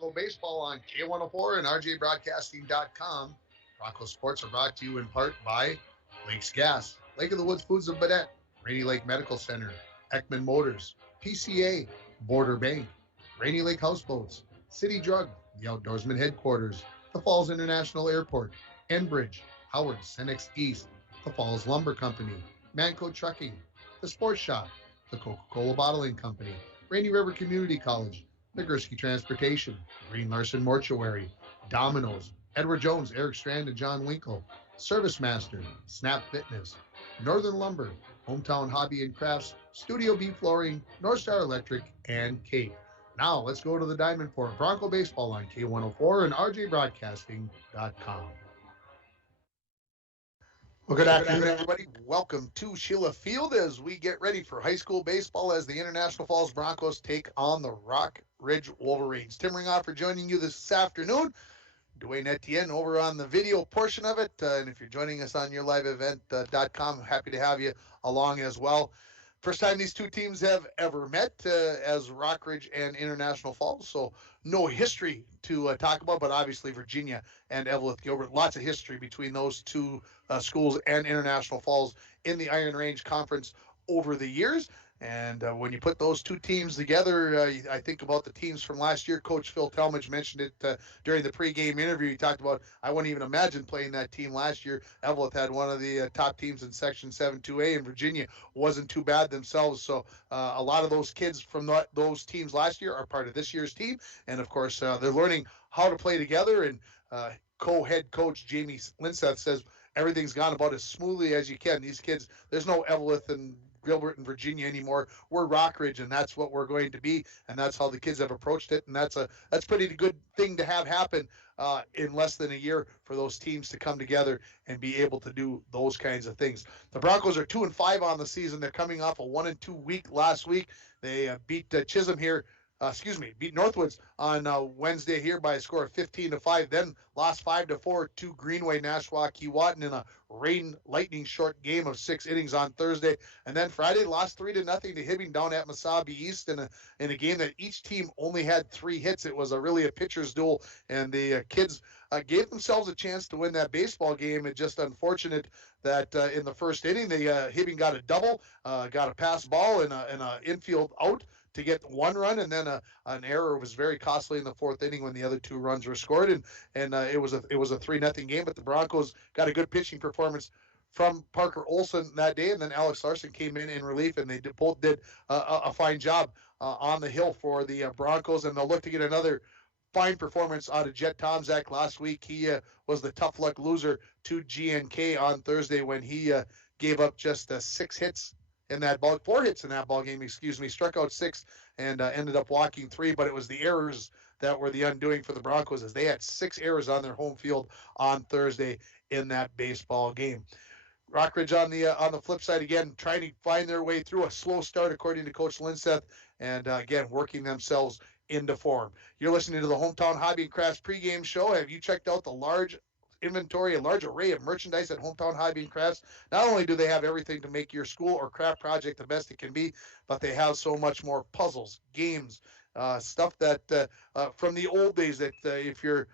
Bronco Baseball on K104 and RJBroadcasting.com. Bronco Sports are brought to you in part by Lakes Gas, Lake of the Woods Foods of Baudette, Rainy Lake Medical Center, Ekman Motors, PCA, Border Bank, Rainy Lake Houseboats, City Drug, the Outdoorsman Headquarters, the Falls International Airport, Enbridge, Howard, Cenex East, the Falls Lumber Company, Manco Trucking, the Sports Shop, the Coca-Cola Bottling Company, Rainy River Community College, Nagurski Transportation, Green Larson Mortuary, Domino's, Edward Jones, Eric Strand, and John Winkle, Service Master, Snap Fitness, Northern Lumber, Hometown Hobby and Crafts, Studio B Flooring, North Star Electric, and Cape. Now let's go to the Diamond for Bronco Baseball on K104 and RJBroadcasting.com. Well, good afternoon, everybody. Welcome to Sheila Field as we get ready for high school baseball as the International Falls Broncos take on the Rock Ridge Wolverines. Tim Ringoffer joining you this afternoon. Dwayne Etienne over on the video portion of it. And if you're joining us on yourliveevent.com, happy to have you along as well. First time these two teams have ever met as Rockridge and International Falls, so no history to talk about, but obviously Virginia and Evelyn Gilbert, lots of history between those two schools and International Falls in the Iron Range Conference over the years. And when you put those two teams together, I think about the teams from last year. Coach Phil Talmadge mentioned it during the pregame interview. He talked about, I wouldn't even imagine playing that team last year. Evelyn had one of the top teams in Section 7-2A, and Virginia wasn't too bad themselves. So a lot of those kids from those teams last year are part of this year's team. And, of course, they're learning how to play together. And co-head coach Jamie Linseth says everything's gone about as smoothly as you can. These kids, there's no Evelyn and Gilbert and Virginia anymore. We're Rockridge, and that's what we're going to be, and that's how the kids have approached it, and that's pretty good thing to have happen in less than a year for those teams to come together and be able to do those kinds of things. The Broncos are 2-5 on the season. They're coming off a 1-2 week last week. They beat Chisholm here. Beat Northwoods on Wednesday here by a score of 15-5. Then lost 5-4 to Greenway Nashua Keewatin in a rain lightning short game of 6 innings on Thursday. And then Friday lost 3-0 to Hibbing down at Mesabi East in a game that each team only had 3 hits. It was really a pitcher's duel, and the kids gave themselves a chance to win that baseball game. It's just unfortunate that in the first inning, Hibbing got a double, got a pass ball and a infield out to get 1 run, and then an error was very costly in the 4th inning when the other 2 runs were scored, and it was a 3-0 game. But the Broncos got a good pitching performance from Parker Olson that day, and then Alex Larson came in relief, and they both did a fine job on the hill for the Broncos, and they'll look to get another fine performance out of Jet Tomzak last week. He was the tough luck loser to GNK on Thursday when he gave up just 6 hits in that ball, 4 hits in that ball game, struck out 6 and ended up walking 3, but it was the errors that were the undoing for the Broncos as they had 6 errors on their home field on Thursday in that baseball game. Rockridge on the flip side, again, trying to find their way through a slow start according to Coach Linseth, and again, working themselves into form. You're listening to the Hometown Hobby and Crafts pregame show. Have you checked out the large inventory, a large array of merchandise at Hometown Hobby and Crafts? Not only do they have everything to make your school or craft project the best it can be, but they have so much more: puzzles, games, stuff that from the old days that if you're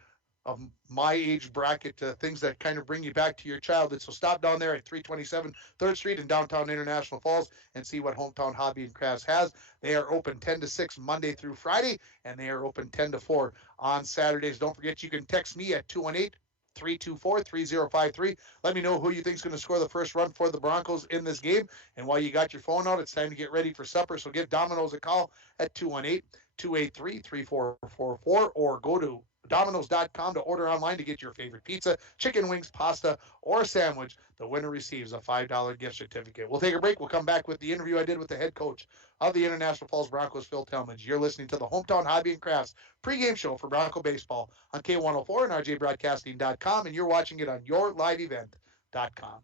of my age bracket, things that kind of bring you back to your childhood. So stop down there at 327 3rd Street in downtown International Falls and see what Hometown Hobby and Crafts has. They are open 10 to 6 Monday through Friday, and they are open 10 to 4 on Saturdays. Don't forget, you can text me at 218-324-3053. Let me know who you think is going to score the first run for the Broncos in this game. And while you got your phone out, it's time to get ready for supper. So give Domino's a call at 218-283-3444 or go to Domino's.com to order online to get your favorite pizza, chicken wings, pasta, or a sandwich. The winner receives a $5 gift certificate. We'll take a break. We'll come back with the interview I did with the head coach of the International Falls Broncos, Phil Talmadge. You're listening to the Hometown Hobby and Crafts pregame show for Bronco Baseball on K104 and RJBroadcasting.com, and you're watching it on yourliveevent.com.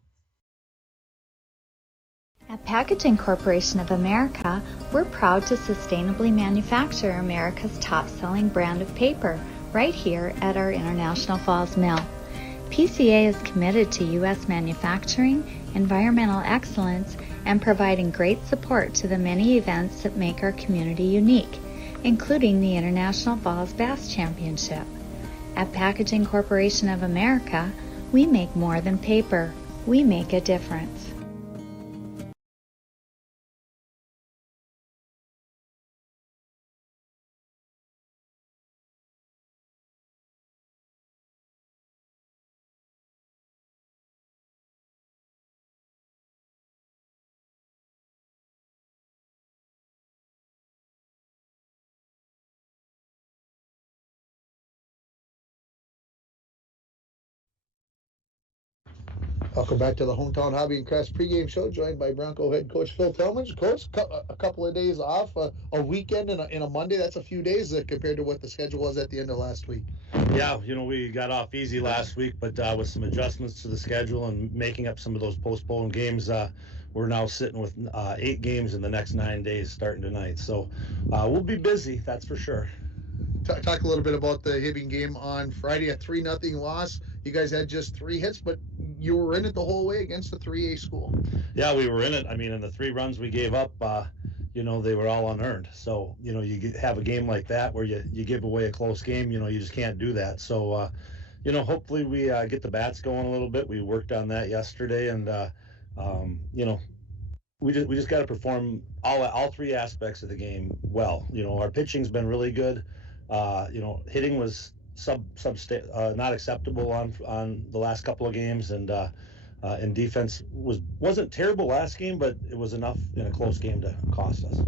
At Packaging Corporation of America, we're proud to sustainably manufacture America's top-selling brand of paper right here at our International Falls mill. PCA is committed to U.S. manufacturing, environmental excellence, and providing great support to the many events that make our community unique. including the International Falls Bass Championship. At Packaging Corporation of America, we make more than paper. We make a difference. Welcome back to the Hometown Hobby and Crafts pregame show, joined by Bronco head coach Phil Tillman. Coach, a couple of days off, a weekend and a Monday. That's a few days compared to what the schedule was at the end of last week. Yeah, we got off easy last week, but with some adjustments to the schedule and making up some of those postponed games, we're now sitting with 8 games in the next 9 days starting tonight. So we'll be busy, that's for sure. Talk a little bit about the Hibbing game on Friday, a 3-0 loss. You guys had just 3 hits, but you were in it the whole way against the 3A school. Yeah, we were in it. I mean, in the 3 runs we gave up, they were all unearned. So, you have a game like that where you give away a close game, you just can't do that. So, hopefully we get the bats going a little bit. We worked on that yesterday, and, we just got to perform all 3 aspects of the game well. Our pitching's been really good. Hitting was not acceptable on the last couple of games, and defense wasn't terrible last game, but it was enough in a close game to cost us.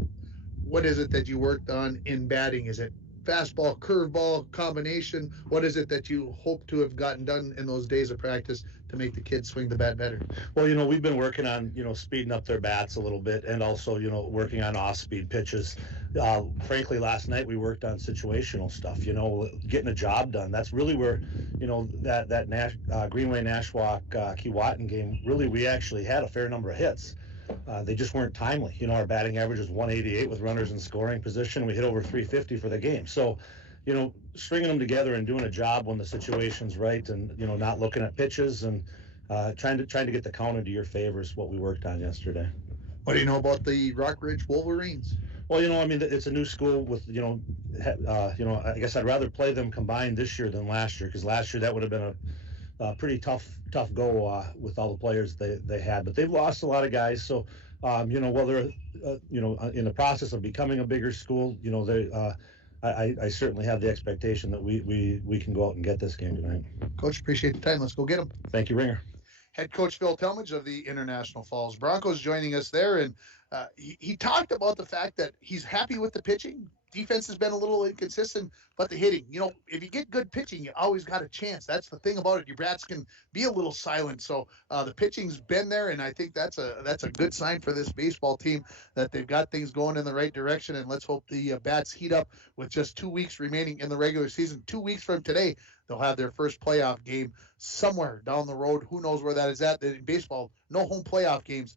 What is it that you worked on in batting? Is it fastball, curveball combination? What is it that you hope to have gotten done in those days of practice to make the kids swing the bat better? Well, we've been working on, speeding up their bats a little bit, and also, working on off-speed pitches. Frankly, last night we worked on situational stuff, getting a job done. That's really where, that Greenway, Nashwauk, Keewatin game, really we actually had a fair number of hits. They just weren't timely. Our batting average is 188 with runners in scoring position. We hit over 350 for the game. So, stringing them together and doing a job when the situation's right, and not looking at pitches and trying to get the count into your favor is what we worked on yesterday. What do you know about the Rock Ridge Wolverines? Well, it's a new school with, I guess I'd rather play them combined this year than last year, because last year that would have been a pretty tough go with all the players they had. But they've lost a lot of guys, so while they're in the process of becoming a bigger school, I certainly have the expectation that we can go out and get this game tonight. Coach, appreciate the time. Let's go get them. Thank you, Ringer. Head coach Phil Tillman of the International Falls Broncos joining us there, and he talked about the fact that he's happy with the pitching. Defense has been a little inconsistent, but the hitting, if you get good pitching, you always got a chance. That's the thing about it. Your bats can be a little silent. So the pitching's been there, and I think that's a good sign for this baseball team that they've got things going in the right direction. And let's hope the bats heat up with just 2 weeks remaining in the regular season. 2 weeks from today, they'll have their first playoff game somewhere down the road. Who knows where that is at? In baseball, no home playoff games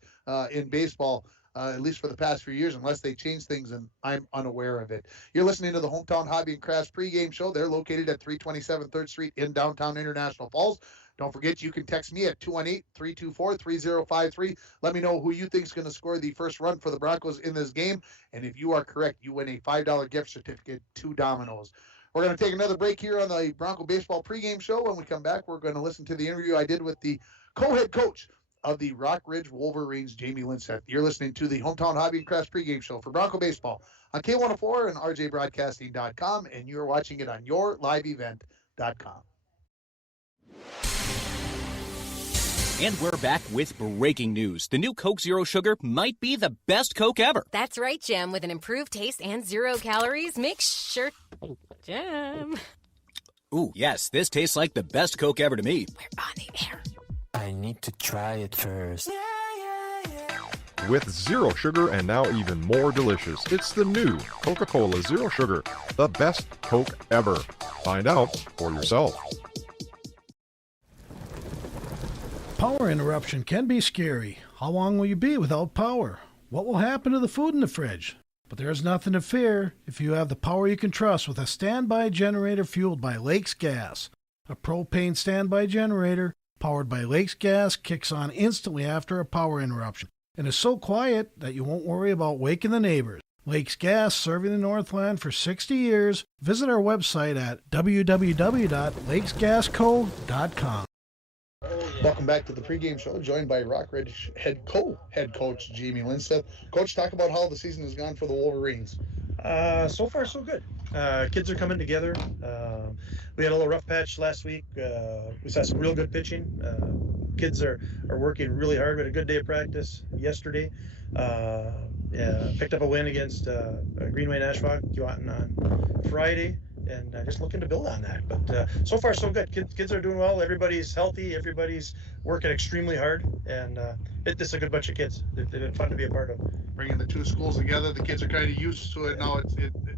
in baseball. At least for the past few years, unless they change things, and I'm unaware of it. You're listening to the Hometown Hobby and Crafts pregame show. They're located at 327 3rd Street in downtown International Falls. Don't forget, you can text me at 218-324-3053. Let me know who you think is going to score the first run for the Broncos in this game. And if you are correct, you win a $5 gift certificate to Domino's. We're going to take another break here on the Bronco Baseball pregame show. When we come back, we're going to listen to the interview I did with the co-head coach of the Rock Ridge Wolverines, Jamie Linseth. You're listening to the Hometown Hobby and Crafts pregame show for Bronco Baseball on K104 and RJBroadcasting.com, and you're watching it on YourLiveEvent.com. And we're back with breaking news. The new Coke Zero Sugar might be the best Coke ever. That's right, Jim. With an improved taste and 0 calories, make sure... Jim. Ooh, yes, this tastes like the best Coke ever to me. We're on the air. I need to try it first. With zero sugar and now even more delicious, it's the new Coca-Cola Zero Sugar, the best Coke ever. Find out for yourself. Power interruption can be scary. How long will you be without power? What will happen to the food in the fridge? But there's nothing to fear if you have the power you can trust with a standby generator fueled by Lakes Gas. A propane standby generator powered by Lakes Gas kicks on instantly after a power interruption and is so quiet that you won't worry about waking the neighbors. Lakes Gas, serving the Northland for 60 years. Visit our website at www.lakesgasco.com. Welcome back to the pregame show, joined by Rockridge head coach Jamie Lindstedt. Coach, talk about how the season has gone for the Wolverines. So far, so good. Kids are coming together. We had a little rough patch last week. We saw some real good pitching. Kids are working really hard. We had a good day of practice yesterday. Picked up a win against Greenway Nashwauk on Friday, and just looking to build on that. But so far, so good. Kids are doing well. Everybody's healthy. Everybody's working extremely hard, and it's a good bunch of kids. They've been fun to be a part of. Bringing the two schools together, the kids are kind of used to it now.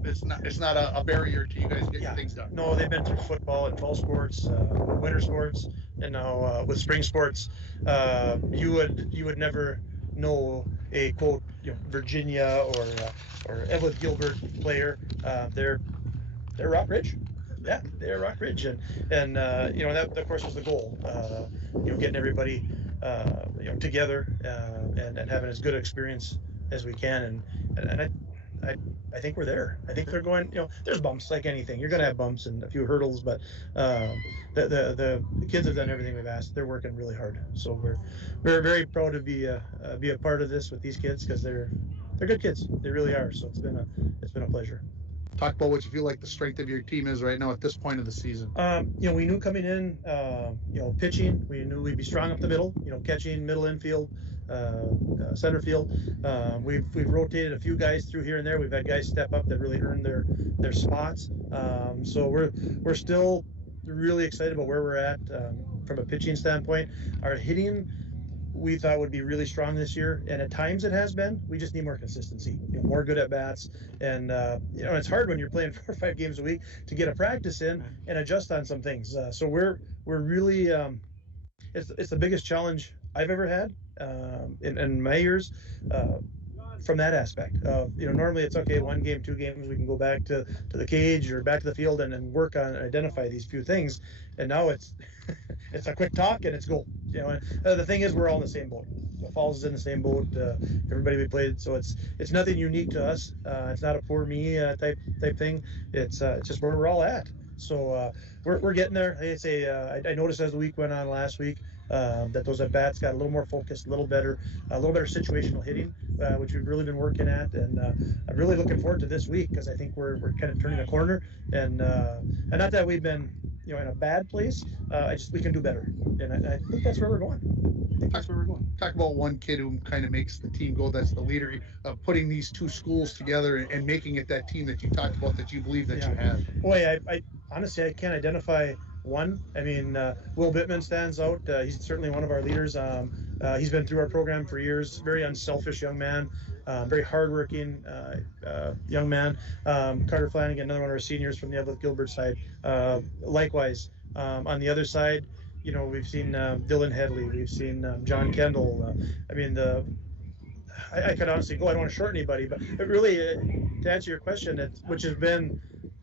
It's not a barrier to you guys getting things done. No, they've been through football and fall sports, winter sports, and now with spring sports. You would never know a quote Virginia or Evelyn Gilbert player. They're Rockridge. Yeah, they're Rockridge, and that of course was the goal. Getting everybody together and having as good an experience as we can, and I think we're there. I think they're going. There's bumps like anything. You're going to have bumps and a few hurdles, but the kids have done everything we've asked. They're working really hard, so we're very proud to be a part of this with these kids because they're good kids. They really are. So it's been a pleasure. Talk about what you feel like the strength of your team is right now at this point of the season. We knew coming in, pitching, we knew we'd be strong up the middle, catching, middle infield, center field. We've rotated a few guys through here and there. We've had guys step up that really earned their spots. So we're still really excited about where we're at from a pitching standpoint. Our hitting, we thought would be really strong this year, and at times it has been. We just need more consistency, more good at bats, and it's hard when you're playing 4 or 5 games a week to get a practice in and adjust on some things. So we're really it's the biggest challenge I've ever had in my years. From that aspect of, normally it's okay, 1 game, 2 games, we can go back to the cage or back to the field and work on and identify these few things. And now it's it's a quick talk and it's go. The thing is, we're all in the same boat. Falls is in the same boat. Everybody we played, so it's nothing unique to us. It's not a poor me type thing. It's just where we're all at. So we're getting there. I noticed as the week went on last week that those at bats got a little more focused, a little better situational hitting, which we've really been working at, and I'm really looking forward to this week because I think we're kind of turning a corner, and not that we've been in a bad place. We can do better, and I think that's where we're going. Talk about one kid who kind of makes the team go. That's the leader of putting these two schools together and making it that team that you talked about, that you believe that you have. Boy, I honestly, I can't identify one. I mean, Will Bittman stands out. He's certainly one of our leaders. He's been through our program for years. Very unselfish young man. Very hardworking young man. Carter Flanagan, another one of our seniors from the Evelyn Gilbert side. Likewise, on the other side, we've seen Dylan Headley. We've seen John Kendall. I could honestly go. I don't want to short anybody, but really, to answer your question, which has been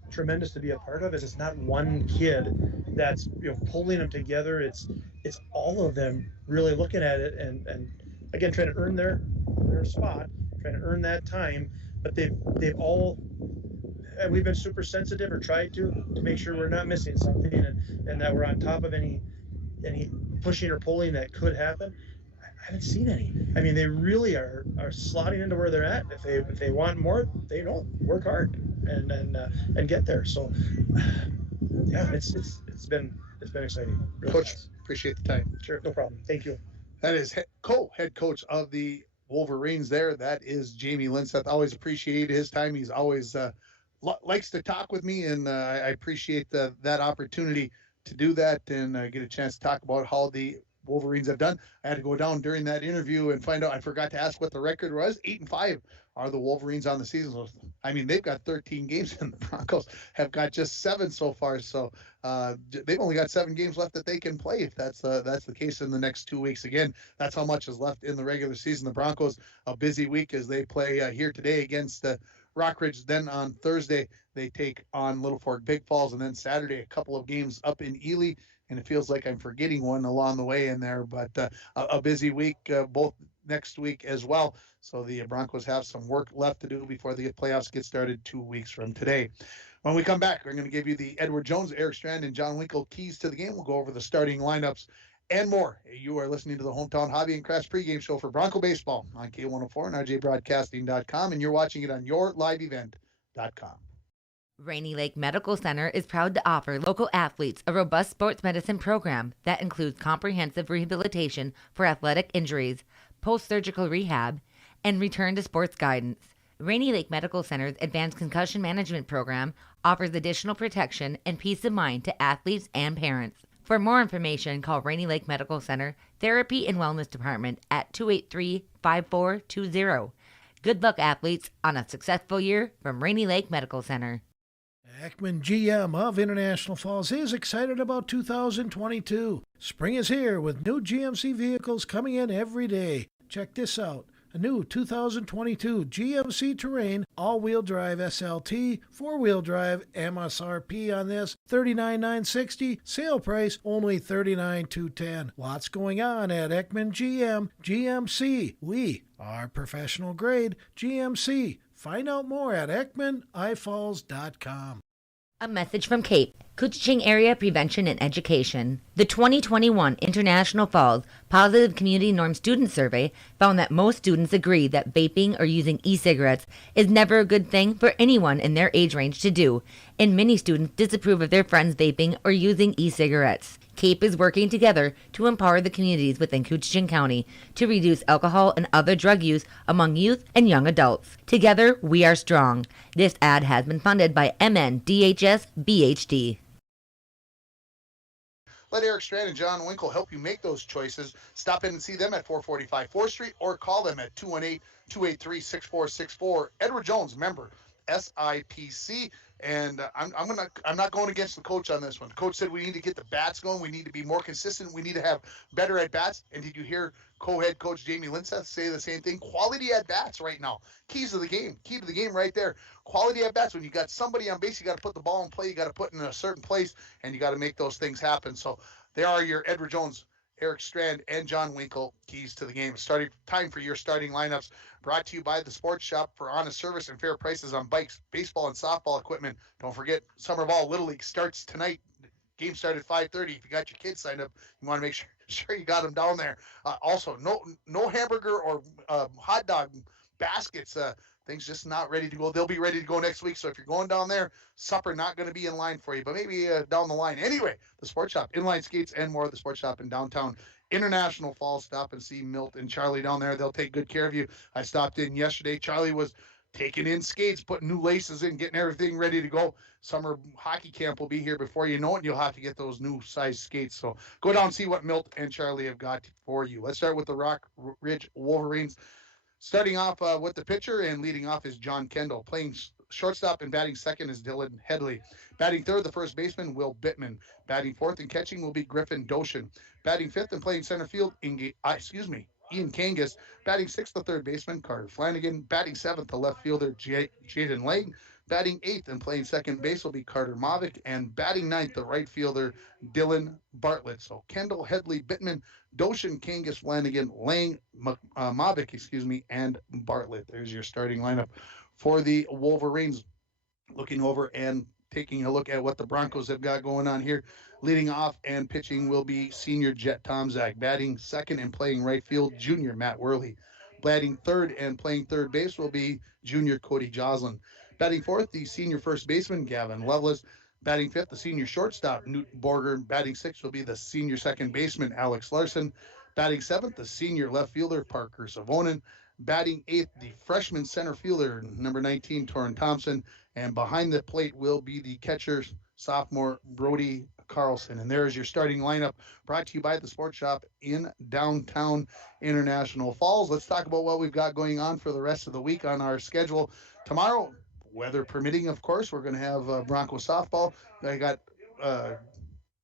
tremendous to be a part of, is it's not one kid that's pulling them together. It's all of them really looking at it and again trying to earn their spot, trying to earn that time. But they've all, we've been super sensitive or tried to make sure we're not missing something and that we're on top of any pushing or pulling that could happen. I haven't seen any. I mean, they really are slotting into where they're at. If they want more, they don't work hard and get there. So yeah, it's been exciting. Really Coach, nice. Appreciate the time. Sure, no problem. Thank you. That is head coach of the Wolverines there. That is Jamie Lindstedt. Always appreciate his time. He's always likes to talk with me, and I appreciate that opportunity to do that and get a chance to talk about how the Wolverines have done. I had to go down during that interview and find out. I forgot to ask what the record was. 8-5 are the Wolverines on the season. So, I mean, they've got 13 games, and the Broncos have got just 7 so far. So they've only got 7 games left that they can play. If that's the case in the next 2 weeks. Again, that's how much is left in the regular season. The Broncos, a busy week as they play here today against Rockridge. Then on Thursday, they take on Little Fork Big Falls, and then Saturday, a couple of games up in Ely. And it feels like I'm forgetting one along the way in there, but a busy week, both next week as well. So the Broncos have some work left to do before the playoffs get started 2 weeks from today. When we come back, we're going to give you the Edward Jones, Eric Strand, and John Winkle keys to the game. We'll go over the starting lineups and more. You are listening to the Hometown Hobby and Crafts pregame show for Bronco Baseball on K104 and RJBroadcasting.com, and you're watching it on yourliveevent.com. Rainy Lake Medical Center is proud to offer local athletes a robust sports medicine program that includes comprehensive rehabilitation for athletic injuries, post-surgical rehab, and return to sports guidance. Rainy Lake Medical Center's Advanced Concussion Management Program offers additional protection and peace of mind to athletes and parents. For more information, call Rainy Lake Medical Center Therapy and Wellness Department at 283-5420. Good luck, athletes, on a successful year from Rainy Lake Medical Center. Ekman GM of International Falls is excited about 2022. Spring is here with new GMC vehicles coming in every day. Check this out. A new 2022 GMC Terrain all-wheel drive SLT, four-wheel drive, MSRP on this $39,960, sale price only $39,210. Lots going on at Ekman GM, GMC. We are professional grade GMC. Find out more at EkmanIFalls.com. A message from CAPE, Couchiching Area Prevention and Education. The 2021 International Falls Positive Community Norm Student Survey found that most students agree that vaping or using e-cigarettes is never a good thing for anyone in their age range to do, and many students disapprove of their friends vaping or using e-cigarettes. CAPE is working together to empower the communities within Couchiching County to reduce alcohol and other drug use among youth and young adults. Together, we are strong. This ad has been funded by MNDHS BHD. Let Eric Strand and John Winkle help you make those choices. Stop in and see them at 445 4th Street or call them at 218-283-6464. Edward Jones, member SIPC. And I'm not going against the coach on this one. The coach said we need to get the bats going. We need to be more consistent. We need to have better at bats. And did you hear co-head coach Jamie Linseth say the same thing? Quality at bats right now. Keys to the game. Key to the game right there. Quality at bats. When you got somebody on base, you got to put the ball in play. You got to put it in a certain place, and you got to make those things happen. So there are your Edward Jones, Eric Strand, and John Winkle keys to the game. Starting time for your starting lineups. Brought to you by the Sports Shop for honest service and fair prices on bikes, baseball, and softball equipment. Don't forget, Summer Ball Little League starts tonight. Game started at 5:30. If you got your kids signed up, you want to make sure you got them down there. Also, no hamburger or hot dog baskets. Things just not ready to go. They'll be ready to go next week. So if you're going down there, supper not going to be in line for you, but maybe down the line. Anyway, the Sports Shop, inline skates, and more. The Sports Shop in downtown International Falls. Stop and see Milt and Charlie down there. They'll take good care of you. I stopped in yesterday. Charlie was taking in skates, putting new laces in, getting everything ready to go. Summer hockey camp will be here before you know it. You'll have to get those new size skates. So go down and see what Milt and Charlie have got for you. Let's start with the Rock Ridge Wolverines. Starting off with the pitcher and leading off is John Kendall. Playing shortstop and batting second is Dylan Headley. Batting third, the first baseman, Will Bittman. Batting fourth and catching will be Griffin Doshin. Batting fifth and playing center field, Ian Kangas. Batting sixth, the third baseman, Carter Flanagan. Batting seventh, the left fielder, Jaden Lang. Batting eighth and playing second base will be Carter Mavick. And batting ninth, the right fielder, Dylan Bartlett. So Kendall, Headley, Bittman, Doshin, Kangas, Flanagan, Lang, Mavick, and Bartlett. There's your starting lineup for the Wolverines. Looking over and taking a look at what the Broncos have got going on here. Leading off and pitching will be senior Jet Tomzak. Batting second and playing right field, junior Matt Worley. Batting third and playing third base will be junior Cody Joslin. Batting fourth, the senior first baseman, Gavin Lovelace. Batting fifth, the senior shortstop, Newton Borger. Batting sixth will be the senior second baseman, Alex Larson. Batting seventh, the senior left fielder, Parker Savonin. Batting eighth, the freshman center fielder, number 19, Torrin Thompson. And behind the plate will be the catcher, sophomore, Brody Carlson. And there's your starting lineup, brought to you by the Sports Shop in downtown International Falls. Let's talk about what we've got going on for the rest of the week on our schedule. Tomorrow, weather permitting, of course, we're going to have Bronco softball. I got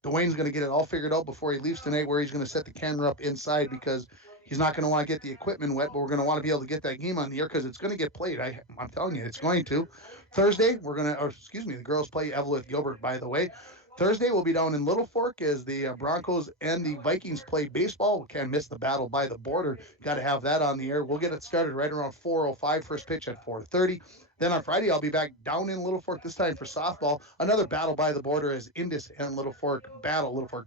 Dwayne's going to get it all figured out before he leaves tonight, where he's going to set the camera up inside, because he's not going to want to get the equipment wet, but we're going to want to be able to get that game on the air because it's going to get played. I'm telling you, it's going to. Thursday, the girls play Evelyn Gilbert, by the way. Thursday, we'll be down in Little Fork as the Broncos and the Vikings play baseball. We can't miss the battle by the border. Got to have that on the air. We'll get it started right around 4:05, first pitch at 4:30. Then on Friday, I'll be back down in Little Fork, this time for softball. Another battle by the border as Indus and Little Fork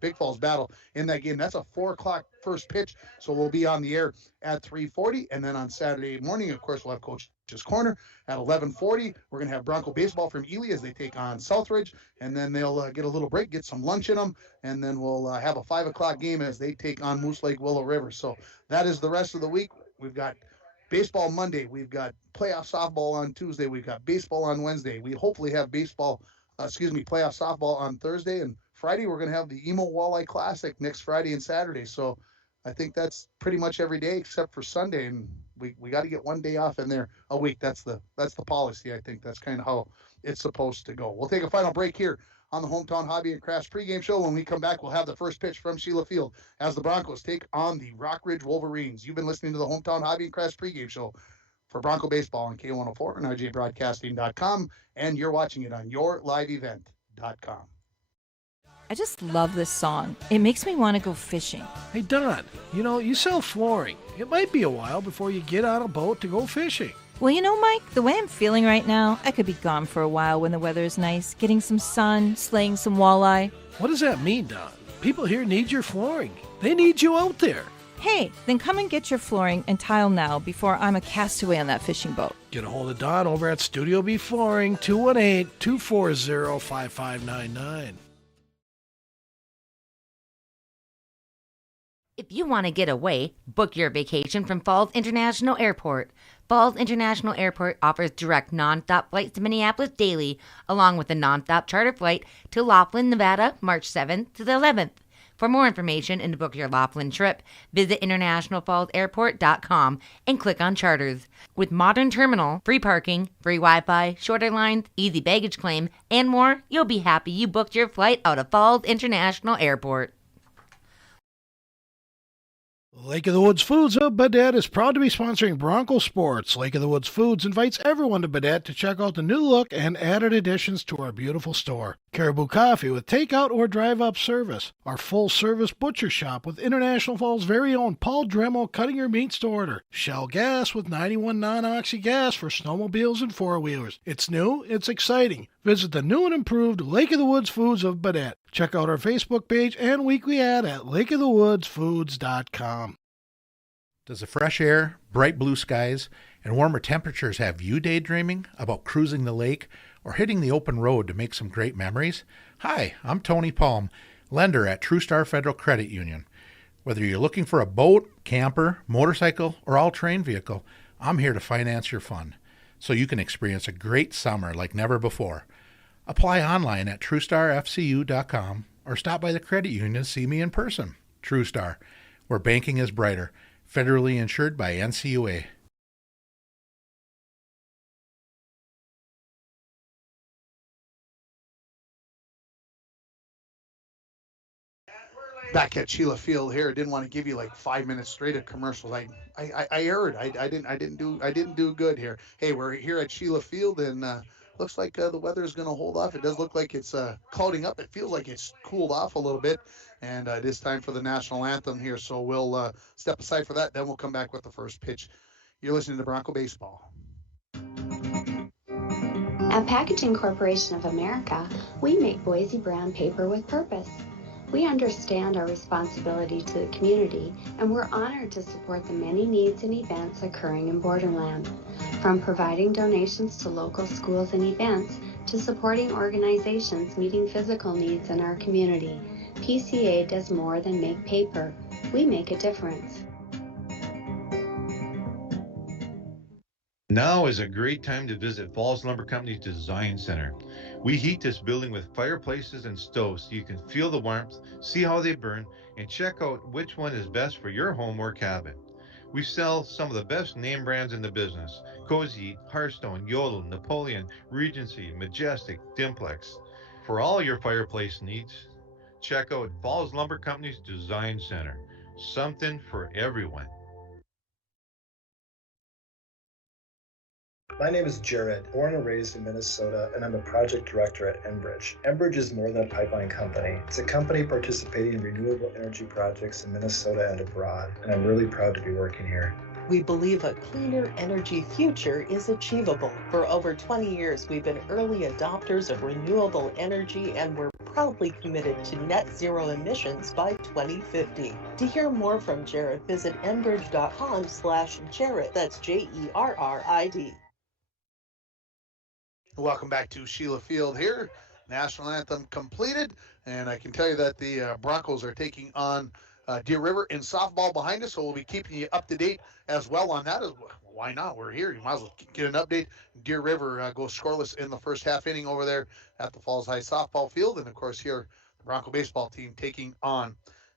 Big Falls battle in that game. That's a 4 o'clock first pitch, so we'll be on the air at 3:40. And then on Saturday morning, of course, we'll have Coach's Corner at 11:40. We're going to have Bronco baseball from Ely as they take on Southridge, and then they'll get a little break, get some lunch in them, and then we'll have a 5 o'clock game as they take on Moose Lake Willow River. So that is the rest of the week. We've got baseball Monday. We've got playoff softball on Tuesday. We've got baseball on Wednesday. We hopefully have playoff softball on Thursday. And Friday, we're going to have the Emo Walleye Classic next Friday and Saturday. So I think that's pretty much every day except for Sunday. And we got to get one day off in there a week. That's the policy. I think that's kind of how it's supposed to go. We'll take a final break here on the Hometown Hobby and Crafts pregame show. When we come back, we'll have the first pitch from Sheila Field as the Broncos take on the Rockridge Wolverines. You've been listening to the Hometown Hobby and Crafts pregame show for Bronco Baseball on K104 and RJBroadcasting.com, and you're watching it on YourLiveEvent.com. I just love this song. It makes me want to go fishing. Hey, Don, you sell flooring. It might be a while before you get on a boat to go fishing. Well, Mike, the way I'm feeling right now, I could be gone for a while when the weather is nice, getting some sun, slaying some walleye. What does that mean, Don? People here need your flooring. They need you out there. Hey, then come and get your flooring and tile now before I'm a castaway on that fishing boat. Get a hold of Don over at Studio B Flooring, 218-240-5599. If you want to get away, book your vacation from Falls International Airport. Falls International Airport offers direct non-stop flights to Minneapolis daily, along with a non-stop charter flight to Laughlin, Nevada, March 7th to the 11th. For more information and to book your Laughlin trip, visit internationalfallsairport.com and click on charters. With modern terminal, free parking, free Wi-Fi, shorter lines, easy baggage claim, and more, you'll be happy you booked your flight out of Falls International Airport. Lake of the Woods Foods of Baudette is proud to be sponsoring Bronco Sports. Lake of the Woods Foods invites everyone to Baudette to check out the new look and added additions to our beautiful store. Caribou Coffee with takeout or drive-up service. Our full-service butcher shop with International Falls' very own Paul Dremel cutting your meats to order. Shell Gas with 91 non-oxy gas for snowmobiles and four-wheelers. It's new, it's exciting. Visit the new and improved Lake of the Woods Foods of Baudette. Check out our Facebook page and weekly ad at lakeofthewoodsfoods.com. Does the fresh air, bright blue skies, and warmer temperatures have you daydreaming about cruising the lake or hitting the open road to make some great memories? Hi, I'm Tony Palm, lender at TrueStar Federal Credit Union. Whether you're looking for a boat, camper, motorcycle, or all-terrain vehicle, I'm here to finance your fun so you can experience a great summer like never before. Apply online at TrueStarFCU.com or stop by the credit union to see me in person. TrueStar, where banking is brighter. Federally insured by NCUA. Back at Sheila Field here. Didn't want to give you like 5 minutes straight of commercials. I erred. I didn't do good here. Hey, we're here at Sheila Field, and looks like the weather is going to hold off. It does look like it's clouding up. It feels like it's cooled off a little bit. And it is time for the national anthem here. So we'll step aside for that. Then we'll come back with the first pitch. You're listening to Bronco Baseball. At Packaging Corporation of America, we make Boise brown paper with purpose. We understand our responsibility to the community, and we're honored to support the many needs and events occurring in Borderland. From providing donations to local schools and events, to supporting organizations meeting physical needs in our community, PCA does more than make paper. We make a difference. Now is a great time to visit Falls Lumber Company's Design Center. We heat this building with fireplaces and stoves so you can feel the warmth, see how they burn, and check out which one is best for your home or cabin. We sell some of the best name brands in the business: Cozy, Hearthstone, Yodel, Napoleon, Regency, Majestic, Dimplex. For all your fireplace needs, check out Falls Lumber Company's Design Center. Something for everyone. My name is Jared, born and raised in Minnesota, and I'm the project director at Enbridge. Enbridge is more than a pipeline company. It's a company participating in renewable energy projects in Minnesota and abroad, and I'm really proud to be working here. We believe a cleaner energy future is achievable. For over 20 years, we've been early adopters of renewable energy, and we're proudly committed to net zero emissions by 2050. To hear more from Jared, visit enbridge.com/Jared. That's Jerrid. Welcome back to Sheila Field here. National anthem completed, and I can tell you that the Broncos are taking on Deer River in softball behind us, so we'll be keeping you up to date as well on that. Why not? We're here. You might as well get an update. Deer River goes scoreless in the first half inning over there at the Falls High softball field, and of course here the Bronco baseball team taking on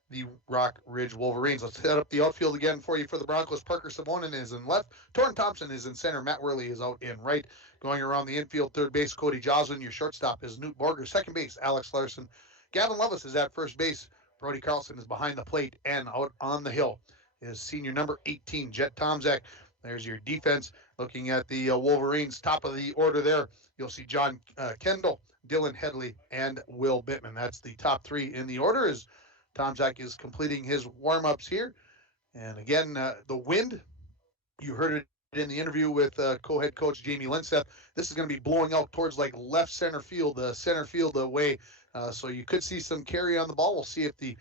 the Rock Ridge Wolverines. Let's set up the outfield again for you for the Broncos. Parker Savonin is in left. Torrin Thompson is in center. Matt Worley is out in right. Going around the infield, third base, Cody Joslin. Your shortstop is Newt Borger. Second base, Alex Larson. Gavin Levis is at first base. Brody Carlson is behind the plate, and out on the hill is senior number 18, Jet Tomczak. There's your defense. Looking at the Wolverines, top of the order there, you'll see John Kendall, Dylan Headley, and Will Bittman. That's the top three in the order as Tomczak is completing his warm-ups here. And again, the wind, you heard it in the interview with co-head coach Jamie Linseth. This is going to be blowing out towards like left center field away. So you could see some carry on the ball. We'll see if the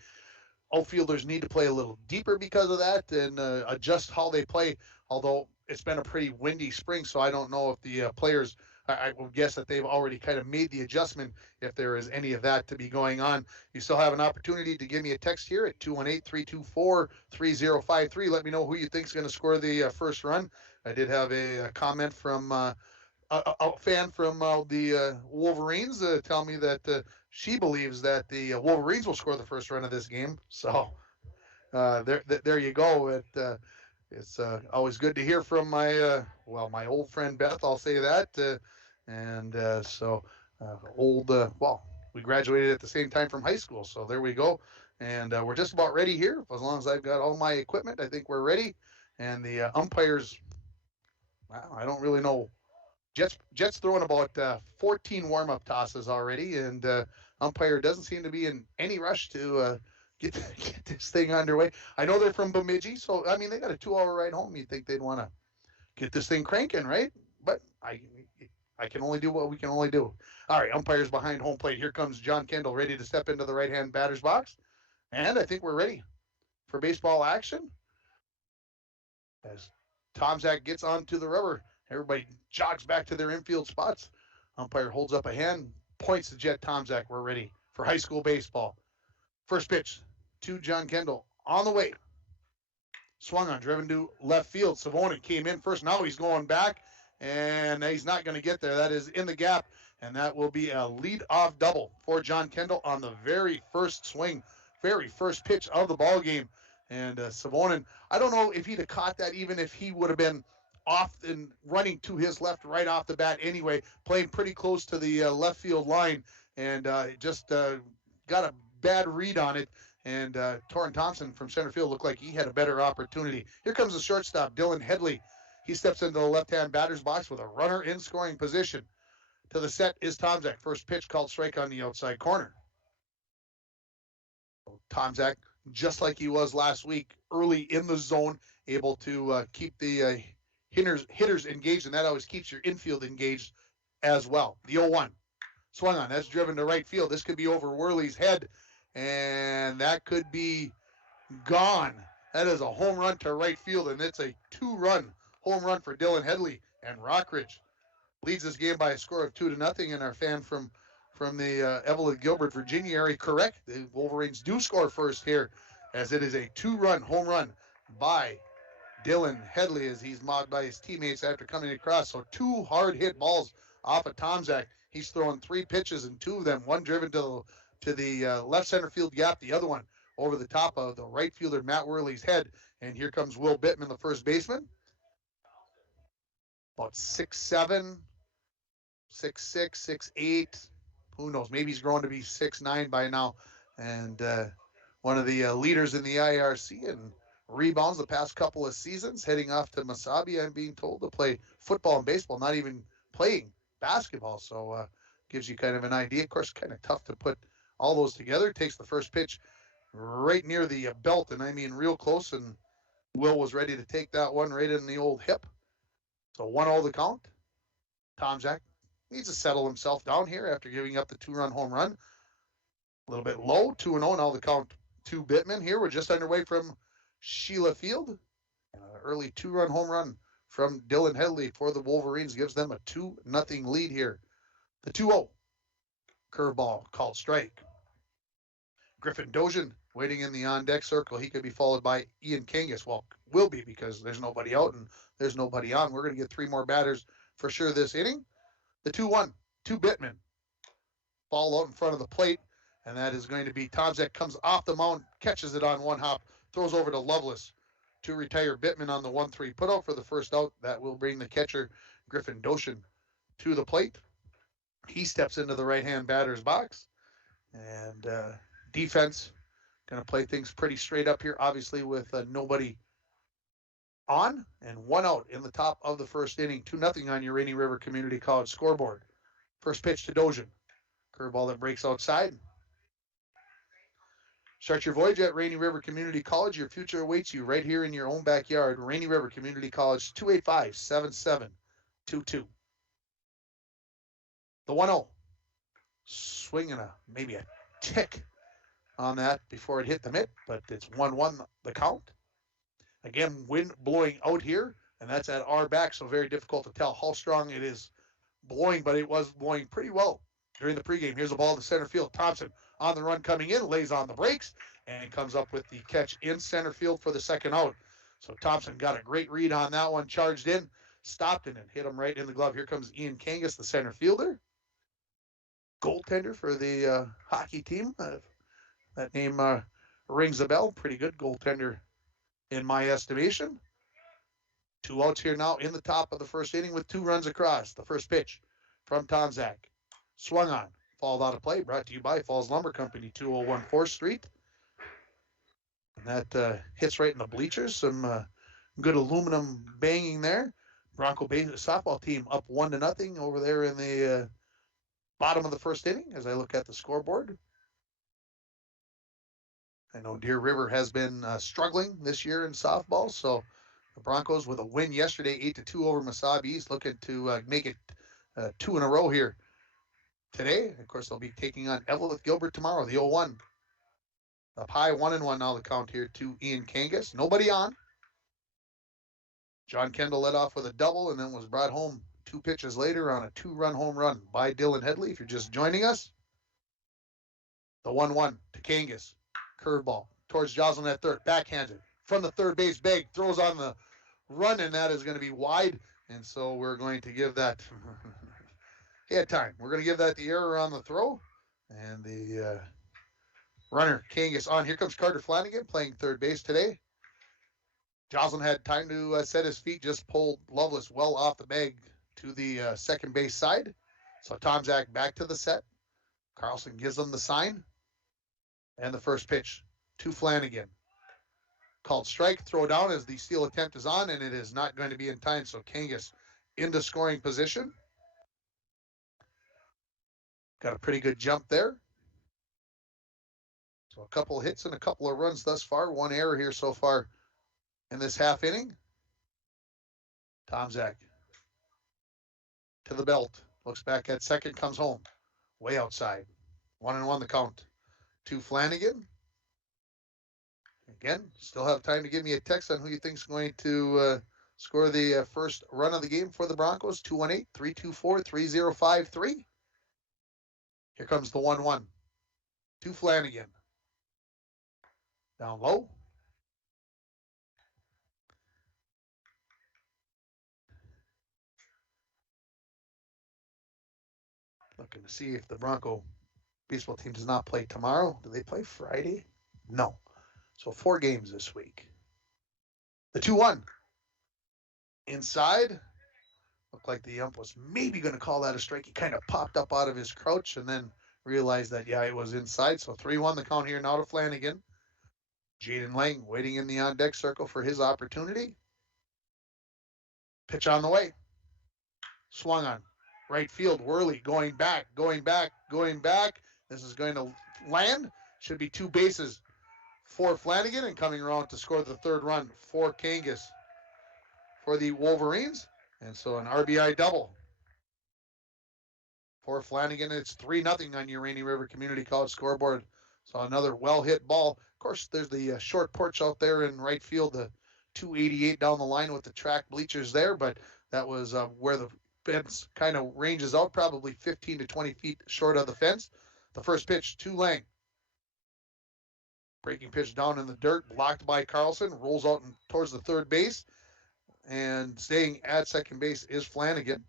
outfielders need to play a little deeper because of that and adjust how they play. Although it's been a pretty windy spring, so I don't know if the players, I would guess that they've already kind of made the adjustment if there is any of that to be going on. You still have an opportunity to give me a text here at 218-324-3053. Let me know who you think is going to score the first run. I did have a comment from a fan from the Wolverines tell me that she believes that the Wolverines will score the first run of this game. So there you go. It's always good to hear from my old friend Beth. I'll say that. We graduated at the same time from high school. So there we go. And we're just about ready here. As long as I've got all my equipment, I think we're ready. And the umpires, I don't really know. Jets throwing about 14 warm-up tosses already, and umpire doesn't seem to be in any rush to get this thing underway. I know they're from Bemidji, so, I mean, they got a 2-hour ride home. You'd think they'd want to get this thing cranking, right? But I can only do what we can only do. All right, umpires behind home plate. Here comes John Kendall ready to step into the right-hand batter's box, and I think we're ready for baseball action. As Tomczak gets onto the rubber, everybody jogs back to their infield spots. Umpire holds up a hand, points to Jet Tomczak. We're ready for high school baseball. First pitch to John Kendall on the way. Swung on, driven to left field. Savonin came in first. Now he's going back, and he's not going to get there. That is in the gap, and that will be a lead-off double for John Kendall on the very first swing, very first pitch of the ball game. And Savonin, I don't know if he'd have caught that even if he would have been off and running to his left right off the bat anyway, playing pretty close to the left field line, and just got a bad read on it. And Torrin Thompson from center field looked like he had a better opportunity. Here comes the shortstop, Dylan Headley. He steps into the left-hand batter's box with a runner in scoring position. To the set is Tomczak. First pitch called strike on the outside corner. Tomczak, just like he was last week, early in the zone, able to keep the hitters engaged, and that always keeps your infield engaged as well. The 0-1 swung on. That's driven to right field. This could be over Worley's head, and that could be gone. That is a home run to right field, and it's a 2-run home run for Dylan Headley. And Rockridge leads this game by a score of 2-0. And our fan from the Evelyn Gilbert, Virginia area, correct. The Wolverines do score first here, as it is a 2-run home run by Dylan Headley as he's mobbed by his teammates after coming across. So 2 hard hit balls off of Tomczak. He's throwing 3 pitches, and 2 of them, one driven to the left center field gap, the other one over the top of the right fielder Matt Worley's head. And here comes Will Bittman, the first baseman. About 6'7", 6'6", 6'8". Who knows? Maybe he's grown to be 6'9" by now. And one of the leaders in the IRC, and rebounds the past couple of seasons, heading off to Masabi. I'm being told to play football and baseball, not even playing basketball. So gives you kind of an idea. Of course, kind of tough to put all those together. Takes the first pitch right near the belt, and I mean real close, and Will was ready to take that one right in the old hip. So 1-0 the count. Tomczak needs to settle himself down here after giving up the 2-run home run. A little bit low, 2-0. Now the count to Bittman here. We're just underway from Sheila Field. An early 2-run home run from Dylan Headley for the Wolverines gives them a 2-0 lead here. The 2-0. Curveball called strike. Griffin Dojan waiting in the on-deck circle. He could be followed by Ian Kangas. Well, will be because there's nobody out and there's nobody on. We're going to get 3 more batters for sure this inning. The 2-1 to Bittman. Ball out in front of the plate, and that is going to be Tomczak comes off the mound, catches it on one hop, throws over to Lovelace to retire Bittman on the 1-3 putout for the first out. That will bring the catcher, Griffin Dojan, to the plate. He steps into the right-hand batter's box, and defense going to play things pretty straight up here, obviously with nobody on and 1 out in the top of the first inning. 2-0 on your Rainy River Community College scoreboard. First pitch to Dojan. Curveball that breaks outside. Start your voyage at Rainy River Community College. Your future awaits you right here in your own backyard. Rainy River Community College, 285-7722. The 1-0. Swinging maybe a tick on that before it hit the mitt, but it's 1-1 the count. Again, wind blowing out here, and that's at our back, so very difficult to tell how strong it is blowing, but it was blowing pretty well during the pregame. Here's a ball to center field. Thompson on the run coming in, lays on the brakes, and comes up with the catch in center field for the second out. So Thompson got a great read on that one, charged in, stopped it, and hit him right in the glove. Here comes Ian Kangas, the center fielder. Goaltender for the hockey team. That name rings a bell. Pretty good goaltender in my estimation. 2 outs here now in the top of the first inning with 2 runs across. The first pitch from Tomczak. Swung on. Fouled out of play. Brought to you by Falls Lumber Company, 201 4th Street. And that hits right in the bleachers. Some good aluminum banging there. Bronco softball team up 1-0 over there in the bottom of the first inning as I look at the scoreboard. I know Deer River has been struggling this year in softball, so the Broncos with a win yesterday, 8-2 over Mesabi East, looking to make it 2 in a row here today. Of course, they'll be taking on Evelyn Gilbert tomorrow, the 0-1. Up high, 1-1 now the count here to Ian Kangas. Nobody on. John Kendall led off with a double and then was brought home 2 pitches later on a 2-run home run by Dylan Headley. If you're just joining us, the 1-1 to Kangas. Curveball towards Jocelyn at third, backhanded from the third base bag, throws on the run, and that is going to be wide. And so we're going to give that, he had time. We're going to give that the error on the throw. And the runner, Kangas, on. Here comes Carter Flanagan playing third base today. Jocelyn had time to set his feet, just pulled Lovelace well off the bag to the second base side. So Tomczak back to the set. Carlson gives them the sign. And the first pitch to Flanagan. Called strike, throw down as the steal attempt is on, and it is not going to be in time. So Kangas into scoring position. Got a pretty good jump there. So a couple of hits and a couple of runs thus far. 1 error here so far in this half inning. Tomczak to the belt. Looks back at second, comes home. Way outside. 1-1 the count. To Flanagan. Again, still have time to give me a text on who you think is going to score the first run of the game for the Broncos. 218-324-3053. Here comes the 1-1 to Flanagan. Down low. Looking to see if the Bronco baseball team does not play tomorrow. Do they play Friday? No. So 4 games this week. The 2-1. Inside. Looked like the ump was maybe going to call that a strike. He kind of popped up out of his crouch and then realized that, yeah, it was inside. So 3-1 the count here now to Flanagan. Jaden Lang waiting in the on-deck circle for his opportunity. Pitch on the way. Swung on. Right field, Worley going back. This is going to land. Should be two bases for Flanagan, and coming around to score the third run for Kangas for the Wolverines. And so an RBI double for Flanagan. It's 3-0 on your Rainy River Community College scoreboard. So another well-hit ball. Of course, there's the short porch out there in right field, the 288 down the line with the track bleachers there, but that was where the fence kind of ranges out, probably 15 to 20 feet short of the fence. The first pitch to Lang. Breaking pitch down in the dirt, blocked by Carlson, rolls out towards the third base, and staying at second base is Flanagan.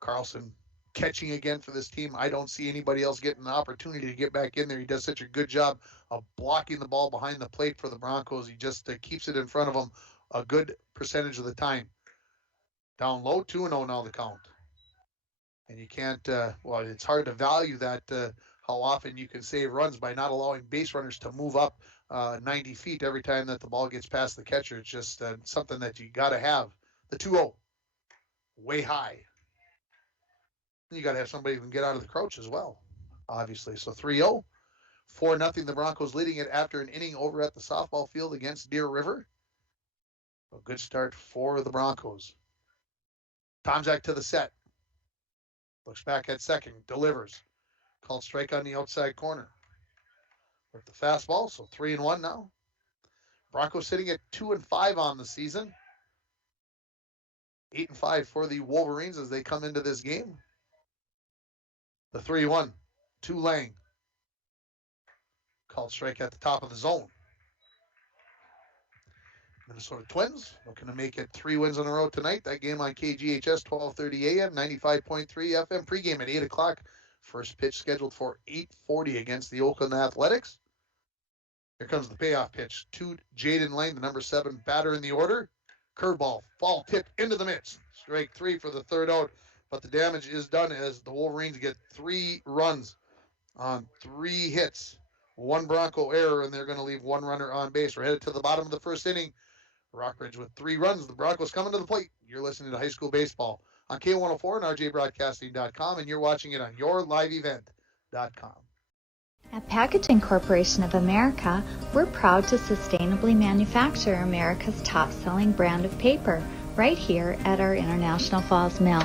Carlson catching again for this team. I don't see anybody else getting the opportunity to get back in there. He does such a good job of blocking the ball behind the plate for the Broncos. He just keeps it in front of them a good percentage of the time. Down low, 2-0 now the count. And you can't, it's hard to value that, how often you can save runs by not allowing base runners to move up 90 feet every time that the ball gets past the catcher. It's just something that you got to have. The 2-0, way high. You got to have somebody who can get out of the crouch as well, obviously. So 3-0, 4-0. The Broncos leading it after an inning over at the softball field against Deer River. A good start for the Broncos. Tomzak to the set. Looks back at second. Delivers. Called strike on the outside corner. With the fastball, so 3-1 now. Broncos sitting at 2-5 on the season. 8-5 for the Wolverines as they come into this game. The 3-1 to Lang. Called strike at the top of the zone. Minnesota Twins looking to make it 3 wins in a row tonight. That game on KGHS, 12:30 a.m., 95.3 FM. Pregame at 8 o'clock. First pitch scheduled for 8:40 against the Oakland Athletics. Here comes the payoff pitch to Jaden Lang, the number 7 batter in the order. Curveball, fall tip into the midst. Strike 3 for the third out. But the damage is done as the Wolverines get 3 runs on 3 hits. 1 Bronco error, and they're going to leave 1 runner on base. We're headed to the bottom of the first inning. Rockridge with 3 runs. The Broncos coming to the plate. You're listening to high school baseball on K104 and rjbroadcasting.com, and you're watching it on yourliveevent.com. At Packaging Corporation of America, we're proud to sustainably manufacture America's top-selling brand of paper right here at our International Falls Mill.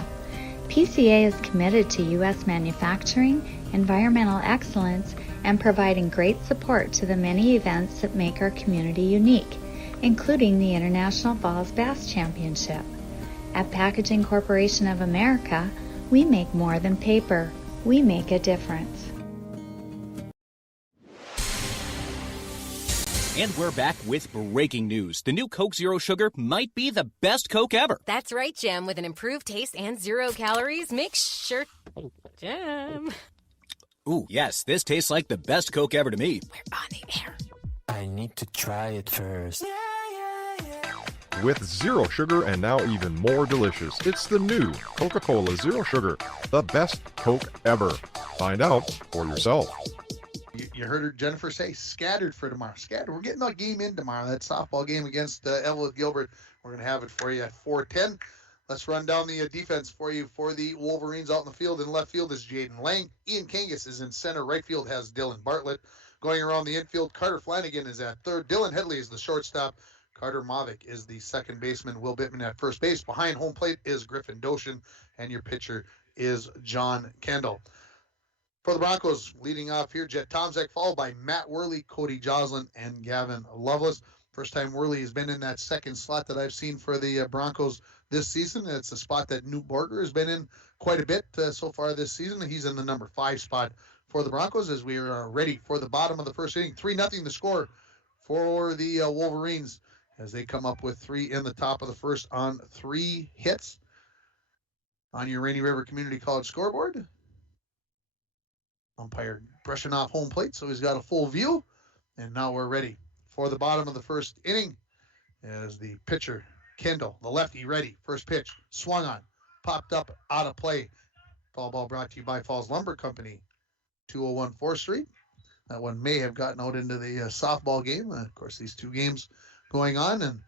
PCA is committed to U.S. manufacturing, environmental excellence, and providing great support to the many events that make our community unique, including the International Falls Bass Championship. At Packaging Corporation of America, we make more than paper. We make a difference. And we're back with breaking news. The new Coke Zero Sugar might be the best Coke ever. That's right, Jim. With an improved taste and 0 calories, make sure... Jim. Ooh, yes, this tastes like the best Coke ever to me. We're on the air. I need to try it first. With zero sugar and now even more delicious, it's the new Coca-Cola Zero Sugar, the best Coke ever. Find out for yourself. You heard her, Jennifer, say scattered for tomorrow. Scattered. We're getting that game in tomorrow, that softball game against Evelyn Gilbert. We're going to have it for you at 4:10. Let's run down the defense for you for the Wolverines. Out in the field. In left field is Jaden Lang. Ian Kangas is in center. Right field has Dylan Bartlett. Going around the infield, Carter Flanagan is at third. Dylan Headley is the shortstop. Carter Mavic is the second baseman. Will Bittman at first base. Behind home plate is Griffin Doshin, and your pitcher is John Kendall. For the Broncos, leading off here, Jet Tomzak, followed by Matt Worley, Cody Joslin, and Gavin Lovelace. First time Worley has been in that second slot that I've seen for the Broncos this season. It's a spot that Newt Borger has been in quite a bit so far this season. He's in the number 5 spot for the Broncos as we are ready for the bottom of the first inning. 3-0 the score for the Wolverines as they come up with 3 in the top of the first on 3 hits on your Rainy River Community College scoreboard. Umpire brushing off home plate, so he's got a full view. And now we're ready for the bottom of the first inning as the pitcher, Kendall, the lefty, ready. First pitch, swung on, popped up, out of play. Foul ball brought to you by Falls Lumber Company, 201 4th Street. That one may have gotten out into the softball game. Of course, these two games going on, and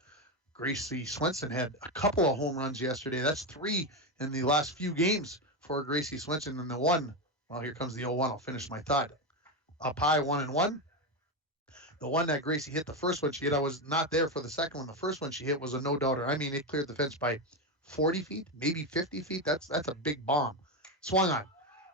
Gracie Swenson had a couple of home runs yesterday. That's 3 in the last few games for Gracie Swenson, and the one, well, here comes the 0-1. I'll finish my thought. Up high, 1-1. The one that Gracie hit, the first one she hit, I was not there for the second one. The first one she hit was a no-doubter. I mean, it cleared the fence by 40 feet, maybe 50 feet. That's a big bomb. Swung on.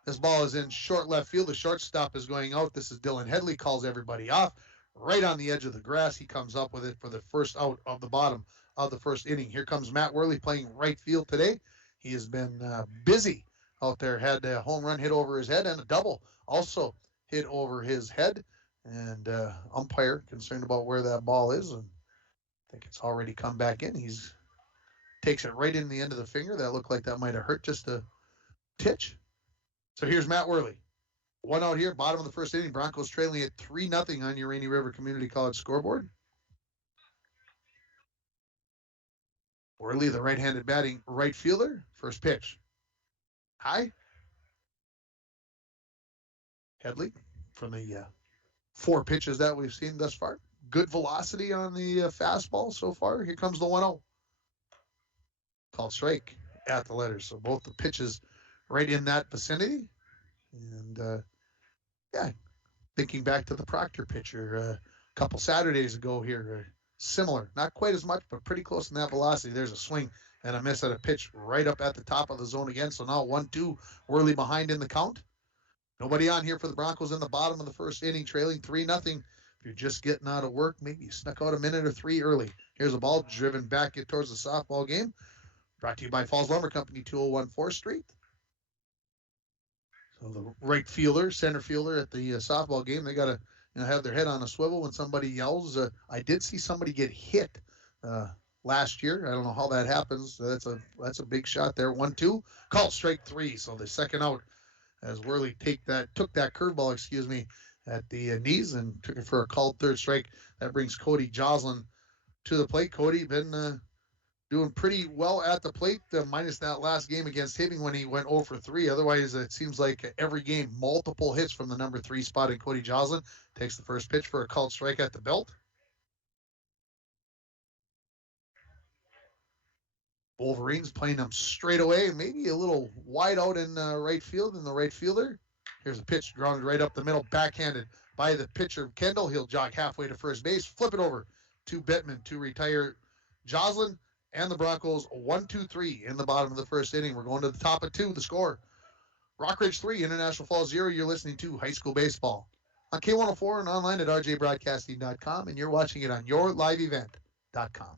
This ball is in short left field. The shortstop is going out. This is Dylan Headley, calls everybody off. Right on the edge of the grass, he comes up with it for the first out of the bottom of the first inning. Here comes Matt Worley playing right field today. He has been busy out there. Had a home run hit over his head and a double also hit over his head. And umpire concerned about where that ball is, and I think it's already come back in. He's takes it right in the end of the finger. That looked like that might have hurt just a titch. So here's Matt Worley. One out here, bottom of the first inning. Broncos trailing at 3-0 on your Rainy River Community College scoreboard. Worley, the right-handed batting right fielder. First pitch. High. Headley from the 4 pitches that we've seen thus far. Good velocity on the fastball so far. Here comes the 1-0. Called strike at the letters. So both the pitches right in that vicinity. And, thinking back to the Proctor pitcher a couple Saturdays ago here, similar. Not quite as much, but pretty close in that velocity. There's a swing and a miss at a pitch right up at the top of the zone again. So now 1-2, Worley behind in the count. Nobody on here for the Broncos in the bottom of the first inning, trailing 3-0. If you're just getting out of work, maybe you snuck out a minute or 3 early. Here's a ball driven back towards the softball game. Brought to you by Falls Lumber Company, 201 4th Street. So the right fielder, center fielder at the softball game, they got to have their head on a swivel when somebody yells. I did see somebody get hit last year. I don't know how that happens. That's a big shot there. 1-2, called strike 3. So the second out, as Worley took that curveball, at the knees and took it for a called third strike. That brings Cody Joslin to the plate. Cody been doing pretty well at the plate, minus that last game against Hibbing when he went 0 for 3. Otherwise, it seems like every game, multiple hits from the number 3 spot. And Cody Joslin takes the first pitch for a called strike at the belt. Wolverines playing them straight away, maybe a little wide out in right field in the right fielder. Here's a pitch grounded right up the middle, backhanded by the pitcher, Kendall. He'll jog halfway to first base, flip it over to Bettman to retire Joslin, and the Broncos 1-2-3 in the bottom of the first inning. We're going to the top of 2, the score. Rockridge 3, International Falls 0. You're listening to High School Baseball on K104 and online at rjbroadcasting.com, and you're watching it on yourliveevent.com.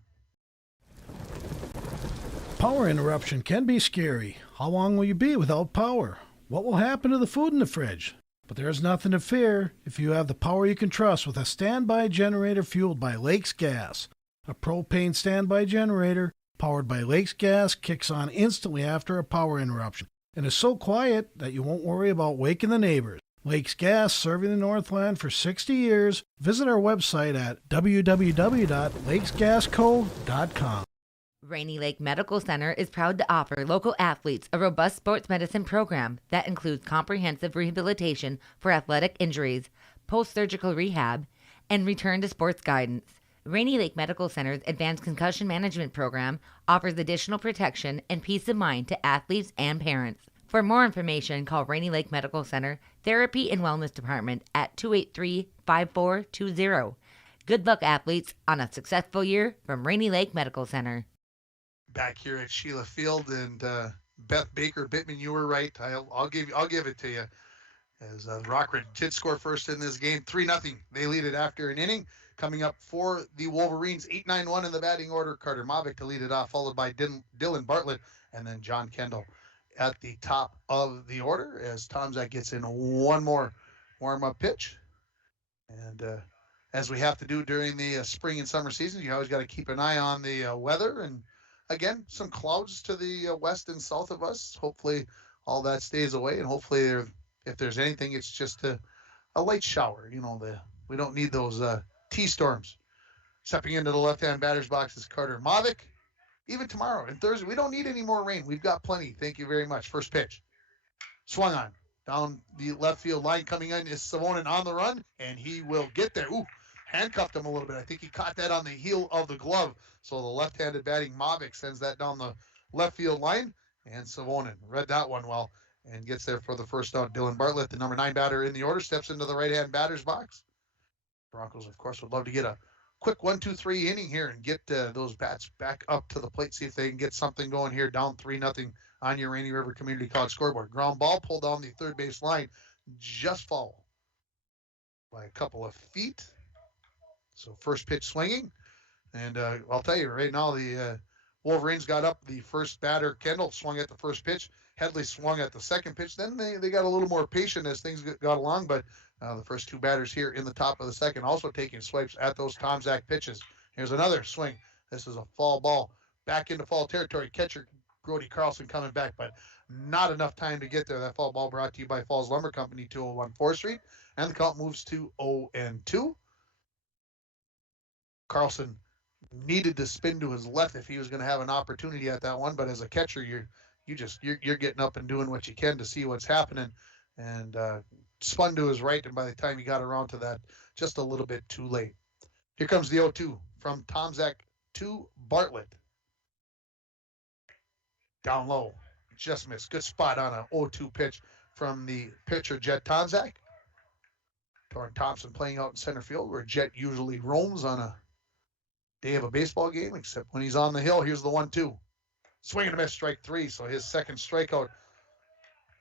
Power interruption can be scary. How long will you be without power? What will happen to the food in the fridge? But there's nothing to fear if you have the power you can trust with a standby generator fueled by Lakes Gas. A propane standby generator powered by Lakes Gas kicks on instantly after a power interruption and is so quiet that you won't worry about waking the neighbors. Lakes Gas, serving the Northland for 60 years. Visit our website at www.lakesgasco.com. Rainy Lake Medical Center is proud to offer local athletes a robust sports medicine program that includes comprehensive rehabilitation for athletic injuries, post-surgical rehab, and return to sports guidance. Rainy Lake Medical Center's Advanced Concussion Management Program offers additional protection and peace of mind to athletes and parents. For more information, call Rainy Lake Medical Center Therapy and Wellness Department at 283-5420. Good luck, athletes, on a successful year from Rainy Lake Medical Center. Back here at Sheila Field, and Beth Baker Bittman, you were right. I'll give it to you. As Rockridge did score first in this game, 3-0. They lead it after an inning. Coming up for the Wolverines, 8-9-1 in the batting order. Carter Mavic to lead it off, followed by Dylan Bartlett, and then John Kendall at the top of the order as Tomzak gets in one more warm-up pitch. And as we have to do during the spring and summer season, you always got to keep an eye on the weather. And again, some clouds to the west and south of us. Hopefully all that stays away, and hopefully if there's anything, it's just a light shower. We don't need those T-storms. Stepping into the left-hand batter's box is Carter Mavic. Even tomorrow and Thursday, we don't need any more rain. We've got plenty. Thank you very much. First pitch. Swung on. down the left field line. Coming in is Savonin on the run, and he will get there. Ooh, handcuffed him a little bit. I think he caught that on the heel of the glove. So the left-handed batting Mavic sends that down the left field line, and Savonin read that one well and gets there for the first out. Dylan Bartlett, the number 9 batter in the order, steps into the right-hand batter's box. Broncos, of course, would love to get a quick 1-2-3 inning here and get those bats back up to the plate, see if they can get something going here, down 3-0 on your Rainy River Community College scoreboard. Ground ball pulled down the third base line, just foul by a couple of feet. So first pitch swinging, and I'll tell you right now, the Wolverines got up. The first batter, Kendall, swung at the first pitch. Headley swung at the second pitch. Then they got a little more patient as things got along, but the first two batters here in the top of the second also taking swipes at those Tom Zach pitches. Here's another swing. This is a foul ball back into foul territory. Catcher Grody Carlson coming back, but not enough time to get there. That foul ball brought to you by Falls Lumber Company, 201 4th Street, and the count moves to 0-2. Carlson needed to spin to his left if he was going to have an opportunity at that one, but as a catcher, you're getting up and doing what you can to see what's happening, and spun to his right, and by the time he got around to that, just a little bit too late. Here comes the 0-2 from Tom Zach to Bartlett. Down low, just missed. Good spot on an 0-2 pitch from the pitcher, Jet Tomzak. Torrin Thompson playing out in center field, where Jet usually roams on a day of a baseball game, except when he's on the hill. Here's the 1-2. Swing and a miss, strike 3. So his second strikeout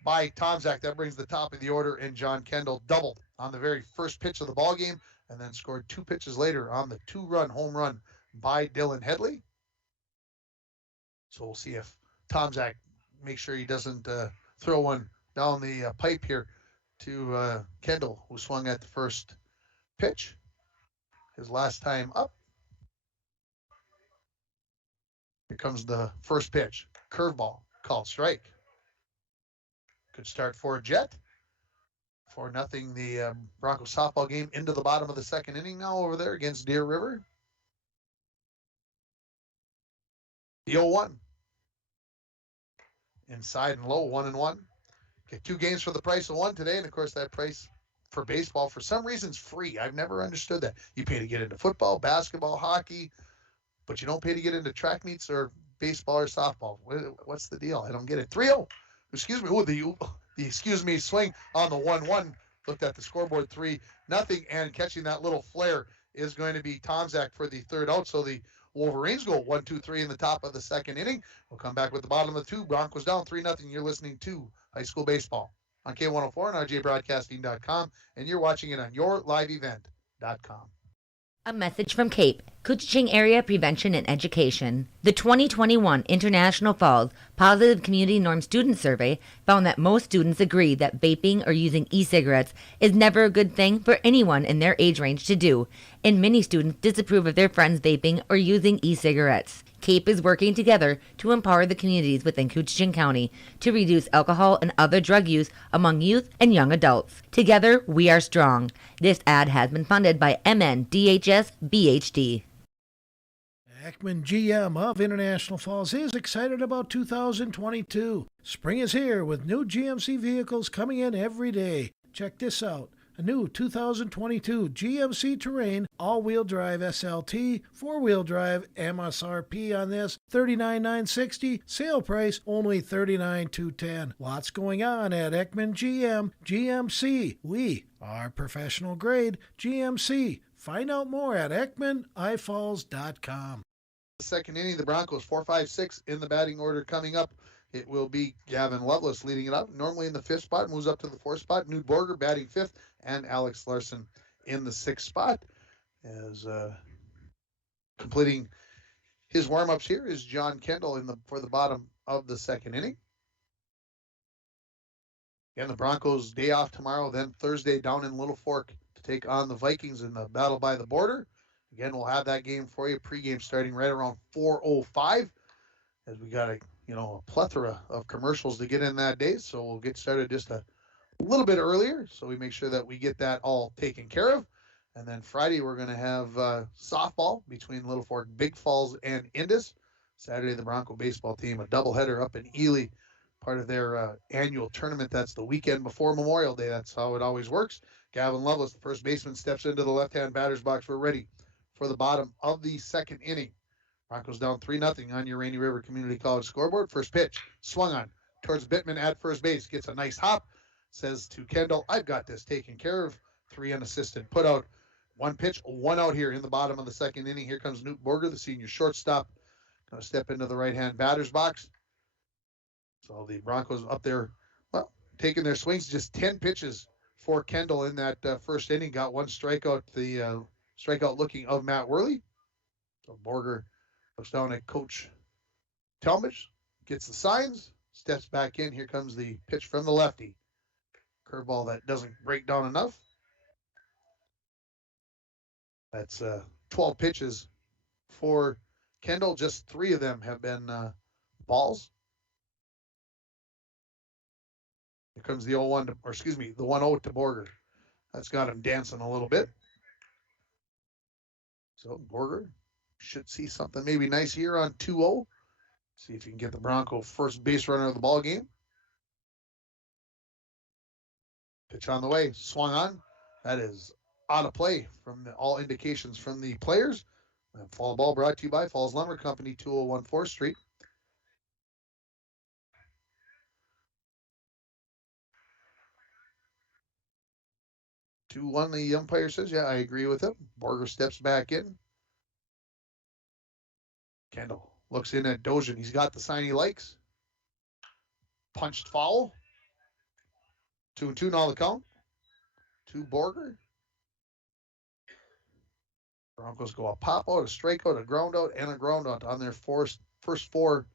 by Tomzak. That brings the top of the order, and John Kendall doubled on the very first pitch of the ball game, and then scored 2 pitches later on the 2-run home run by Dylan Headley. So we'll see if Tomzak makes sure he doesn't throw one down the pipe here to Kendall, who swung at the first pitch. His last time up. Here comes the first pitch. Curveball, called strike. Good start for Jet. 4-0 the Broncos softball game into the bottom of the second inning now over there against Deer River. The 0-1. Inside and low, 1-1. Get 2 games for the price of 1 today, and of course that price for baseball for some reason is free. I've never understood that. You pay to get into football, basketball, hockey, but you don't pay to get into track meets or baseball or softball. What's the deal? I don't get it. 3-0. Excuse me. Oh, the swing on the 1-1. Looked at the scoreboard, 3-0, and catching that little flare is going to be Tomzak for the third out. So the Wolverines go 1-2-3 in the top of the second inning. We'll come back with the bottom of the 2. Broncos down 3-0. You're listening to High School Baseball on K104 and RJBroadcasting.com, and you're watching it on yourliveevent.com. A message from CAPE, Couchiching Area Prevention and Education. The 2021 International Falls Positive Community Norm Student Survey found that most students agree that vaping or using e-cigarettes is never a good thing for anyone in their age range to do, and many students disapprove of their friends vaping or using e-cigarettes. CAPE is working together to empower the communities within Couchiching County to reduce alcohol and other drug use among youth and young adults. Together, we are strong. This ad has been funded by MNDHS BHD. Ekman GM of International Falls is excited about 2022. Spring is here with new GMC vehicles coming in every day. Check this out. A new 2022 GMC Terrain all-wheel drive SLT, 4-wheel drive, MSRP on this $39,960, sale price only $39,210. Lots going on at Ekman GM, GMC. We are professional grade GMC. Find out more at EkmanIFalls.com. Second inning, the Broncos 4-5-6 in the batting order coming up. It will be Gavin Lovelace leading it up. Normally in the 5th spot, moves up to the 4th spot. Newt Borger batting 5th, and Alex Larson in the 6th spot. As completing his warm-ups here is John Kendall for the bottom of the second inning. Again, the Broncos day off tomorrow, then Thursday down in Little Fork to take on the Vikings in the Battle by the Border. Again, we'll have that game for you. Pregame starting right around 4:05, as we got a plethora of commercials to get in that day. So we'll get started just a little bit earlier, so we make sure that we get that all taken care of. And then Friday, we're going to have softball between Little Fork, Big Falls, and Indus. Saturday, the Bronco baseball team, a doubleheader up in Ely, part of their annual tournament. That's the weekend before Memorial Day. That's how it always works. Gavin Lovelace, the first baseman, steps into the left-hand batter's box. We're ready for the bottom of the second inning. Broncos down 3-0 on your Rainy River Community College scoreboard. First pitch, swung on towards Bittman at first base. Gets a nice hop. Says to Kendall, I've got this taken care of. 3 unassisted. Put out. 1 pitch, 1 out here in the bottom of the second inning. Here comes Newt Borger, the senior shortstop. Going to step into the right-hand batter's box. So the Broncos up there, well, taking their swings. Just 10 pitches for Kendall in that first inning. Got 1 strikeout, the strikeout looking of Matt Worley. So Borger looks down at Coach Talmadge, gets the signs, steps back in. Here comes the pitch from the lefty. Curveball that doesn't break down enough. That's 12 pitches for Kendall. Just 3 of them have been balls. Here comes the 0-1, the 1-0 to Borger. That's got him dancing a little bit. So Borger should see something maybe nice here on 2-0. See if he can get the Bronco first base runner of the ball game. Pitch on the way, swung on. That is out of play from all indications from the players. And foul ball brought to you by Falls Lumber Company, 201 4th Street. Two one, the umpire says, yeah, I agree with him. Borger steps back in. Kendall looks in at Dojan. He's got the sign he likes. Punched foul. 2-2 now the count. To Borger. Broncos go a pop out, a strikeout, a ground out, and a ground out on their first 4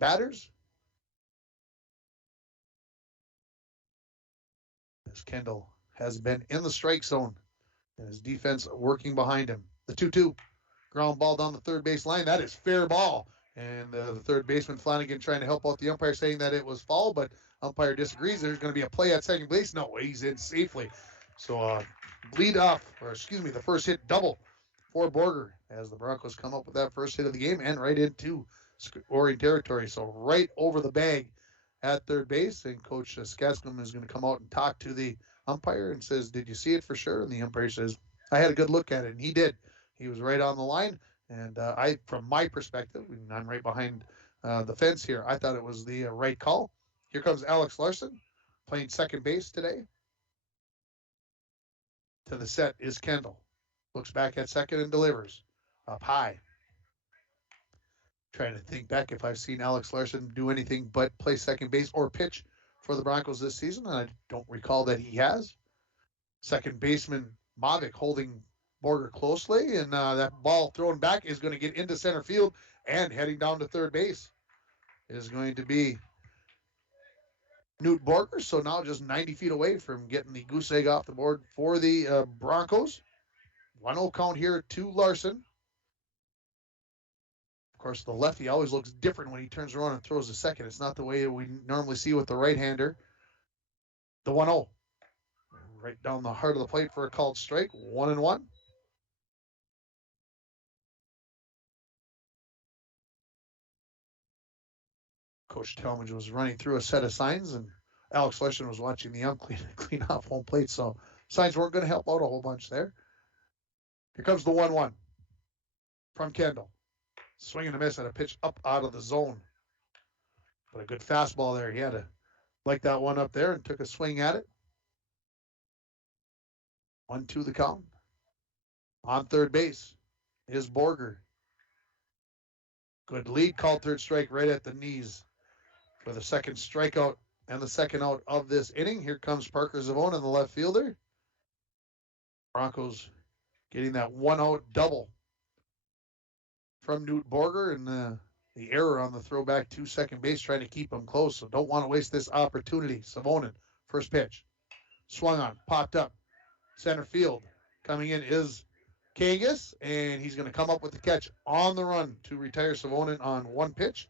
batters. As Kendall has been in the strike zone and his defense working behind him. The 2-2 ground ball down the third base line. That is fair ball. And the third baseman Flanagan trying to help out the umpire, saying that it was foul, but umpire disagrees. There's going to be a play at second base. No, he's in safely. So the first hit double for Borger as the Broncos come up with that first hit of the game and right into scoring territory. So right over the bag at third base, and Coach Skatscom is going to come out and talk to the umpire and says, did you see it for sure? And the umpire says, I had a good look at it, and he did. He was right on the line, and from my perspective, and I'm right behind the fence here, I thought it was the right call. Here comes Alex Larson playing second base today. To the set is Kendall. Looks back at second and delivers. Up high. Trying to think back if I've seen Alex Larson do anything but play second base or pitch for the Broncos this season, and I don't recall that he has. Second baseman Mavic holding Borger closely, and that ball thrown back is going to get into center field, and heading down to third base is going to be Newt Borger. So now just 90 feet away from getting the goose egg off the board for the Broncos. 1-0 count here to Larson. Of course, the lefty always looks different when he turns around and throws a second. It's not the way we normally see with the right-hander. The 1-0. Right down the heart of the plate for a called strike. 1-1. Coach Talmadge was running through a set of signs, and Alex Larson was watching the ump clean off home plate, so signs weren't going to help out a whole bunch there. Here comes the 1-1 from Kendall. Swing and a miss at a pitch up out of the zone. But a good fastball there. He had to like that one up there and took a swing at it. 1-2 the count. On third base is Borger. Good lead, called third strike right at the knees for the second strikeout and the second out of this inning. Here comes Parker Zavona, the left fielder. Broncos getting that 1-out double from Newt Borger, and the error on the throwback to second base, trying to keep him close. So don't want to waste this opportunity. Savonin, first pitch. Swung on, popped up. Center field. Coming in is Kagas, and he's going to come up with the catch on the run to retire Savonin on one pitch.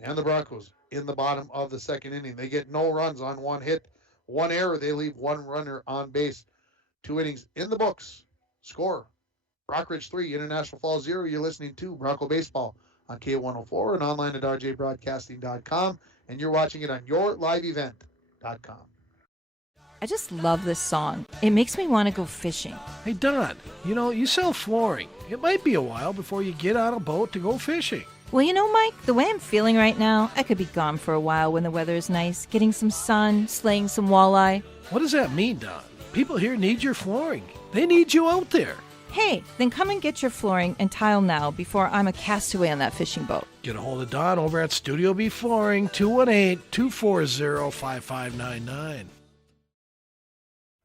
And the Broncos in the bottom of the second inning. They get no runs on one hit, one error. They leave one runner on base. 2 innings in the books. Score. Rockridge 3, International Falls 0. You're listening to Bronco Baseball on K104 and online at rjbroadcasting.com and you're watching it on yourliveevent.com. I just love this song. It makes me want to go fishing. Hey, Don, you sell flooring. It might be a while before you get on a boat to go fishing. Well, Mike, the way I'm feeling right now, I could be gone for a while when the weather is nice, getting some sun, slaying some walleye. What does that mean, Don? People here need your flooring. They need you out there. Hey, then come and get your flooring and tile now before I'm a castaway on that fishing boat. Get a hold of Don over at Studio B Flooring, 218-240-5599.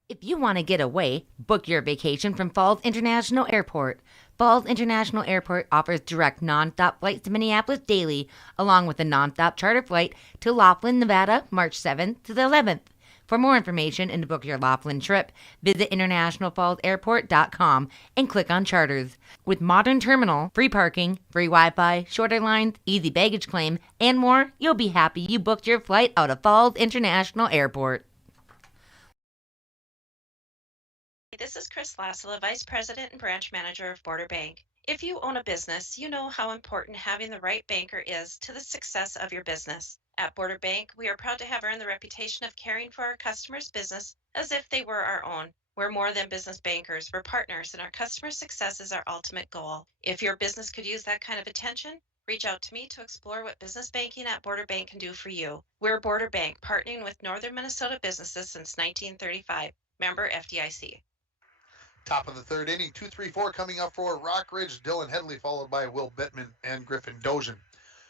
If you want to get away, book your vacation from Falls International Airport. Falls International Airport offers direct non-stop flights to Minneapolis daily, along with a non-stop charter flight to Laughlin, Nevada, March 7th to the 11th. For more information and to book your Laughlin trip, visit internationalfallsairport.com and click on charters. With modern terminal, free parking, free Wi-Fi, shorter lines, easy baggage claim, and more, you'll be happy you booked your flight out of Falls International Airport. This is Chris Lassila, Vice President and Branch Manager of Border Bank. If you own a business, you know how important having the right banker is to the success of your business. At Border Bank, we are proud to have earned the reputation of caring for our customers' business as if they were our own. We're more than business bankers, we're partners, and our customer success is our ultimate goal. If your business could use that kind of attention, reach out to me to explore what business banking at Border Bank can do for you. We're Border Bank, partnering with Northern Minnesota businesses since 1935. Member FDIC. Top of the third inning, 2-3-4 coming up for Rockridge. Dylan Headley followed by Will Bittman and Griffin Dozian.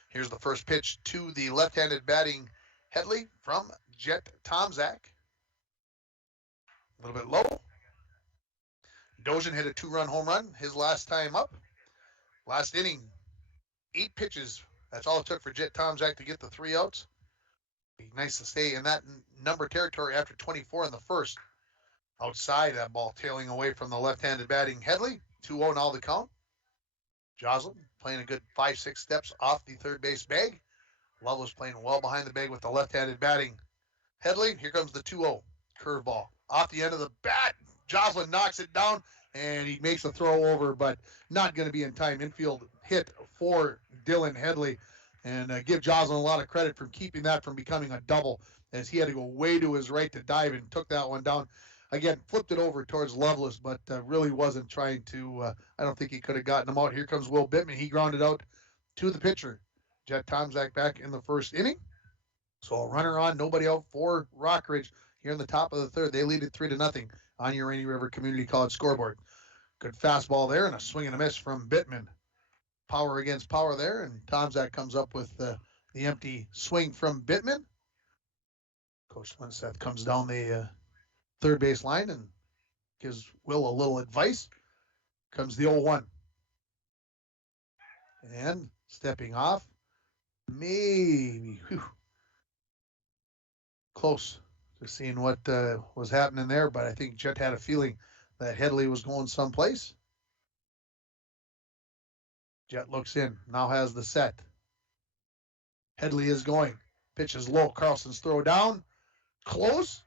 Here's the first pitch to the left-handed batting Headley from Jet Tomzak. A little bit low. Dozian hit a 2-run home run his last time up. Last inning, 8 pitches. That's all it took for Jet Tomzak to get the 3 outs. Be nice to stay in that number territory after 24 in the first. Outside, that ball tailing away from the left-handed batting Headley. 2-0 now the count. Joslin playing a good 5-6 steps off the third base bag. Love was playing well behind the bag with the left-handed batting Headley. Here comes the 2-0 curveball. Off the end of the bat, Joslin knocks it down, and he makes a throw over, but not going to be in time. Infield hit for Dylan Headley, and give Joslin a lot of credit for keeping that from becoming a double, as he had to go way to his right to dive and took that one down. Again, flipped it over towards Lovelace, but really wasn't trying to. I don't think he could have gotten him out. Here comes Will Bittman. He grounded out to the pitcher. Jet Tomzak back in the first inning. So a runner on, nobody out for Rockridge here in the top of the third. They lead it 3-0 on your Rainy River Community College scoreboard. Good fastball there and a swing and a miss from Bittman. Power against power there, and Tomzak comes up with the empty swing from Bittman. Coach Linseth comes down the third base line and gives Will a little advice. Comes the 0-1. And stepping off, maybe close to seeing what was happening there, but I think Jet had a feeling that Headley was going someplace. Jet looks in, now has the set. Headley is going. Pitch is low. Carlson's throw down. Close.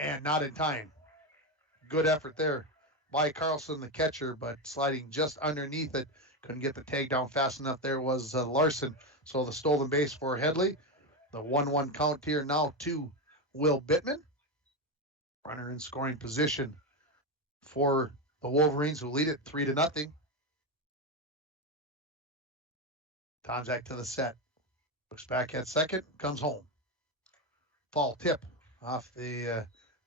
And not in time. Good effort there by Carlson, the catcher, but sliding just underneath it. Couldn't get the tag down fast enough. There was Larson. So the stolen base for Headley. The 1-1 count here now to Will Bittman. Runner in scoring position for the Wolverines, who lead it 3-0. Tomzak to the set. Looks back at second. Comes home. Fall tip off the...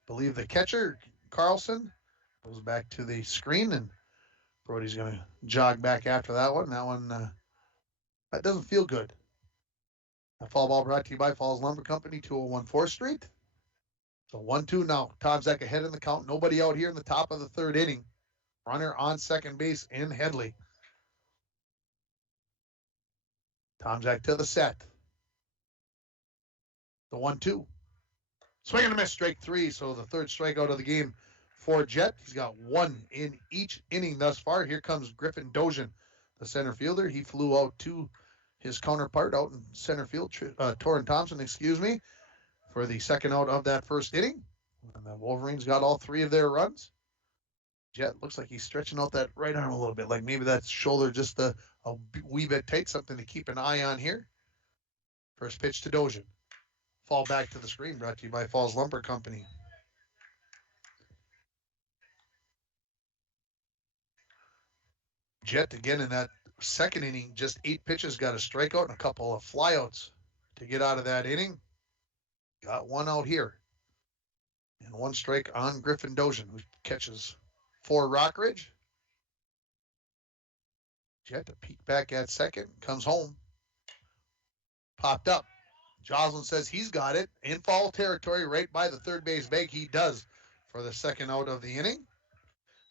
believe the catcher, Carlson, goes back to the screen, and Brody's going to jog back after that one. That one, that doesn't feel good. A foul ball brought to you by Falls Lumber Company, 201 4th Street. So 1-2 now. Tomzak ahead in the count. Nobody out here in the top of the third inning. Runner on second base in Headley. Tomzak to the set. The 1-2. Swing and a miss, strike 3, so the third strikeout of the game for Jet. He's got 1 in each inning thus far. Here comes Griffin Dozian, the center fielder. He flew out to his counterpart out in center field, Torrin Thompson, for the second out of that first inning. And the Wolverines got all 3 of their runs. Jet looks like he's stretching out that right arm a little bit, like maybe that shoulder just a wee bit tight, something to keep an eye on here. First pitch to Dozian. fall back to the screen, brought to you by Falls Lumber Company. Jet again in that second inning, just 8 pitches, got a strikeout and a couple of flyouts to get out of that inning. Got one out here. And 1 strike on Griffin Dozian, who catches for Rockridge. Jet to peek back at second, comes home. Popped up. Joslin says he's got it in foul territory right by the third base bag. He does for the second out of the inning.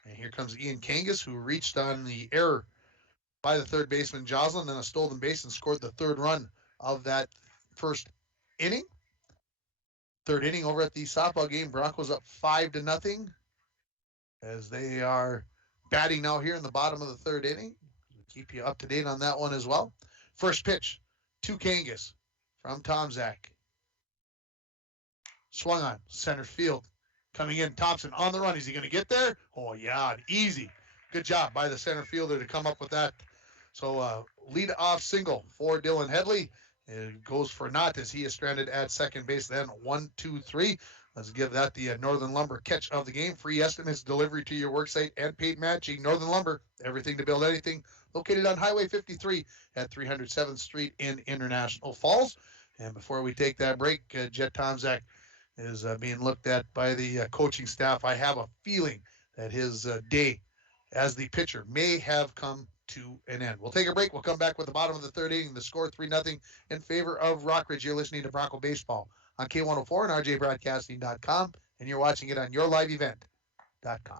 And here comes Ian Kangas, who reached on the error by the third baseman Joslin, then a stolen base and scored the third run of that first inning. Third inning over at the softball game, Broncos up 5-0 as they are batting now here in the bottom of the third inning. We'll keep you up to date on that one as well. First pitch to Kangas from Tomczak. Swung on, center field. Coming in, Thompson on the run. Is he going to get there? Oh, yeah, easy. Good job by the center fielder to come up with that. So lead off single for Dylan Headley. It goes for naught as he is stranded at second base. Then 1, 2, 3. Let's give that the Northern Lumber catch of the game. Free estimates, delivery to your worksite, and paid matching. Northern Lumber, everything to build anything. Located on Highway 53 at 307th Street in International Falls. And before we take that break, Jet Tomczak is being looked at by the coaching staff. I have a feeling that his day as the pitcher may have come to an end. We'll take a break. We'll come back with the bottom of the third inning. The score 3-0 in favor of Rockridge. You're listening to Bronco Baseball on K104 and RJBroadcasting.com, and you're watching it on yourliveevent.com.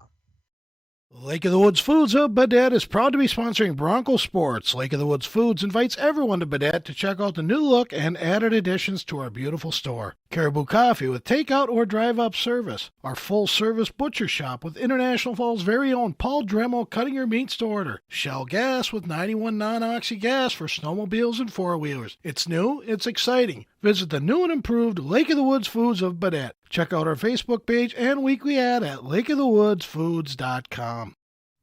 Lake of the Woods Foods of Baudette is proud to be sponsoring Bronco Sports. Lake of the Woods Foods invites everyone to Baudette to check out the new look and added additions to our beautiful store. Caribou Coffee with takeout or drive-up service. Our full-service butcher shop with International Falls' very own Paul Dremel cutting your meats to order. Shell Gas with 91 non-oxy gas for snowmobiles and four-wheelers. It's new, it's exciting. Visit the new and improved Lake of the Woods Foods of Baudette. Check out our Facebook page and weekly ad at lakeofthewoodsfoods.com.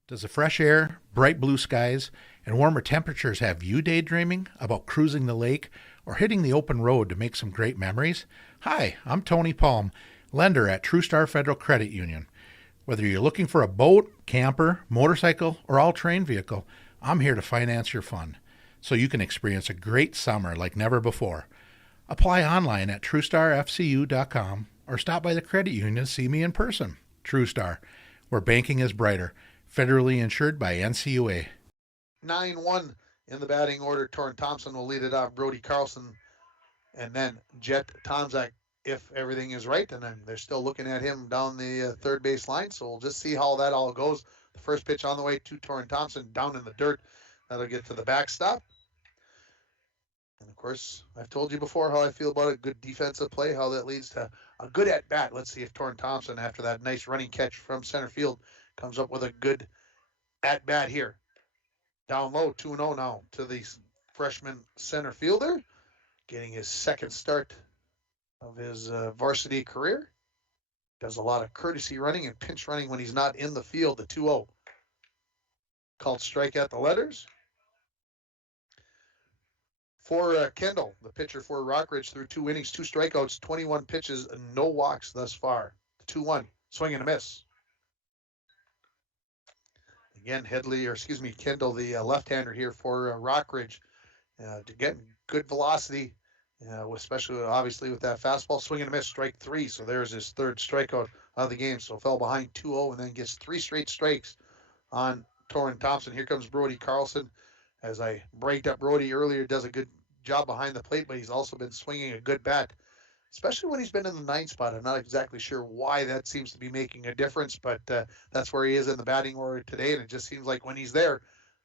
Does the fresh air, bright blue skies, and warmer temperatures have you daydreaming about cruising the lake or hitting the open road to make some great memories? Hi, I'm Tony Palm, lender at TrueStar Federal Credit Union. Whether you're looking for a boat, camper, motorcycle, or all-terrain vehicle, I'm here to finance your fun so you can experience a great summer like never before. Apply online at TrueStarFCU.com or stop by the credit union to see me in person. TrueStar, where banking is brighter. Federally insured by NCUA. 9-1 in the batting order. Torrin Thompson will lead it off. Brody Carlson, and then Jet Tomczak, if everything is right. And then they're still looking at him down the third base line. So we'll just see how that all goes. The first pitch on the way to Torrin Thompson, down in the dirt. That'll get to the backstop. And of course, I've told you before how I feel about a good defensive play, how that leads to a good at bat. Let's see if Torrin Thompson, after that nice running catch from center field, comes up with a good at bat here. Down low, 2-0 now to the freshman center fielder, getting his second start of his varsity career. Does a lot of courtesy running and pinch running when he's not in the field. The 2-0. Called strike at the letters. For Kendall, the pitcher for Rockridge, through 2 innings, 2 strikeouts, 21 pitches, and no walks thus far. 2-1, swing and a miss. Again, Kendall, the left-hander here for Rockridge, to get good velocity, especially obviously with that fastball. Swing and a miss, strike 3. So there's his third strikeout of the game. So fell behind 2-0 and then gets 3 straight strikes on Torrin Thompson. Here comes Brody Carlson. As I braked up Brody earlier, does a good job behind the plate, but he's also been swinging a good bat, especially when he's been in the 9th spot. I'm not exactly sure why that seems to be making a difference, but that's where he is in the batting order today, and it just seems like when he's there,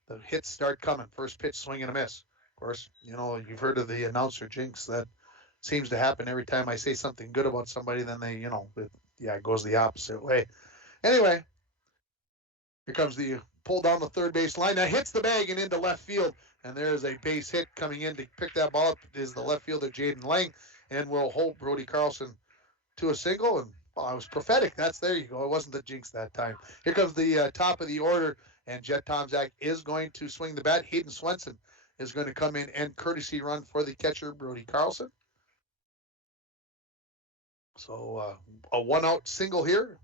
the hits start coming. First pitch, swing and a miss. Of course, you've heard of the announcer jinx. That seems to happen every time I say something good about somebody, then they, it goes the opposite way. Anyway, here comes the pull down the third base line. That hits the bag and into left field, and there's a base hit coming in to pick that ball up is the left fielder, Jaden Lang, and will hold Brody Carlson to a single. And I was prophetic. There you go. It wasn't the jinx that time. Here comes the top of the order, and Jet Tomczak is going to swing the bat. Hayden Swenson is going to come in and courtesy run for the catcher, Brody Carlson. So a one-out single here.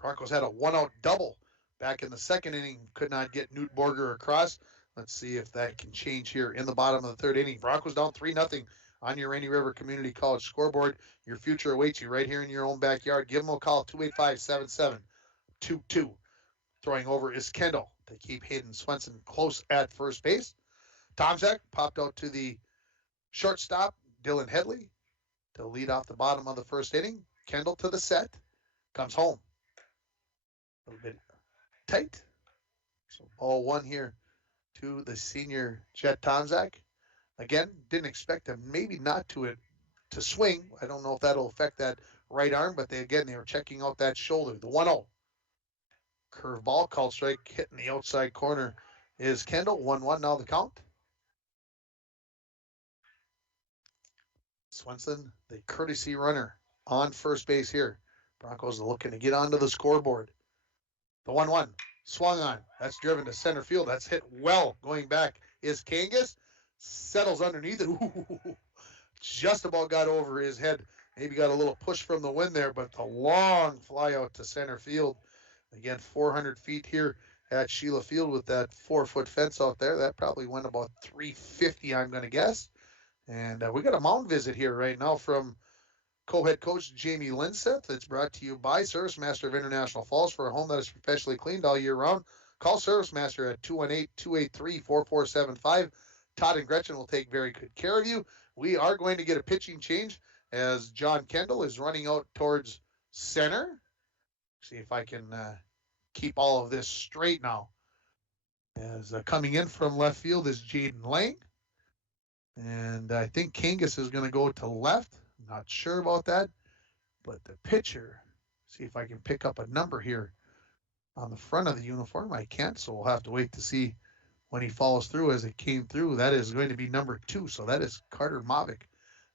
Broncos had a one-out double back in the second inning. Could not get Newt Borger across. Let's see if that can change here in the bottom of the third inning. Broncos down 3-0 on your Rainy River Community College scoreboard. Your future awaits you right here in your own backyard. Give them a call, 285-7722. Throwing over is Kendall to keep Hayden Swenson close at first base. Tomczak popped out to the shortstop, Dylan Headley, to lead off the bottom of the first inning. Kendall to the set. Comes home. A little bit tight. So ball one here to the senior Jet Tomczak. Again, didn't expect him maybe not to swing. I don't know if that'll affect that right arm, but they were checking out that shoulder. The 1-0. Curveball called strike, hitting the outside corner is Kendall. 1-1 now the count. Swenson, the courtesy runner on first base here. Broncos are looking to get onto the scoreboard. The 1-1 swung on. That's driven to center field. That's hit well. Going back is Kangas. Settles underneath it. Ooh, just about got over his head. Maybe got a little push from the wind there, but the long fly out to center field. Again, 400 feet here at Sheila Field with that 4-foot fence out there. That probably went about 350, I'm going to guess. And we got a mound visit here right now from co-head coach Jamie Linseth. It's brought to you by Service Master of International Falls for a home that is professionally cleaned all year round. Call Service Master at 218-283-4475. Todd and Gretchen will take very good care of you. We are going to get a pitching change as John Kendall is running out towards center. See if I can keep all of this straight now. As coming in from left field is Jaden Lang. And I think Kangas is going to go to left. Not sure about that. But the pitcher, see if I can pick up a number here on the front of the uniform. I can't, so we'll have to wait to see when he follows through as it came through. That is going to be number 2. So that is Carter Mavic.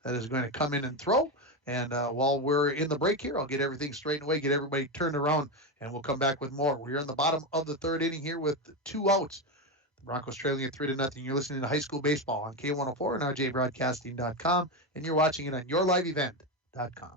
That is going to come in and throw. And while we're in the break here, I'll get everything straightened away, get everybody turned around, and we'll come back with more. We're in the bottom of the third inning here with 2 outs. The Broncos trailing at 3-0. You're listening to High School Baseball on K104 and RJBroadcasting.com, and you're watching it on YourLiveEvent.com.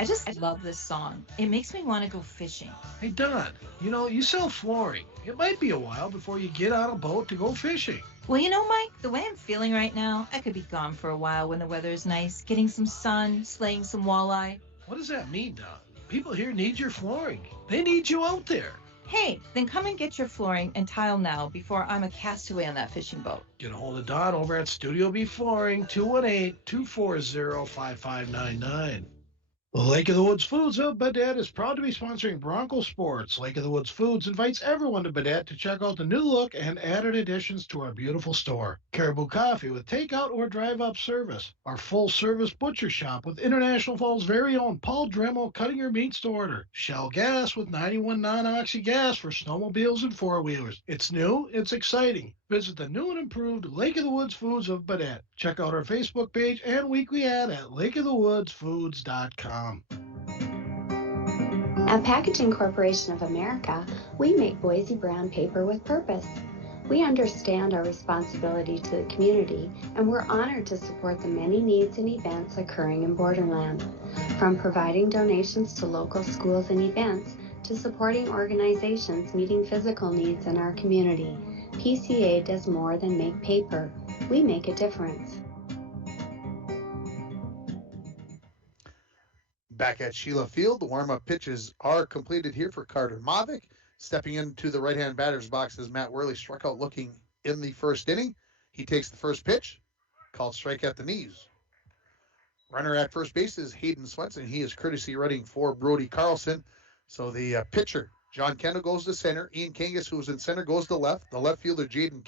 I just love this song. It makes me want to go fishing. Hey, Don, you sell flooring. It might be a while before you get on a boat to go fishing. Well, Mike, the way I'm feeling right now, I could be gone for a while when the weather is nice, getting some sun, slaying some walleye. What does that mean, Don? People here need your flooring. They need you out there. Hey, then come and get your flooring and tile now before I'm a castaway on that fishing boat. Get a hold of Don over at Studio B Flooring, 218-240-5599. Lake of the Woods Foods of Baudette is proud to be sponsoring Bronco Sports. Lake of the Woods Foods invites everyone to Baudette to check out the new look and added additions to our beautiful store. Caribou Coffee with takeout or drive-up service. Our full-service butcher shop with International Falls' very own Paul Dremel cutting your meats to order. Shell Gas with 91 non-oxy gas for snowmobiles and four-wheelers. It's new, it's exciting. Visit the new and improved Lake of the Woods Foods of Baudette. Check out our Facebook page and weekly ad at lakeofthewoodsfoods.com. At Packaging Corporation of America, we make Boise brown paper with purpose. We understand our responsibility to the community, and we're honored to support the many needs and events occurring in Borderland. From providing donations to local schools and events, to supporting organizations meeting physical needs in our community, PCA does more than make paper. We make a difference. Back at Sheila Field, the warm-up pitches are completed here for Carter Mavic. Stepping into the right-hand batter's box is Matt Worley, struck out looking in the first inning. He takes the first pitch, called strike at the knees. Runner at first base is Hayden Swenson. He is courtesy running for Brody Carlson. So the pitcher, John Kendall, goes to center. Ian Kangas, who's in center, goes to left. The left fielder, Jaden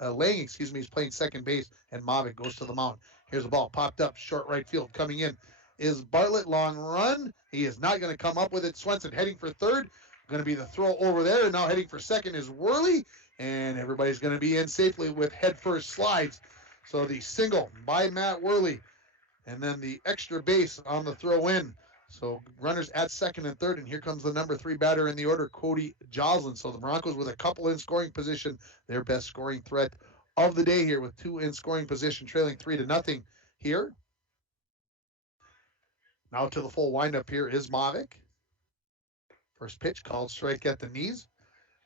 Lang, is playing second base, and Mavic goes to the mound. Here's the ball, popped up, short right field. Coming in is Bartlett, long run. He is not going to come up with it. Swenson heading for third. Going to be the throw over there. And now heading for second is Worley. And everybody's going to be in safely with head first slides. So the single by Matt Worley. And then the extra base on the throw in. So runners at second and third. And here comes the number 3 batter in the order, Cody Joslin. So the Broncos with a couple in scoring position. Their best scoring threat of the day here with 2 in scoring position, trailing 3-0 here. Now to the full windup here is Mavic. First pitch called strike at the knees.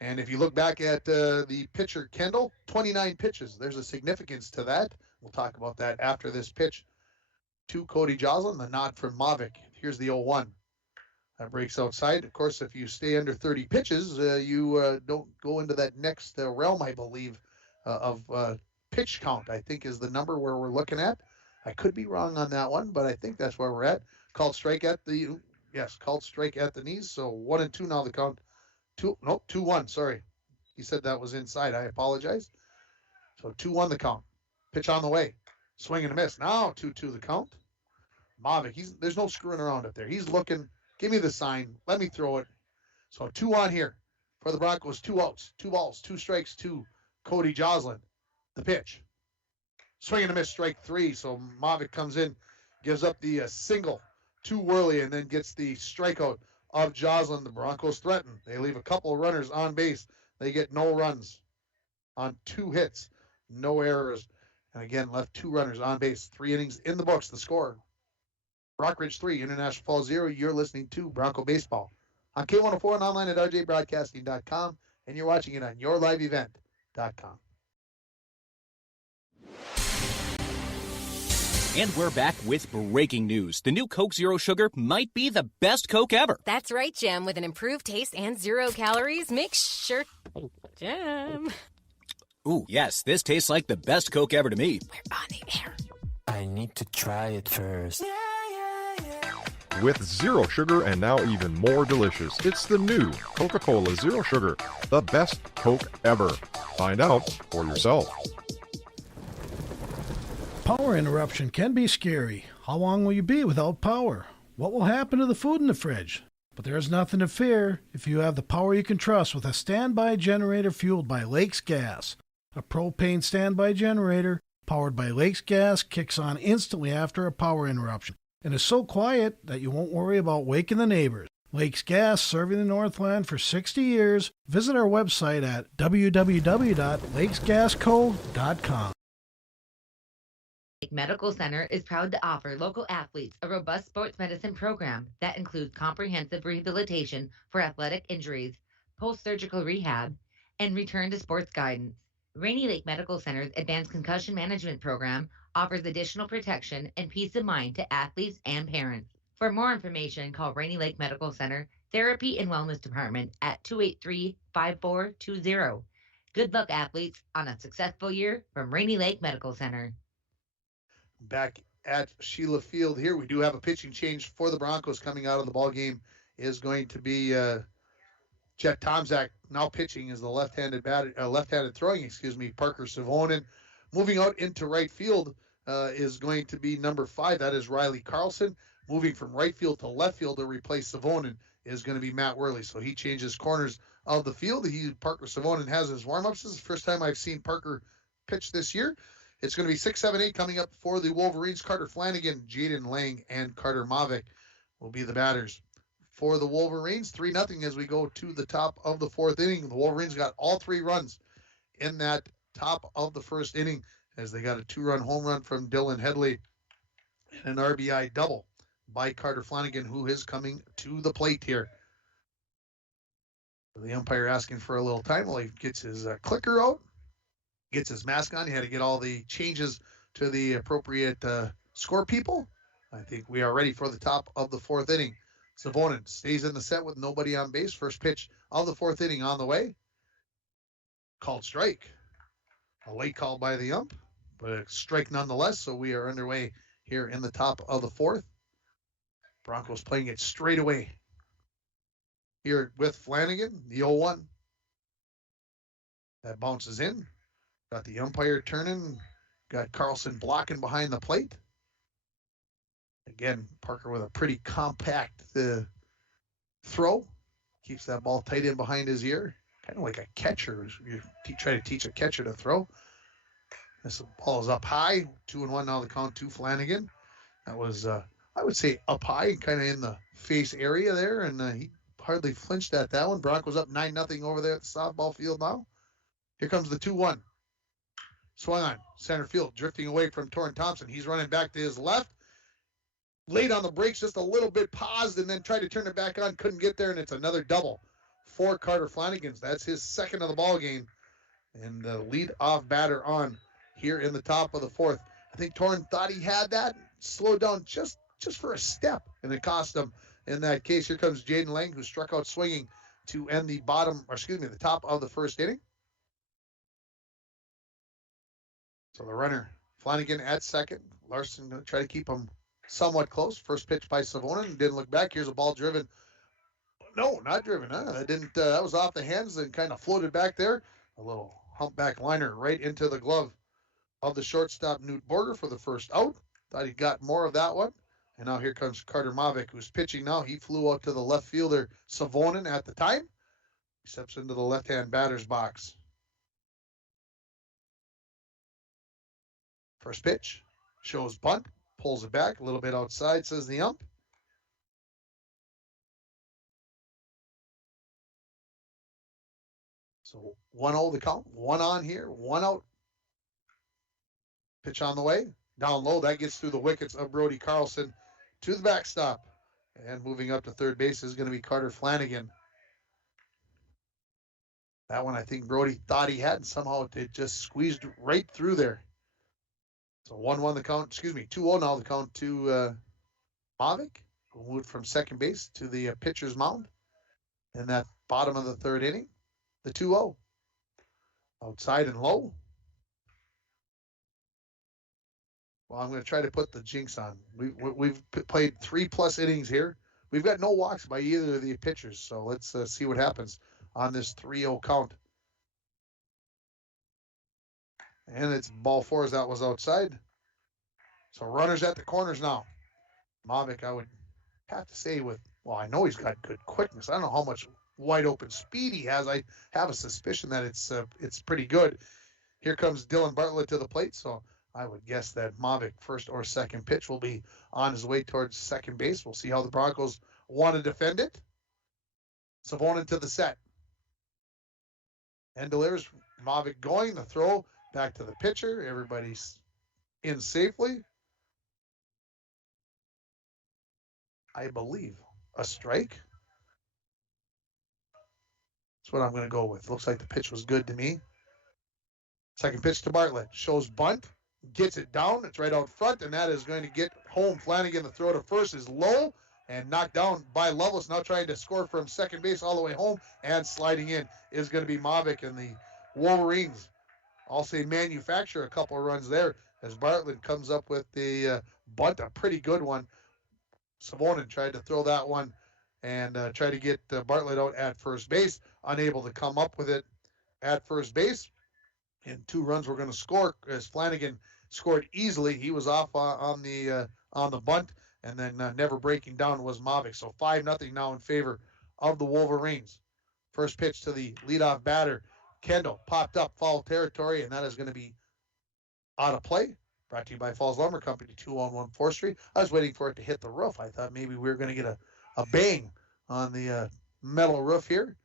And if you look back at the pitcher, Kendall, 29 pitches. There's a significance to that. We'll talk about that after this pitch. To Cody Joslin, the nod from Mavic. Here's the 0-1. That breaks outside. Of course, if you stay under 30 pitches, you don't go into that next realm, I believe, of pitch count, I think is the number where we're looking at. I could be wrong on that one, but I think that's where we're at. Called strike at the knees. So 1-2 now the count. 2-1, sorry. He said that was inside. I apologize. So 2-1 the count. Pitch on the way. Swing and a miss. Now 2-2 the count. Mavic, there's no screwing around up there. He's looking. Give me the sign. Let me throw it. So 2-1 here for the Broncos. 2 outs, 2 balls, 2 strikes to Cody Joslin. The pitch. Swing and a miss, strike 3. So Mavic comes in, gives up the single to Worley, and then gets the strikeout of Joslin. The Broncos threaten. They leave a couple of runners on base. They get no runs on 2 hits, no errors. And again, left 2 runners on base. 3 innings in the books. The score, Rockridge 3, International Falls 0. You're listening to Bronco Baseball on K104 and online at rjbroadcasting.com, and you're watching it on yourliveevent.com. And we're back with breaking news. The new Coke Zero Sugar might be the best Coke ever. That's right, Jam. With an improved taste and 0 calories, make sure... Jam. Ooh, yes, this tastes like the best Coke ever to me. We're on the air. I need to try it first. With zero sugar and now even more delicious, it's the new Coca-Cola Zero Sugar, the best Coke ever. Find out for yourself. Power interruption can be scary. How long will you be without power? What will happen to the food in the fridge? But there is nothing to fear if you have the power you can trust with a standby generator fueled by Lakes Gas. A propane standby generator powered by Lakes Gas kicks on instantly after a power interruption and is so quiet that you won't worry about waking the neighbors. Lakes Gas, serving the Northland for 60 years. Visit our website at www.lakesgasco.com. Lake Medical Center is proud to offer local athletes a robust sports medicine program that includes comprehensive rehabilitation for athletic injuries, post-surgical rehab, and return to sports guidance. Rainy Lake Medical Center's advanced concussion management program offers additional protection and peace of mind to athletes and parents. For more information, call Rainy Lake Medical Center Therapy and Wellness Department at 283-5420. Good luck, athletes, on a successful year from Rainy Lake Medical Center. Back at Sheila Field here, we do have a pitching change for the Broncos. Coming out of the ball game is going to be Jet Tomczak. Now pitching is the left-handed throwing, Parker Savonen. Moving out into right field is going to be number 5. That is Riley Carlson. Moving from right field to left field to replace Savonen is going to be Matt Worley. So he changes corners of the field. Parker Savonen has his warm-ups. This is the first time I've seen Parker pitch this year. It's going to be 6, 7, 8 coming up for the Wolverines. Carter Flanagan, Jaden Lang, and Carter Mavic will be the batters. For the Wolverines, 3-0 as we go to the top of the 4th inning. The Wolverines got all 3 runs in that top of the 1st inning as they got a 2-run home run from Dylan Headley and an RBI double by Carter Flanagan, who is coming to the plate here. The umpire asking for a little time while he gets his clicker out. Gets his mask on. He had to get all the changes to the appropriate score people. I think we are ready for the top of the 4th inning. Savonen stays in the set with nobody on base. First pitch of the 4th inning on the way. Called strike. A late call by the ump, but a strike nonetheless. So we are underway here in the top of the 4th. Broncos playing it straight away here with Flanagan, the 0-1. That bounces in. Got the umpire turning. Got Carlson blocking behind the plate. Again, Parker with a pretty compact throw. Keeps that ball tight in behind his ear. Kind of like a catcher. You try to teach a catcher to throw. This ball is up high. 2-1 now the count to Flanagan. That was, I would say, up high, kind of in the face area there. And he hardly flinched at that one. Broncos up 9-0 over there at the softball field now. Here comes the 2-1. Swung on center field, drifting away from Torrin Thompson. He's running back to his left. late on the brakes, just a little bit paused, and then tried to turn it back on, couldn't get there, and it's another double for Carter Flanagan's. That's his second of the ball game, and the lead-off batter on here in the top of the fourth. I think Torrin thought he had that, slowed down just for a step, and it cost him in that case. Here comes Jaden Lang, who struck out swinging to end the the top of the first inning. So the runner, Flanagan at second. Larson going to try to keep him somewhat close. First pitch by Savonin, didn't look back. Here's a ball driven. No, not driven. That was off the hands and kind of floated back there. A little humpback liner right into the glove of the shortstop, Newt Borger, for the first out. Thought he got more of that one. And now here comes Carter Mavic, who's pitching now. He flew out to the left fielder, Savonin, at the time. He steps into the left-hand batter's box. First pitch, shows bunt, pulls it back, a little bit outside, says the ump. So 1-0 the count, one on here, one out. Pitch on the way, down low, that gets through the wickets of Brody Carlson to the backstop. And moving up to third base is going to be Carter Flanagan. That one I think Brody thought he had, and somehow it just squeezed right through there. So 1-1 the count, 2-0 now the count to Mavic, who moved from second base to the pitcher's mound in that bottom of the third inning. The 2-0. Outside and low. Well, I'm going to try to put the jinx on. We've played 3+ innings here. We've got no walks by either of the pitchers, so let's see what happens on this 3-0 count. And it's ball 4 as that was outside. So runners at the corners now. Mavic, I would have to say I know he's got good quickness. I don't know how much wide open speed he has. I have a suspicion that it's pretty good. Here comes Dylan Bartlett to the plate, so I would guess that Mavic first or second pitch will be on his way towards second base. We'll see how the Broncos want to defend it. Savonin to the set. And delivers. Mavic going, the throw back to the pitcher. Everybody's in safely. I believe a strike. That's what I'm going to go with. Looks like the pitch was good to me. Second pitch to Bartlett. Shows bunt. Gets it down. It's right out front, and that is going to get home. Flanagan, the throw to first is low and knocked down by Lovelace. Now trying to score from second base all the way home, and sliding in is going to be Mavic, and the Wolverines, I'll say, manufacture a couple of runs there as Bartlett comes up with the bunt, a pretty good one. Savonin tried to throw that one and try to get Bartlett out at first base, unable to come up with it at first base. And 2 runs were going to score as Flanagan scored easily. He was off on the bunt, and then never breaking down was Mavic. So 5-0 now in favor of the Wolverines. First pitch to the leadoff batter, Kendall, popped up, foul territory, and that is going to be out of play. Brought to you by Falls Lumber Company, 211 4th Street. I was waiting for it to hit the roof. I thought maybe we were going to get a bang on the metal roof here,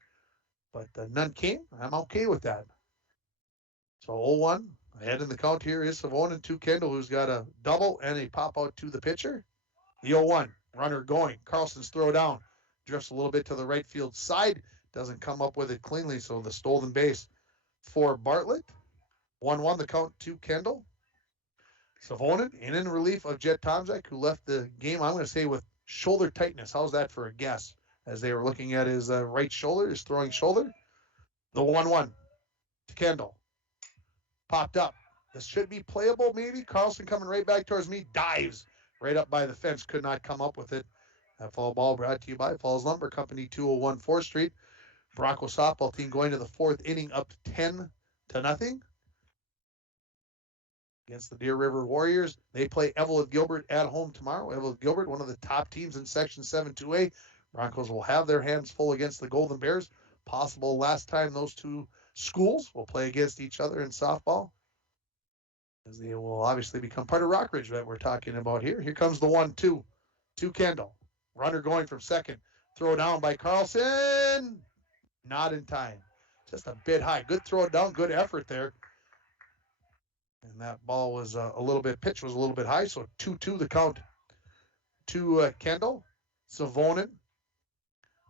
but none came. I'm okay with that. So 0-1. Ahead in the count here is Savonin to Kendall, who's got a double and a pop out to the pitcher. The 0-1. Runner going. Carlson's throw down. Drifts a little bit to the right field side. Doesn't come up with it cleanly, so the stolen base for Bartlett. 1-1 the count to Kendall. Savonin in relief of Jet Tomczak, who left the game, I'm going to say, with shoulder tightness. How's that for a guess? As they were looking at his right shoulder, his throwing shoulder. The 1-1 to Kendall. Popped up. This should be playable, maybe. Carlson coming right back towards me. Dives right up by the fence. Could not come up with it. That foul ball brought to you by Falls Lumber Company, 201 4th Street. Bronco softball team going to the 4th inning, up 10-0 against the Deer River Warriors. They play Evelyn Gilbert at home tomorrow. Evelyn Gilbert, one of the top teams in Section 7-2A. Broncos will have their hands full against the Golden Bears. Possible last time those two schools will play against each other in softball, as they will obviously become part of Rockridge that we're talking about here. Here comes the 1-2 to Kendall. Runner going from second. Throw down by Carlson. Not in time. Just a bit high. Good throw down. Good effort there. And that ball was pitch was a little bit high, so 2-2 the count. to Kendall. Savonin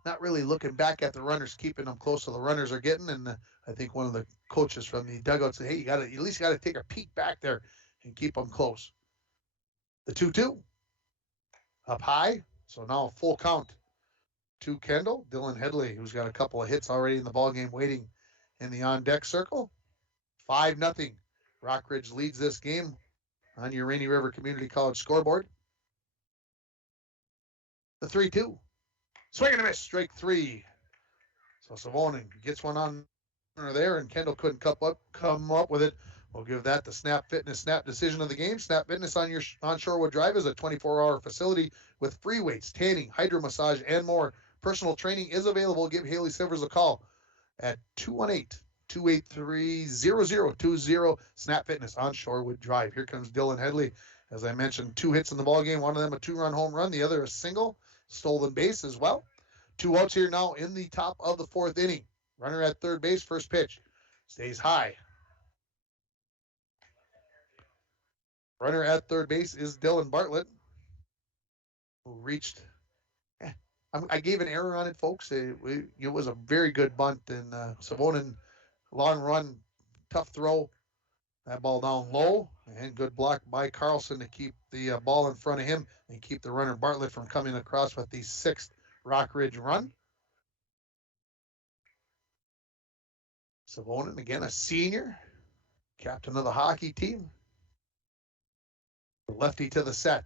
not really looking back at the runners, keeping them close to the runners are getting. And I think one of the coaches from the dugout said, hey, you at least got to take a peek back there and keep them close. The 2-2 up high. So now a full count to Kendall. Dylan Headley, who's got a couple of hits already in the ballgame, waiting in the on-deck circle. 5-0. Rockridge leads this game on your Rainy River Community College scoreboard. The 3-2. Swing and a miss, strike 3. So Savonin gets one on there, and Kendall couldn't come up with it. We'll give that the Snap Fitness Snap decision of the game. Snap Fitness on Shorewood Drive is a 24-hour facility with free weights, tanning, hydro massage, and more. Personal training is available. Give Haley Sivers a call at 218-283-0020. Snap Fitness on Shorewood Drive. Here comes Dylan Headley. As I mentioned, 2 hits in the ballgame. One of them a 2-run home run. The other a single. Stolen base as well. 2 outs here now in the top of the 4th inning. Runner at third base, first pitch. Stays high. Runner at third base is Dylan Bartlett, who reached. I gave an error on it, folks. It was a very good bunt, and Savonin, long run, tough throw. That ball down low, and good block by Carlson to keep the ball in front of him and keep the runner Bartlett from coming across with the 6th Rockridge run. Savonin, again, a senior, captain of the hockey team. Lefty to the set.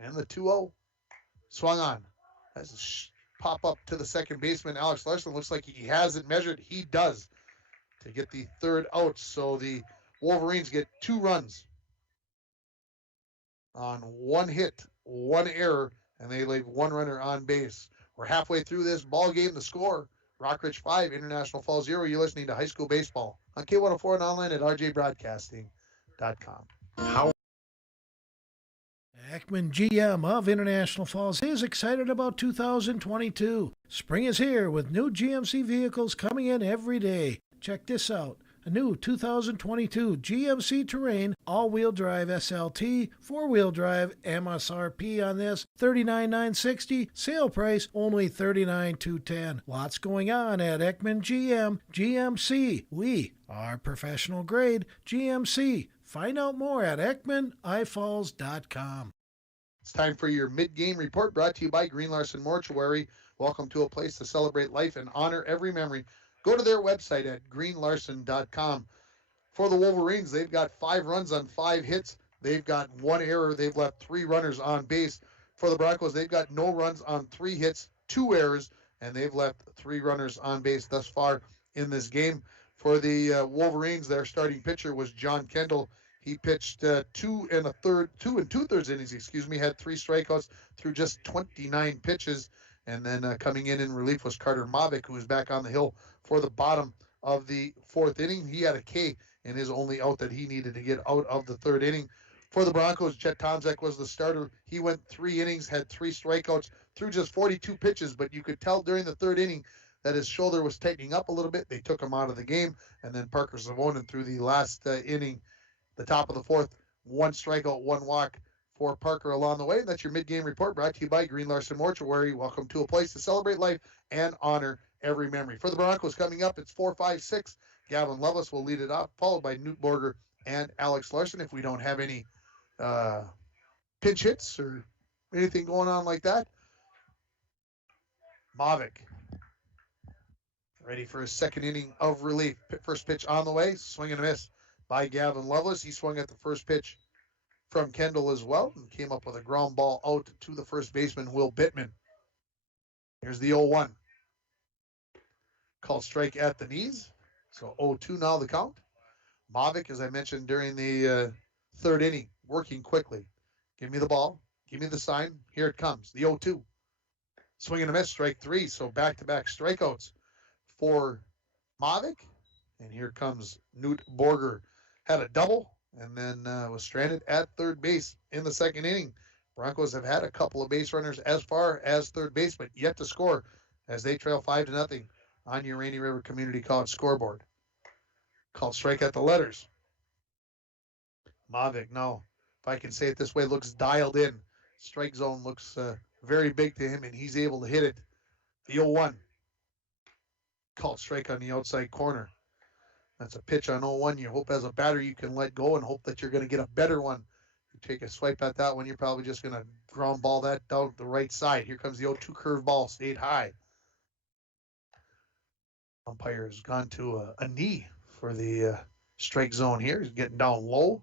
And the 2-0 swung on. As a pop up to the second baseman, Alex Larson. Looks like he has it measured. He does to get the 3rd out. So the Wolverines get 2 runs on 1 hit, 1 error, and they leave 1 runner on base. We're halfway through this ball game. The score, Rockridge 5, International Falls 0. You're listening to High School Baseball on K104 and online at rjbroadcasting.com. Ekman GM of International Falls is excited about 2022. Spring is here with new GMC vehicles coming in every day. Check this out. A new 2022 GMC Terrain all-wheel drive SLT, 4-wheel drive, MSRP on this $39,960, sale price only $39,210. Lots going on at Ekman GMC. We are professional grade GMC. Find out more at EkmanIFalls.com. It's time for your mid-game report brought to you by Green Larson Mortuary. Welcome to a place to celebrate life and honor every memory. Go to their website at greenlarson.com. For the Wolverines, they've got 5 runs on 5 hits. They've got 1 error. They've left 3 runners on base. For the Broncos, they've got no runs on 3 hits, 2 errors, and they've left 3 runners on base thus far in this game. For the Wolverines, their starting pitcher was John Kendall. He pitched 2 2.2 innings, had 3 strikeouts through just 29 pitches. And then coming in relief was Carter Mavic, who was back on the hill for the bottom of the 4th inning. He had a K in his only out that he needed to get out of the 3rd inning. For the Broncos, Chet Tomczak was the starter. He went 3 innings, had 3 strikeouts through just 42 pitches, but you could tell during the 3rd inning that his shoulder was tightening up a little bit. They took him out of the game, and then Parker Savonin through the last inning, the top of the 4th, 1 strikeout, 1 walk for Parker along the way. That's your mid-game report brought to you by Green Larson Mortuary. Welcome to a place to celebrate life and honor every memory. For the Broncos coming up, it's 4-5-6. Gavin Loveless will lead it off, followed by Newt Borger and Alex Larson. If we don't have any pinch hits or anything going on like that. Mavic ready for his 2nd inning of relief. First pitch on the way, swing and a miss by Gavin Loveless. He swung at the first pitch from Kendall as well and came up with a ground ball out to the first baseman, Will Bittman. Here's the 0-1. Called strike at the knees. So 0-2 now the count. Mavic, as I mentioned during the 3rd inning, working quickly. Give me the ball. Give me the sign. Here it comes. The 0-2. Swing and a miss, strike 3. So back-to-back strikeouts for Mavic. And here comes Newt Borger. Had a double and then was stranded at 3rd base in the 2nd inning. Broncos have had a couple of base runners as far as 3rd base, but yet to score as they trail 5-0 on your Rainy River Community College scoreboard. Called strike at the letters. Mavic, now, if I can say it this way, looks dialed in. Strike zone looks very big to him, and he's able to hit it. The 0-1. Called strike on the outside corner. That's a pitch on 0-1. You hope as a batter you can let go and hope that you're going to get a better one. You take a swipe at that one, you're probably just going to ground ball that down the right side. Here comes the 0-2 curveball, stayed high. Umpire has gone to a knee for the strike zone here. He's getting down low.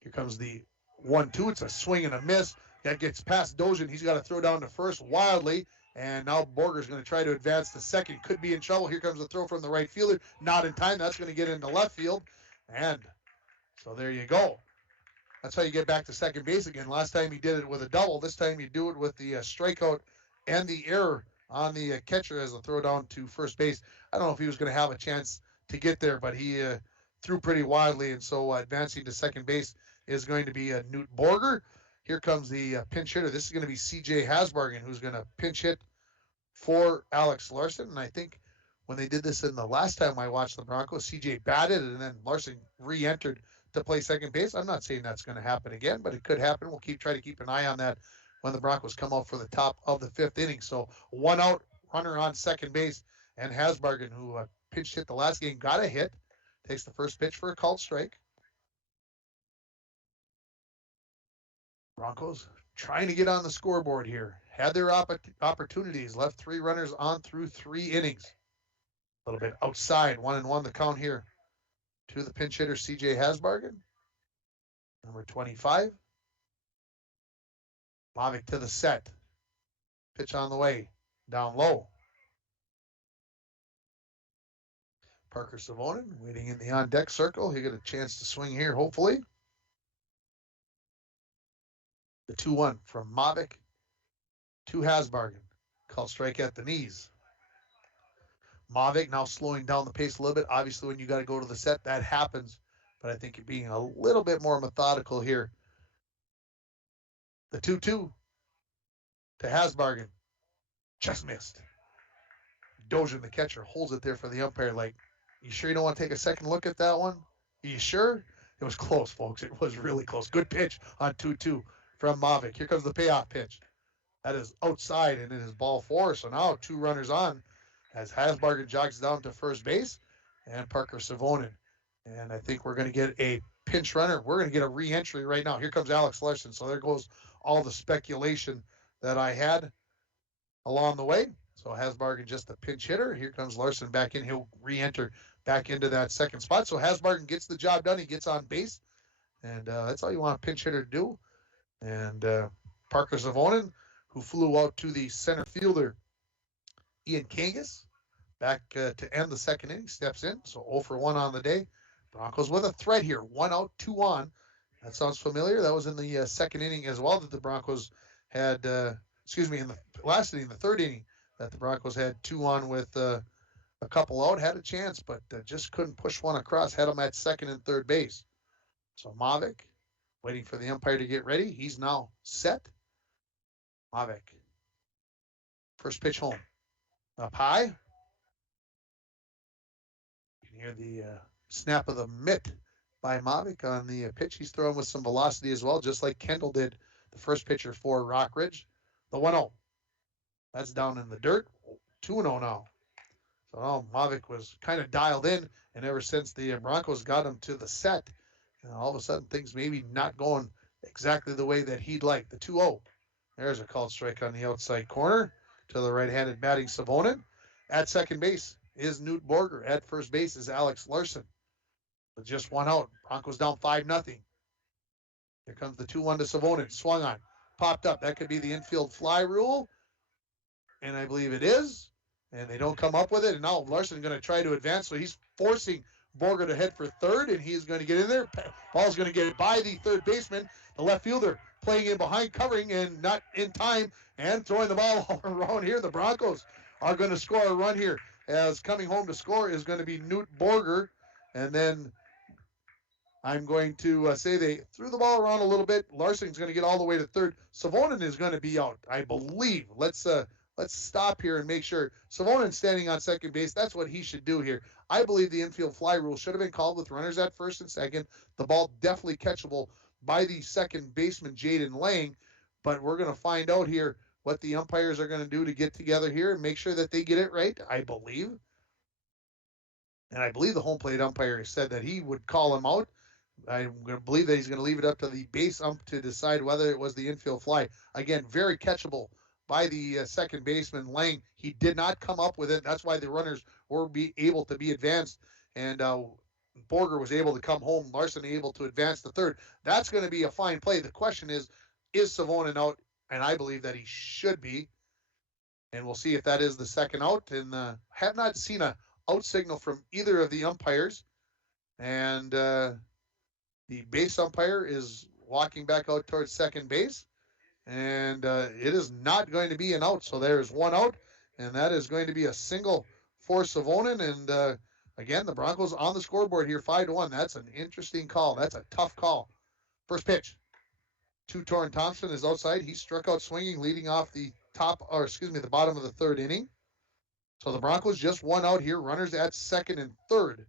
Here comes the 1-2. It's a swing and a miss. That gets past Dojan. He's got to throw down to first wildly. And now Borger's going to try to advance to second. Could be in trouble. Here comes the throw from the right fielder. Not in time. That's going to get into left field. And so there you go. That's how you get back to second base again. Last time you did it with a double. This time you do it with the strikeout and the error on the catcher as a throw down to first base. I don't know if he was going to have a chance to get there, but he threw pretty wildly. And so advancing to second base is going to be Newt Borger. Here comes the pinch hitter. This is going to be C.J. Hasbargen, who's going to pinch hit for Alex Larson. And I think when they did this in the last time I watched the Broncos, C.J. batted and then Larson re-entered to play second base. I'm not saying that's going to happen again, but it could happen. We'll try to keep an eye on that when the Broncos come out for the top of the fifth inning. So 1 out, runner on second base, and Hasbargen, who pinch hit the last game, got a hit, takes the first pitch for a called strike. Broncos trying to get on the scoreboard here. Had their opportunities, left 3 runners on through 3 innings. A little bit outside, 1-1 the count here to the pinch hitter, C.J. Hasbargen. Number 25. Mavic to the set. Pitch on the way, down low. Parker Savonin waiting in the on-deck circle. He'll get a chance to swing here, hopefully. The 2-1 from Mavic to Hasbargen. Called strike at the knees. Mavic now slowing down the pace a little bit. Obviously, when you got to go to the set, that happens. But I think you're being a little bit more methodical here. The 2-2 to Hasbargen. Just missed. Dojan, the catcher, holds it there for the umpire like, you sure you don't want to take a second look at that one? Are you sure? It was close, folks. It was really close. Good pitch on 2-2 from Mavic. Here comes the payoff pitch. That is outside, and it is ball 4. So now 2 runners on as Hasbargen jogs down to first base and Parker Savonin. And I think we're going to get a pinch runner. We're going to get a re-entry right now. Here comes Alex Larson. So there goes all the speculation that I had along the way. So Hasbargen just a pinch hitter. Here comes Larson back in. He'll re-enter back into that second spot. So Hasbargen gets the job done. He gets on base. And that's all you want a pinch hitter to do. And Parker Savonin, who flew out to the center fielder, Ian Kangas, back to end the second inning, steps in. So 0 for 1 on the day. Broncos with a threat here. 1 out, 2 on. That sounds familiar. That was in the second inning as well that the Broncos had, in the last inning, the third inning, that the Broncos had 2 on with a couple out. Had a chance, but just couldn't push one across. Had them at second and third base. So Mavic, waiting for the umpire to get ready. He's now set. Mavic. First pitch home. Up high. You can hear the snap of the mitt by Mavic on the pitch. He's throwing with some velocity as well, just like Kendall did the first pitcher for Rockridge. The 1-0. That's down in the dirt. 2-0 now. So Mavic was kind of dialed in, and ever since the Broncos got him to the set, all of a sudden things maybe not going exactly the way that he'd like. The 2-0. There's a called strike on the outside corner to the right-handed batting Savonin. At second base is Newt Borger. At first base is Alex Larson. With just 1 out. Broncos down 5-0. Here comes the 2-1 to Savonin. Swung on. Popped up. That could be the infield fly rule. And I believe it is. And they don't come up with it. And now Larson going to try to advance. So he's forcing Borger to head for third. And he's going to get in there. Ball's going to get by the third baseman. The left fielder playing in behind, covering, and not in time. And throwing the ball all around here. The Broncos are going to score a run here. As coming home to score is going to be Newt Borger. And then I'm going to say they threw the ball around a little bit. Larson's going to get all the way to third. Savonin is going to be out, I believe. Let's stop here and make sure. Savonin's standing on second base. That's what he should do here. I believe the infield fly rule should have been called with runners at first and second. The ball definitely catchable by the second baseman, Jaden Lang. But we're going to find out here what the umpires are going to do to get together here and make sure that they get it right, I believe. And I believe the home plate umpire said that he would call him out. I'm going to believe that he's going to leave it up to the base ump to decide whether it was the infield fly. Again, very catchable by the second baseman, Lang. He did not come up with it. That's why the runners were able to be advanced. And Borger was able to come home. Larson able to advance to third. That's going to be a fine play. The question is Savonin out? And I believe that he should be. And we'll see if that is the second out. And have not seen a out signal from either of the umpires. And the base umpire is walking back out towards second base. And it is not going to be an out. So there's one out. And that is going to be a single for Savonin. And again, the Broncos on the scoreboard here, 5-1. That's an interesting call. That's a tough call. First pitch. Torrin Thompson is outside. He struck out swinging, leading off the the bottom of the third inning. So the Broncos just one out here. Runners at second and third.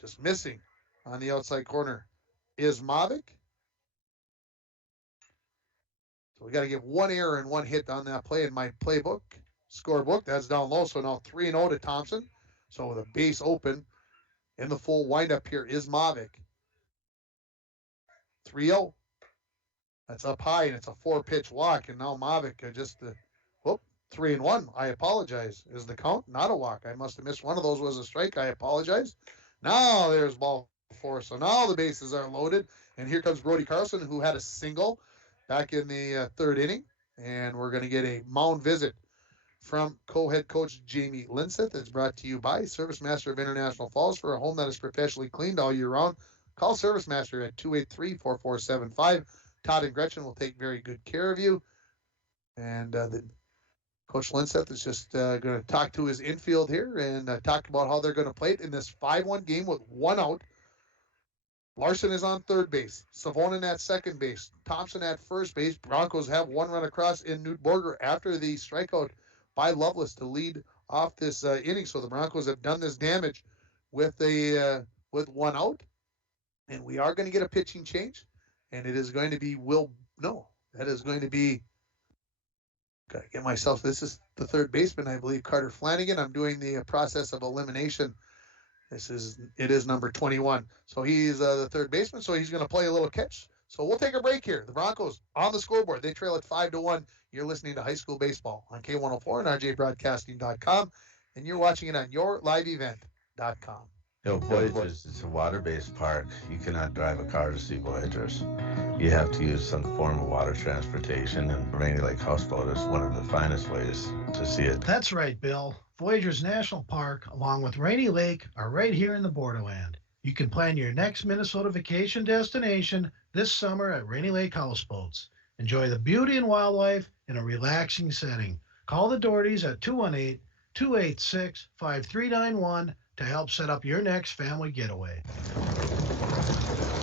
Just missing on the outside corner is Mavic. So we got to give one error and one hit on that play in my playbook, scorebook. That's down low. So now 3-0 to Thompson. So with a base open in the full windup here is Mavic. 3-0. That's up high, and it's a 4-pitch walk. And now Mavic 3-1. I apologize. Is the count? Not a walk. I must have missed one of those was a strike. I apologize. Now there's ball 4. So now the bases are loaded. And here comes Brody Carlson, who had a single back in the third inning. And we're going to get a mound visit from co-head coach Jamie Linseth. It's brought to you by Service Master of International Falls. For a home that is professionally cleaned all year round, call Service Master at 283-4475. Todd and Gretchen will take very good care of you. And Coach Linseth is just going to talk to his infield here and talk about how they're going to play it in this 5-1 game with one out. Larson is on third base. Savonin at second base. Thompson at first base. Broncos have one run across in Newt Borger after the strikeout by Lovelace to lead off this inning. So the Broncos have done this damage with one out. And we are going to get a pitching change. And it is going to be gotta get myself. This is the third baseman, I believe, Carter Flanagan. I'm doing the process of elimination. It is number 21. So he's the third baseman. So he's going to play a little catch. So we'll take a break here. The Broncos on the scoreboard. They trail at 5-1. You're listening to High School Baseball on K104 and RJBroadcasting.com, and you're watching it on YourLiveEvent.com. Voyagers is a water-based park. You cannot drive a car to see Voyagers. You have to use some form of water transportation, and Rainy Lake Houseboat is one of the finest ways to see it. That's right, Bill. Voyagers National Park, along with Rainy Lake, are right here in the borderland. You can plan your next Minnesota vacation destination this summer at Rainy Lake Houseboats. Enjoy the beauty and wildlife in a relaxing setting. Call the Dohertys at 218-286-5391 to help set up your next family getaway.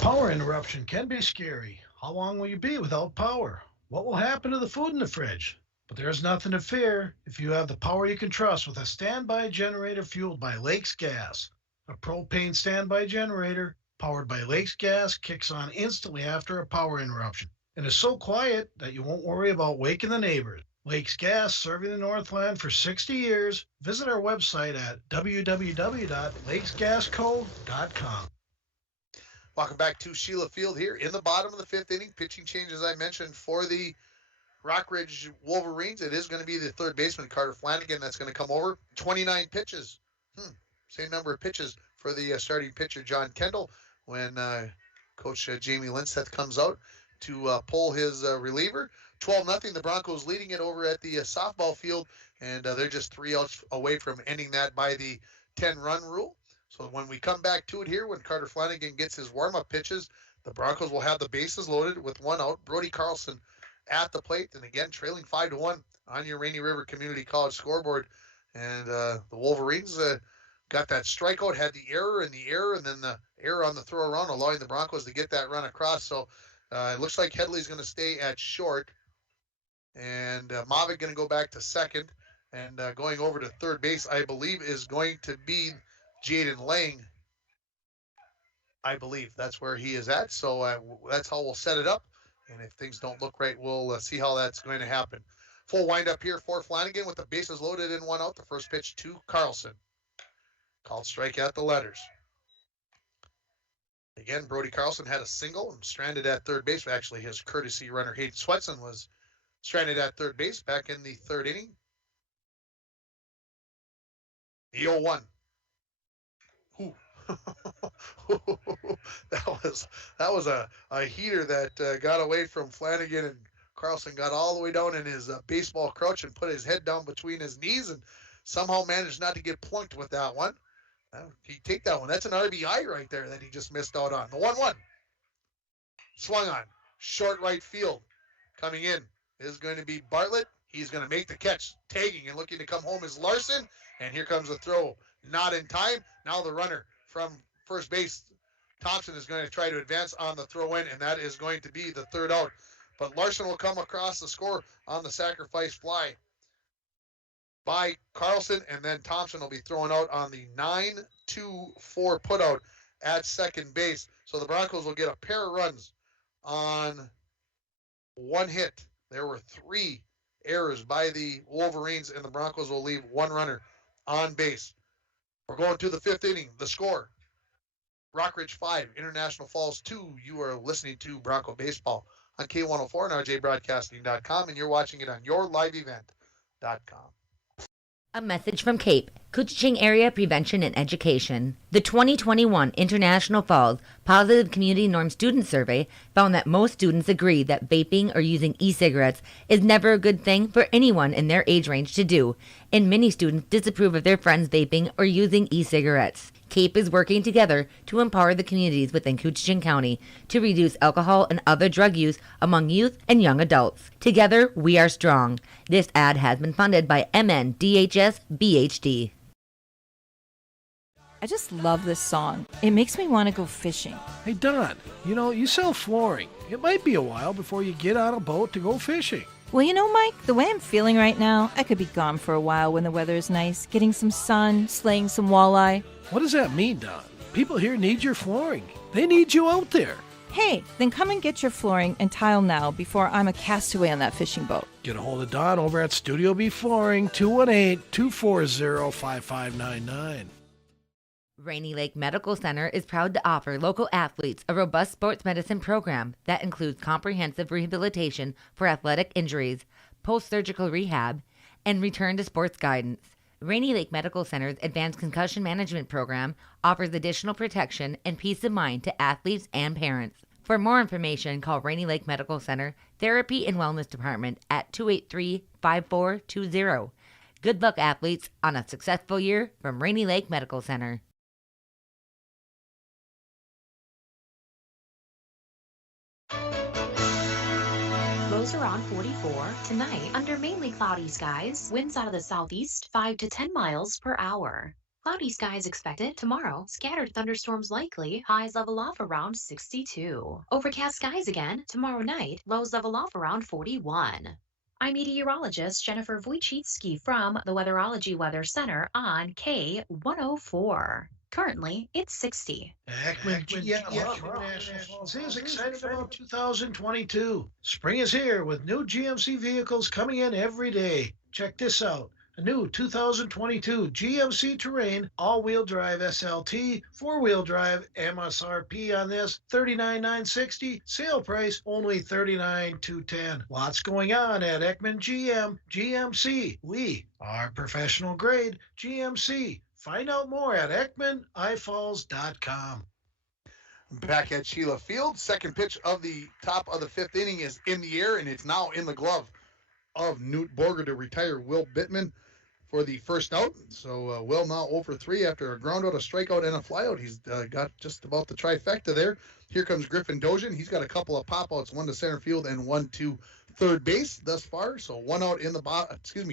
Power interruption can be scary. How long will you be without power? What will happen to the food in the fridge? But there's nothing to fear if you have the power you can trust with a standby generator fueled by Lakes Gas. A propane standby generator powered by Lakes Gas kicks on instantly after a power interruption and is so quiet that you won't worry about waking the neighbors. Lakes Gas, serving the Northland for 60 years. Visit our website at www.lakesgasco.com. Welcome back to Sheila Field here in the bottom of the fifth inning. Pitching change, as I mentioned, for the Rockridge Wolverines. It is going to be the third baseman, Carter Flanagan, that's going to come over. 29 pitches. Same number of pitches for the starting pitcher, John Kendall, when Coach Jamie Linseth comes out to pull his reliever. 12-0, the Broncos leading it over at the softball field, and they're just 3 outs away from ending that by the 10-run rule. So when we come back to it here, when Carter Flanagan gets his warm-up pitches, the Broncos will have the bases loaded with one out. Brody Carlson at the plate, and again, trailing 5-1 on your Rainy River Community College scoreboard. And the Wolverines got that strikeout, had the error, and then the error on the throw around, allowing the Broncos to get that run across. So it looks like Headley's going to stay at short. And Mavic going to go back to second. And going over to third base, I believe, is going to be Jaden Lang. I believe that's where he is at. So that's how we'll set it up. And if things don't look right, we'll see how that's going to happen. Full windup here for Flanagan with the bases loaded and 1 out. The first pitch to Carlson. Called strike at the letters. Again, Brody Carlson had a single and stranded at third base. Actually, his courtesy runner, Hayden Swetson, was stranded at third base back in the third inning. The 0-1. that was a heater that got away from Flanagan, and Carlson got all the way down in his baseball crouch and put his head down between his knees and somehow managed not to get plunked with that one. He take that one. That's an RBI right there that he just missed out on. The 1-1. Swung on. Short right field. Coming in is going to be Bartlett. He's going to make the catch. Tagging and looking to come home is Larson. And here comes the throw. Not in time. Now the runner from first base, Thompson, is going to try to advance on the throw in, and that is going to be the third out. But Larson will come across the score on the sacrifice fly by Carlson, and then Thompson will be thrown out on the 9-2-4 putout at second base. So the Broncos will get a pair of runs on one hit. There were 3 errors by the Wolverines, and the Broncos will leave 1 runner on base. We're going to the 5th inning. The score, Rockridge 5, International Falls 2. You are listening to Bronco Baseball on K104 and RJBroadcasting.com, and you're watching it on yourliveevent.com. A message from CAPE, Couchiching Area Prevention and Education. The 2021 International Falls Positive Community Norm Student Survey found that most students agree that vaping or using e-cigarettes is never a good thing for anyone in their age range to do, and many students disapprove of their friends vaping or using e-cigarettes. CAPE is working together to empower the communities within Couchiching County to reduce alcohol and other drug use among youth and young adults. Together, we are strong. This ad has been funded by MNDHS BHD. I just love this song. It makes me want to go fishing. Hey, Don, you sell flooring. It might be a while before you get on a boat to go fishing. Well, Mike, the way I'm feeling right now, I could be gone for a while when the weather is nice, getting some sun, slaying some walleye. What does that mean, Don? People here need your flooring. They need you out there. Hey, then come and get your flooring and tile now before I'm a castaway on that fishing boat. Get a hold of Don over at Studio B Flooring, 218-240-5599. Rainy Lake Medical Center is proud to offer local athletes a robust sports medicine program that includes comprehensive rehabilitation for athletic injuries, post-surgical rehab, and return to sports guidance. Rainy Lake Medical Center's Advanced Concussion Management Program offers additional protection and peace of mind to athletes and parents. For more information, call Rainy Lake Medical Center Therapy and Wellness Department at 283-5420. Good luck, athletes, on a successful year from Rainy Lake Medical Center. Lows around 44. Tonight, under mainly cloudy skies, winds out of the southeast 5 to 10 miles per hour. Cloudy skies expected tomorrow. Scattered thunderstorms likely. Highs level off around 62. Overcast skies again tomorrow night. Lows level off around 41. I'm meteorologist Jennifer Wojcicki from the Weatherology Weather Center on K104. Currently, it's 60. Heckman is excited about 2022. Spring is here with new GMC vehicles coming in every day. Check this out. A new 2022 GMC Terrain all-wheel drive SLT, four-wheel drive, MSRP on this, $39,960. Sale price only $39,210. Lots going on at Ekman GMC. We are professional grade GMC. Find out more at EckmanIFalls.com. Back at Sheila Field, second pitch of the top of the 5th inning is in the air, and it's now in the glove of Newt Borger to retire Will Bittman for the first out. So Will now 0 for 3 after a ground out, a strikeout, and a flyout. He's got just about the trifecta there. Here comes Griffin Dozian. He's got a couple of pop-outs, one to center field and one to third base thus far. So 1 out in the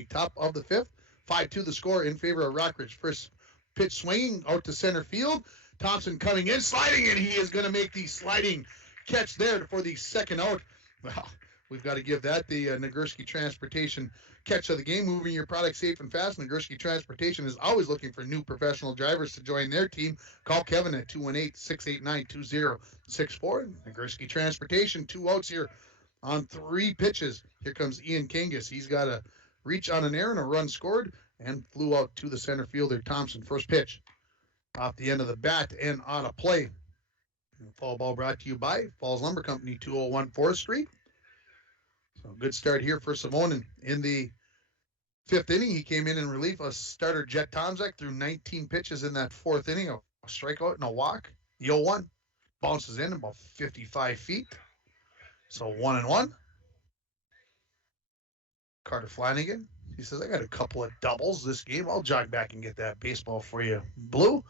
top of the 5th. 5-2 the score in favor of Rockridge. First pitch swinging out to center field. Thompson coming in, sliding, and he is going to make the sliding catch there for the second out. Well, we've got to give that the Nagurski Transportation catch of the game, moving your product safe and fast. Nagurski Transportation is always looking for new professional drivers to join their team. Call Kevin at 218-689-2064. Nagurski Transportation, 2 outs here on 3 pitches. Here comes Ian Kangas. He's got a reach on an error and a run scored and flew out to the center fielder, Thompson. First pitch off the end of the bat and on a play. Foul ball brought to you by Falls Lumber Company, 201 4th Street. So good start here for Savonin. In the 5th inning, he came in relief of starter Jet Tomzak through 19 pitches in that 4th inning. A strikeout and a walk. The 0-1 bounces in about 55 feet. So 1-1. Carter Flanagan, he says, I got a couple of doubles this game. I'll jog back and get that baseball for you, Blue.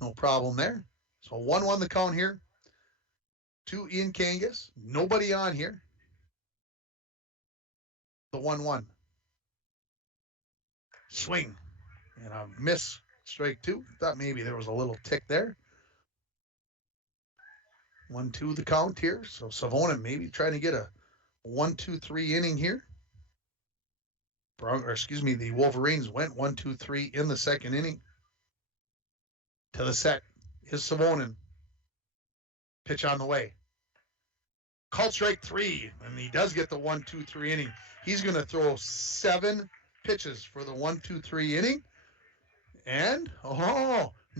No problem there. So 1-1 the count here to Ian Kangas. Nobody on here. The 1-1. Swing. And a miss. Strike 2. Thought maybe there was a little tick there. 1-2 the count here. So Savonin maybe trying to get a 1-2-3 inning here. The Wolverines went 1-2-3 in the 2nd inning. To the set is Savonin. Pitch on the way. Called strike 3, and he does get the 1-2-3 inning. He's going to throw 7 pitches for the 1-2-3 inning. And,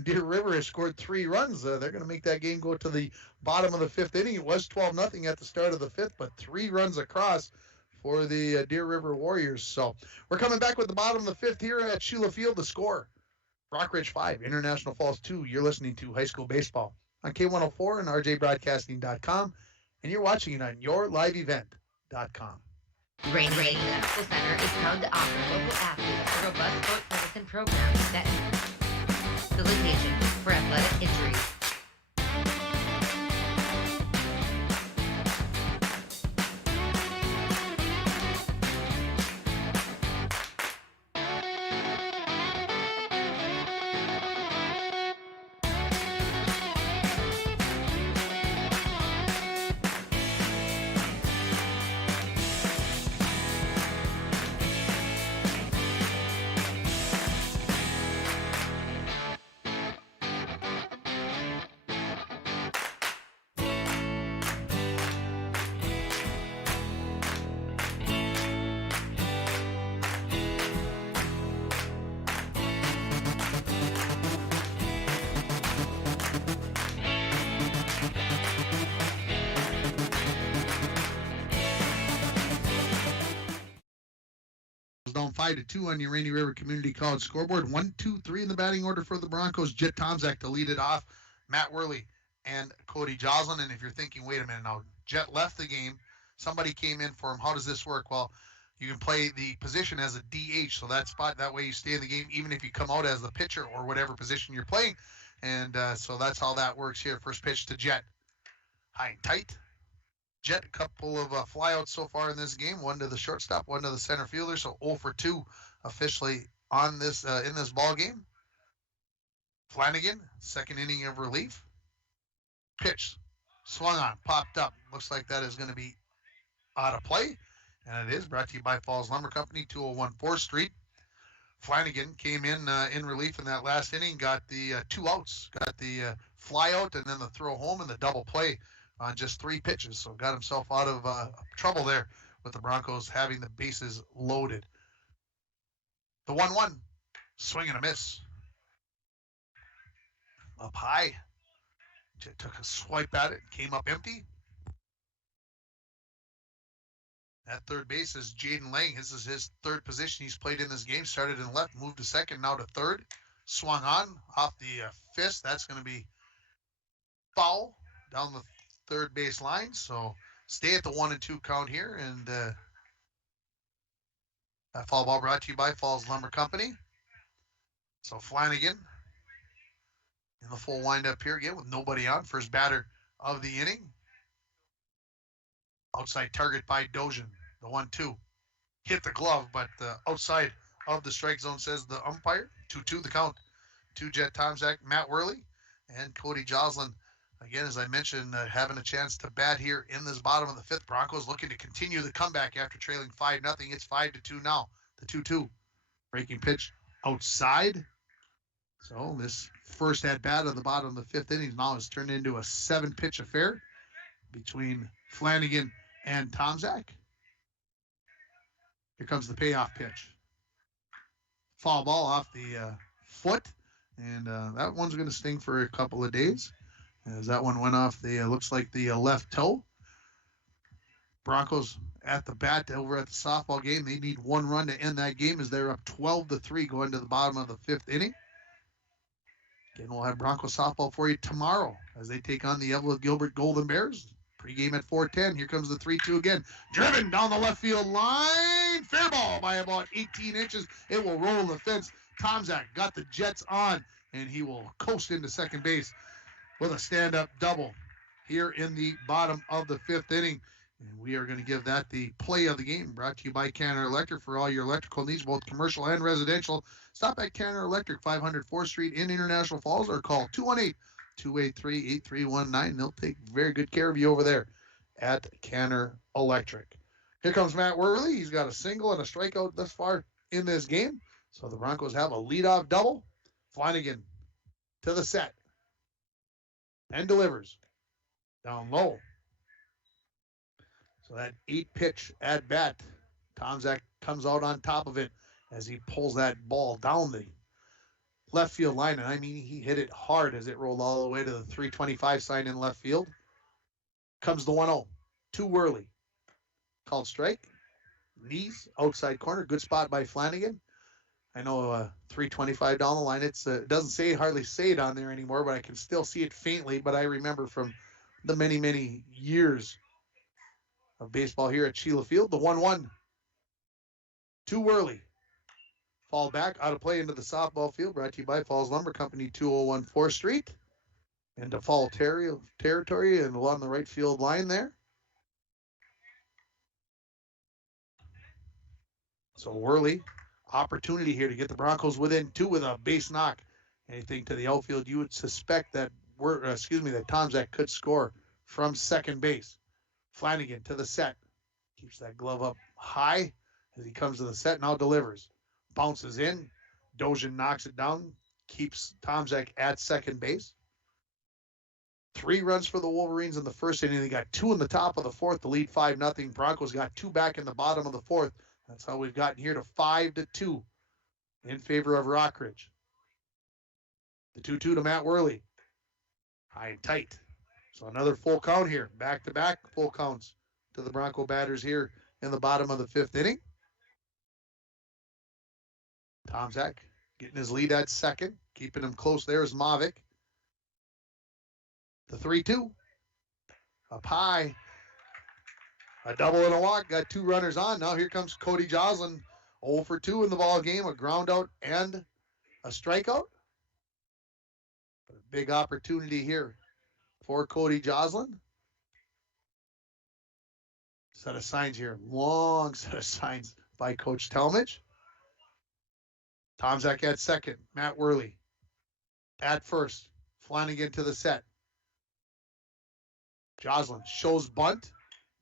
Deer River has scored 3 runs. They're going to make that game go to the bottom of the 5th inning. It was 12-0 at the start of the 5th, but 3 runs across for the Deer River Warriors. So we're coming back with the bottom of the 5th here at Sheila Field. The score, Rockridge 5, International Falls 2. You're listening to High School Baseball on K104 and rjbroadcasting.com, and you're watching it on yourliveevent.com. Rain Medical Center is proud to offer local athletes a robust sports medicine program that rehabilitation for athletic injuries. Down 5-2 on your Rainy River Community College scoreboard. 1-2-3 in the batting order for the Broncos. Jet Tomzak to lead it off. Matt Worley and Cody Joslin. And if you're thinking, wait a minute now, Jet left the game. Somebody came in for him. How does this work? Well, you can play the position as a DH. So that way you stay in the game, even if you come out as the pitcher or whatever position you're playing. And so that's how that works here. First pitch to Jet. High and tight. Jet, a couple of flyouts so far in this game. 1 to the shortstop, 1 to the center fielder. So 0 for 2 officially on this in this ball game. Flanagan, 2nd inning of relief. Pitch, swung on, popped up. Looks like that is going to be out of play. And it is brought to you by Falls Lumber Company, 201 4th Street. Flanagan came in relief in that last inning, got the 2 outs, got the fly out and then the throw home and the double play on just 3 pitches. So got himself out of trouble there with the Broncos having the bases loaded. The 1-1, swing and a miss. Up high. Jet took a swipe at it, came up empty. At third base is Jaden Lang. This is his 3rd position he's played in this game. Started in left, moved to 2nd, now to 3rd. Swung on off the fist. That's going to be foul down the 3rd base line. So stay at the 1-2 count here. And that foul ball brought to you by Falls Lumber Company. So Flanagan in the full windup here again with nobody on. First batter of the inning. Outside target by Dojan. The 1-2. Hit the glove, but outside of the strike zone, says the umpire. 2-2 the count. 2 Jet Tomzak, Matt Worley, and Cody Joslin. Again, as I mentioned, having a chance to bat here in this bottom of the 5th. Broncos looking to continue the comeback after trailing 5-0. It's 5-2 now. The 2-2. Breaking pitch outside. So this first at-bat of the bottom of the fifth inning now has turned into a 7-pitch affair between Flanagan and Tomzak. Here comes the payoff pitch. Foul ball off the foot, and that one's going to sting for a couple of days, as that one went off the, looks like the left toe. Broncos at the bat over at the softball game. They need one run to end that game as they're up 12-3 going to the bottom of the fifth inning. Again, we'll have Broncos softball for you tomorrow as they take on the Evelyn Gilbert Golden Bears. Pre-game at 4:10. Here comes the 3-2 again. Driven down the left field line. Fair ball by about 18 inches. It will roll the fence. Tomzak got the Jets on, and he will coast into second base with a stand-up double here in the bottom of the fifth inning. And we are going to give that the play of the game, brought to you by Canada Electric for all your electrical needs, both commercial and residential. Stop at Canada Electric, 500 4th Street in International Falls, or call 218-283-8319. They'll take very good care of you over there at Canada Electric. Here comes Matt Worley. He's got a single and a strikeout thus far in this game. So the Broncos have a leadoff double. Flanagan to the set and delivers down low. So that 8-pitch at bat, Tomzak comes out on top of it as he pulls that ball down the left field line. And I mean, he hit it hard as it rolled all the way to the 325 sign in left field. Comes the 1-0. Too Worley. Called strike. Knees, outside corner. Good spot by Flanagan. I know 325 down the line. It doesn't hardly say it on there anymore, but I can still see it faintly. But I remember from the many, many years of baseball here at Sheila Field. The 1-1. Too early. Fall back, out of play into the softball field. Brought to you by Falls Lumber Company, 201 4th Street. Into foul territory and along the right field line there. So Worley, opportunity here to get the Broncos within 2 with a base knock. Anything to the outfield, you would suspect that that Tomzak could score from second base. Flanagan to the set. Keeps that glove up high as he comes to the set. Now delivers. Bounces in. Dojan knocks it down. Keeps Tomzak at second base. 3 runs for the Wolverines in the first inning. They got 2 in the top of the fourth to lead 5-0. Broncos got 2 back in the bottom of the fourth. That's how we've gotten here to 5-2 in favor of Rockridge. The 2-2 to Matt Worley. High and tight. So another full count here. Back-to-back full counts to the Bronco batters here in the bottom of the fifth inning. Tomzak getting his lead at second. Keeping him close there is Mavic. The 3-2. Up high. A double and a walk. Got 2 runners on. Now here comes Cody Joslin. 0 for 2 in the ball game. A ground out and a strikeout. A big opportunity here for Cody Joslin. Set of signs here. Long set of signs by Coach Talmadge. Tomzak at second. Matt Worley at first. Flanagan to the set. Joslin shows bunt.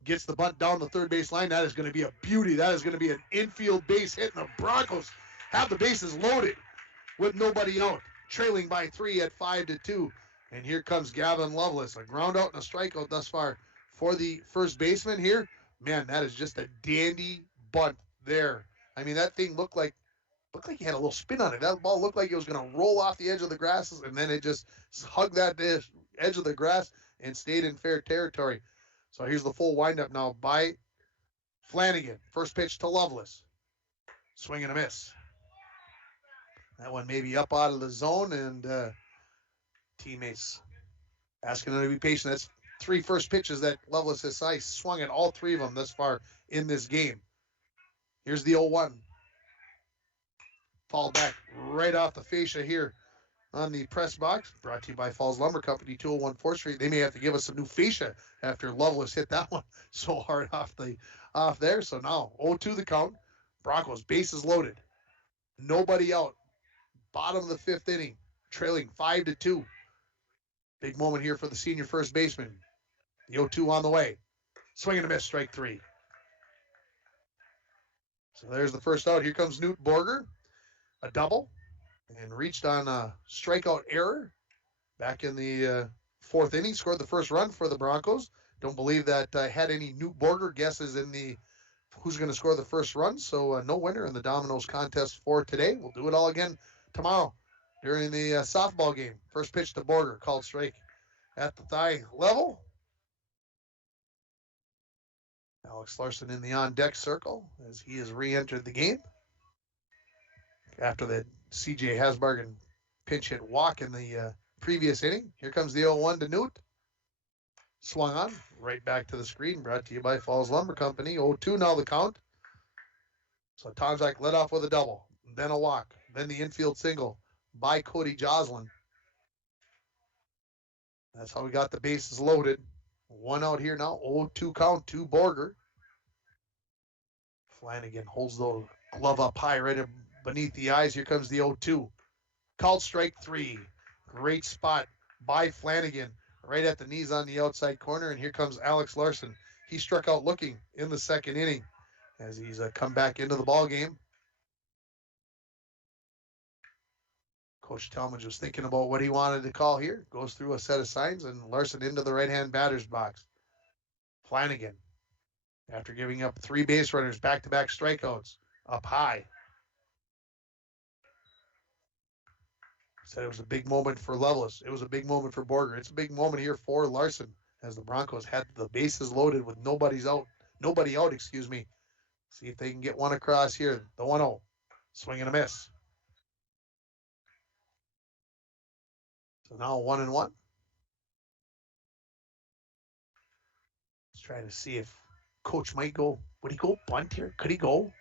Gets the bunt down the third base line. That is going to be a beauty. That is going to be an infield base hit. And the Broncos have the bases loaded with nobody out. Trailing by 3 at 5-2. And here comes Gavin Lovelace. A ground out and a strikeout thus far for the first baseman here. Man, that is just a dandy bunt there. I mean, that thing looked like he had a little spin on it. That ball looked like it was going to roll off the edge of the grass, and then it just hugged that edge of the grass and stayed in fair territory. So here's the full windup now by Flanagan. First pitch to Lovelace. Swing and a miss. That one maybe up out of the zone, and teammates asking him to be patient. That's 3 first pitches that Lovelace has swung at all 3 of them thus far in this game. Here's the 0-1. Fall back right off the fascia here on the press box. Brought to you by Falls Lumber Company, 201 4th Street. They may have to give us some new fascia after Lovelace hit that one so hard off there. So now 0-2 the count. Broncos bases loaded. Nobody out. Bottom of the 5th inning. Trailing 5-2. Big moment here for the senior first baseman. The 0-2 on the way. Swing and a miss, strike 3. So there's the first out. Here comes Newt Borger, a double, and reached on a strikeout error back in the fourth inning. Scored the first run for the Broncos. Don't believe that I had any Newt Borger guesses in the who's going to score the first run. So no winner in the Dominoes contest for today. We'll do it all again tomorrow during the softball game. First pitch to Borger, called strike at the thigh level. Alex Larson in the on-deck circle as he has re-entered the game after the C.J. Hasbargen pinch hit walk in the previous inning. Here comes the 0-1 to Newt. Swung on, right back to the screen, brought to you by Falls Lumber Company. 0-2 now the count. So Tomczak led off with a double, then a walk, then the infield single by Cody Joslin. That's how we got the bases loaded. One out here now, 0-2 count to Borger. Flanagan holds the glove up high right beneath the eyes. Here comes the 0-2. Called strike 3. Great spot by Flanagan right at the knees on the outside corner. And here comes Alex Larson. He struck out looking in the second inning as he's come back into the ball game. Coach Talmadge was thinking about what he wanted to call here. Goes through a set of signs, and Larson into the right-hand batter's box. Flanagan, after giving up 3 base runners, back-to-back strikeouts, up high. Said it was a big moment for Loveless. It was a big moment for Borger. It's a big moment here for Larson as the Broncos had the bases loaded with nobody out, excuse me. See if they can get one across here. The 1-0. Swing and a miss. So now 1-1. Let's try to see if Coach might go. Would he go bunt here? Could he go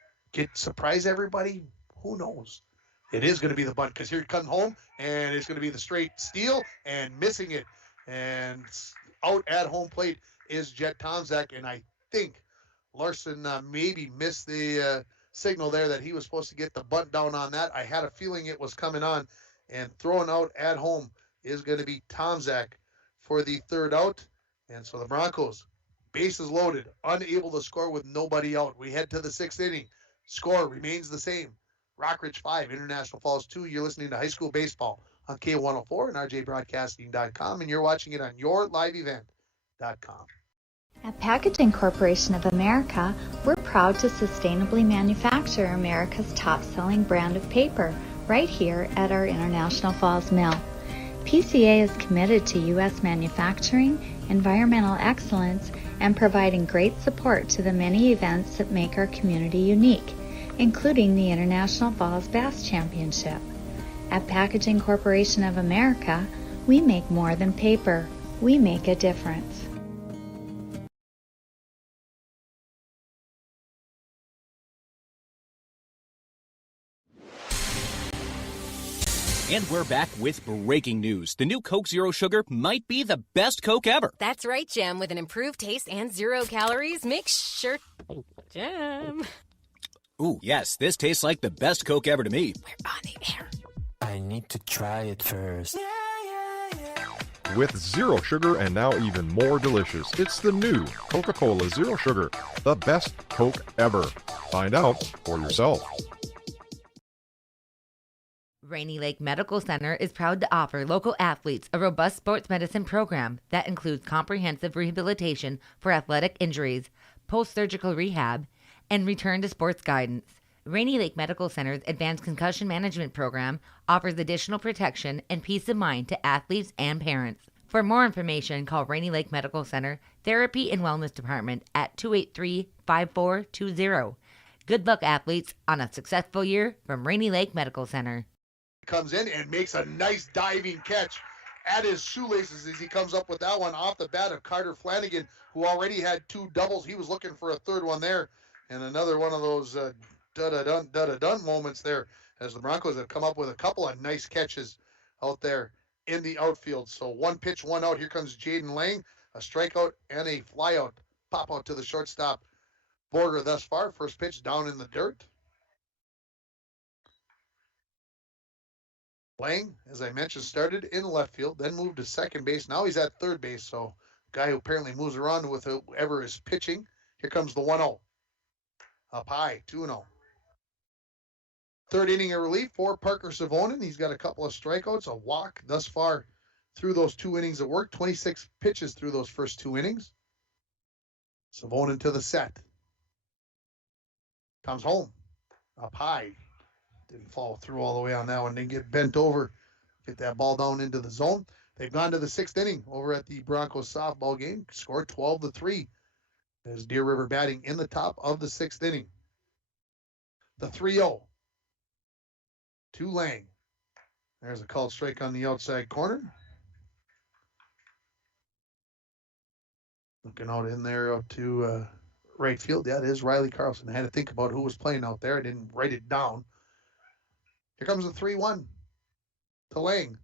surprise everybody? Who knows? It is going to be the bunt because here it comes home, and it's going to be the straight steal and missing it. And out at home plate is Jet Tomczak, and I think Larson maybe missed the signal there that he was supposed to get the bunt down on that. I had a feeling it was coming on, and throwing out at home is going to be Tomczak for the third out. And so the Broncos, bases loaded, unable to score with nobody out. We head to the 6th inning. Score remains the same. Rockridge 5, International Falls 2. You're listening to high school baseball on K104 and RJBroadcasting.com, and you're watching it on yourliveevent.com. At Packaging Corporation of America, we're proud to sustainably manufacture America's top-selling brand of paper right here at our International Falls mill. PCA is committed to U.S. manufacturing, environmental excellence, and providing great support to the many events that make our community unique, including the International Falls Bass Championship. At Packaging Corporation of America, we make more than paper. We make a difference. And we're back with breaking news. The new Coke Zero Sugar might be the best Coke ever. That's right, Jim. With an improved taste and 0 calories, make sure... Jim. Ooh, yes, this tastes like the best Coke ever to me. We're on the air. I need to try it first. With zero sugar and now even more delicious, it's the new Coca-Cola Zero Sugar, the best Coke ever. Find out for yourself. Rainy Lake Medical Center is proud to offer local athletes a robust sports medicine program that includes comprehensive rehabilitation for athletic injuries, post-surgical rehab, and return to sports guidance. Rainy Lake Medical Center's Advanced Concussion Management Program offers additional protection and peace of mind to athletes and parents. For more information, call Rainy Lake Medical Center Therapy and Wellness Department at 283-5420. Good luck, athletes, on a successful year from Rainy Lake Medical Center. Comes in and makes a nice diving catch at his shoelaces as he comes up with that one off the bat of Carter Flanagan, who already had 2 doubles. He was looking for a third one there, and another one of those da-da-dun moments there as the Broncos have come up with a couple of nice catches out there in the outfield. So 1 pitch, 1 out. Here comes Jaden Lang, a strikeout and a flyout. Pop out to the shortstop. Borger thus far. First pitch down in the dirt. Lang, as I mentioned, started in left field, then moved to second base. Now he's at third base, so guy who apparently moves around with whoever is pitching. Here comes the 1-0. Up high, 2-0. Third inning of relief for Parker Savonin. He's got a couple of strikeouts, a walk thus far through those 2 innings of work. 26 pitches through those first 2 innings. Savonin to the set. Comes home. Up high. Didn't follow through all the way on that one. Didn't get bent over. Get that ball down into the zone. They've gone to the 6th inning over at the Broncos softball game. Scored 12-3. As Deer River batting in the top of the 6th inning. The 3-0. To Lang. There's a called strike on the outside corner. Looking out in there up to right field. Yeah, it is Riley Carlson. I had to think about who was playing out there. I didn't write it down. Here comes the 3-1 to Lang.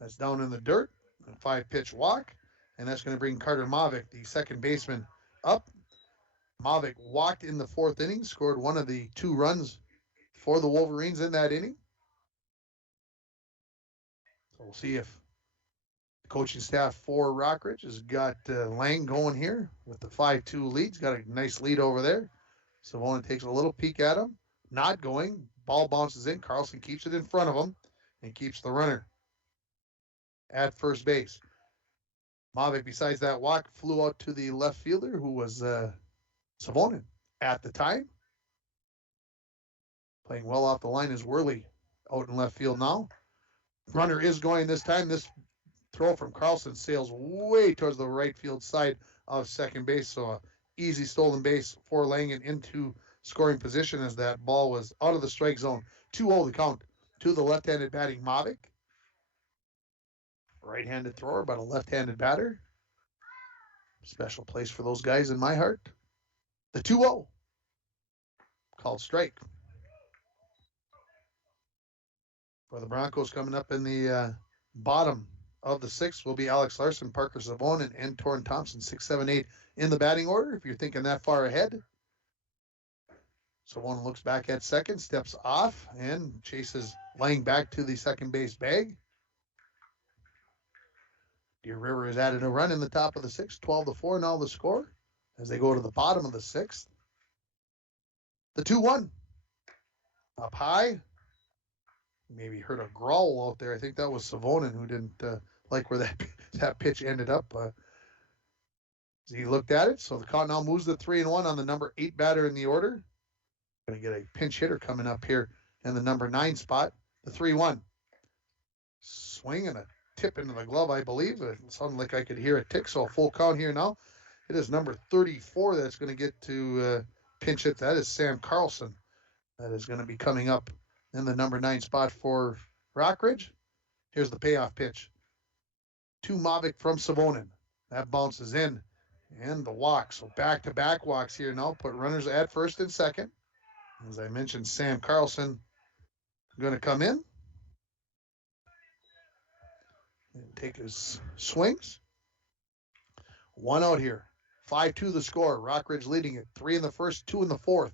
That's down in the dirt. A 5-pitch walk. And that's going to bring Carter Mavic, the second baseman, up. Mavic walked in the 4th inning, scored one of the 2 runs for the Wolverines in that inning. So we'll see if the coaching staff for Rockridge has got Lang going here with the 5-2 lead. He's got a nice lead over there. Savonin takes a little peek at him. Not going. Ball bounces in. Carlson keeps it in front of him and keeps the runner at first base. Mavic, besides that walk, flew out to the left fielder, who was Savonin at the time. Playing well off the line is Worley out in left field now. Runner is going this time. This throw from Carlson sails way towards the right field side of second base. So a easy stolen base for Langen into scoring position as that ball was out of the strike zone. 2-0 the count to the left-handed batting Mavic. Right-handed thrower, but a left-handed batter. Special place for those guys in my heart. The 2-0. Called strike. For the Broncos coming up in the bottom of the 6th will be Alex Larson, Parker Savonin, and Torrin Thompson, 6, 7, 8 in the batting order, if you're thinking that far ahead. Savonin looks back at second, steps off, and chases Lang back to the second base bag. Deer River has added a run in the top of the 6th, 12-4 now the score, as they go to the bottom of the 6th. The 2-1. Up high. Maybe heard a growl out there. I think that was Savonin who didn't like where that pitch ended up. He looked at it, so the count now moves to 3-1 on the number 8 batter in the order. Going to get a pinch hitter coming up here in the number 9 spot. The 3-1. Swing and a tip into the glove, I believe. It sounded like I could hear a tick, so a full count here now. It is number 34 that's going to get to pinch hit. That is Sam Carlson. That is going to be coming up in the number 9 spot for Rockridge. Here's the payoff pitch. To Mavic from Savonin. That bounces in. And the walk. So back-to-back walks here now. Put runners at first and second. As I mentioned, Sam Carlson going to come in and take his swings. 1 out here. 5-2 the score. Rockridge leading it. 3 in the first, 2 in the fourth.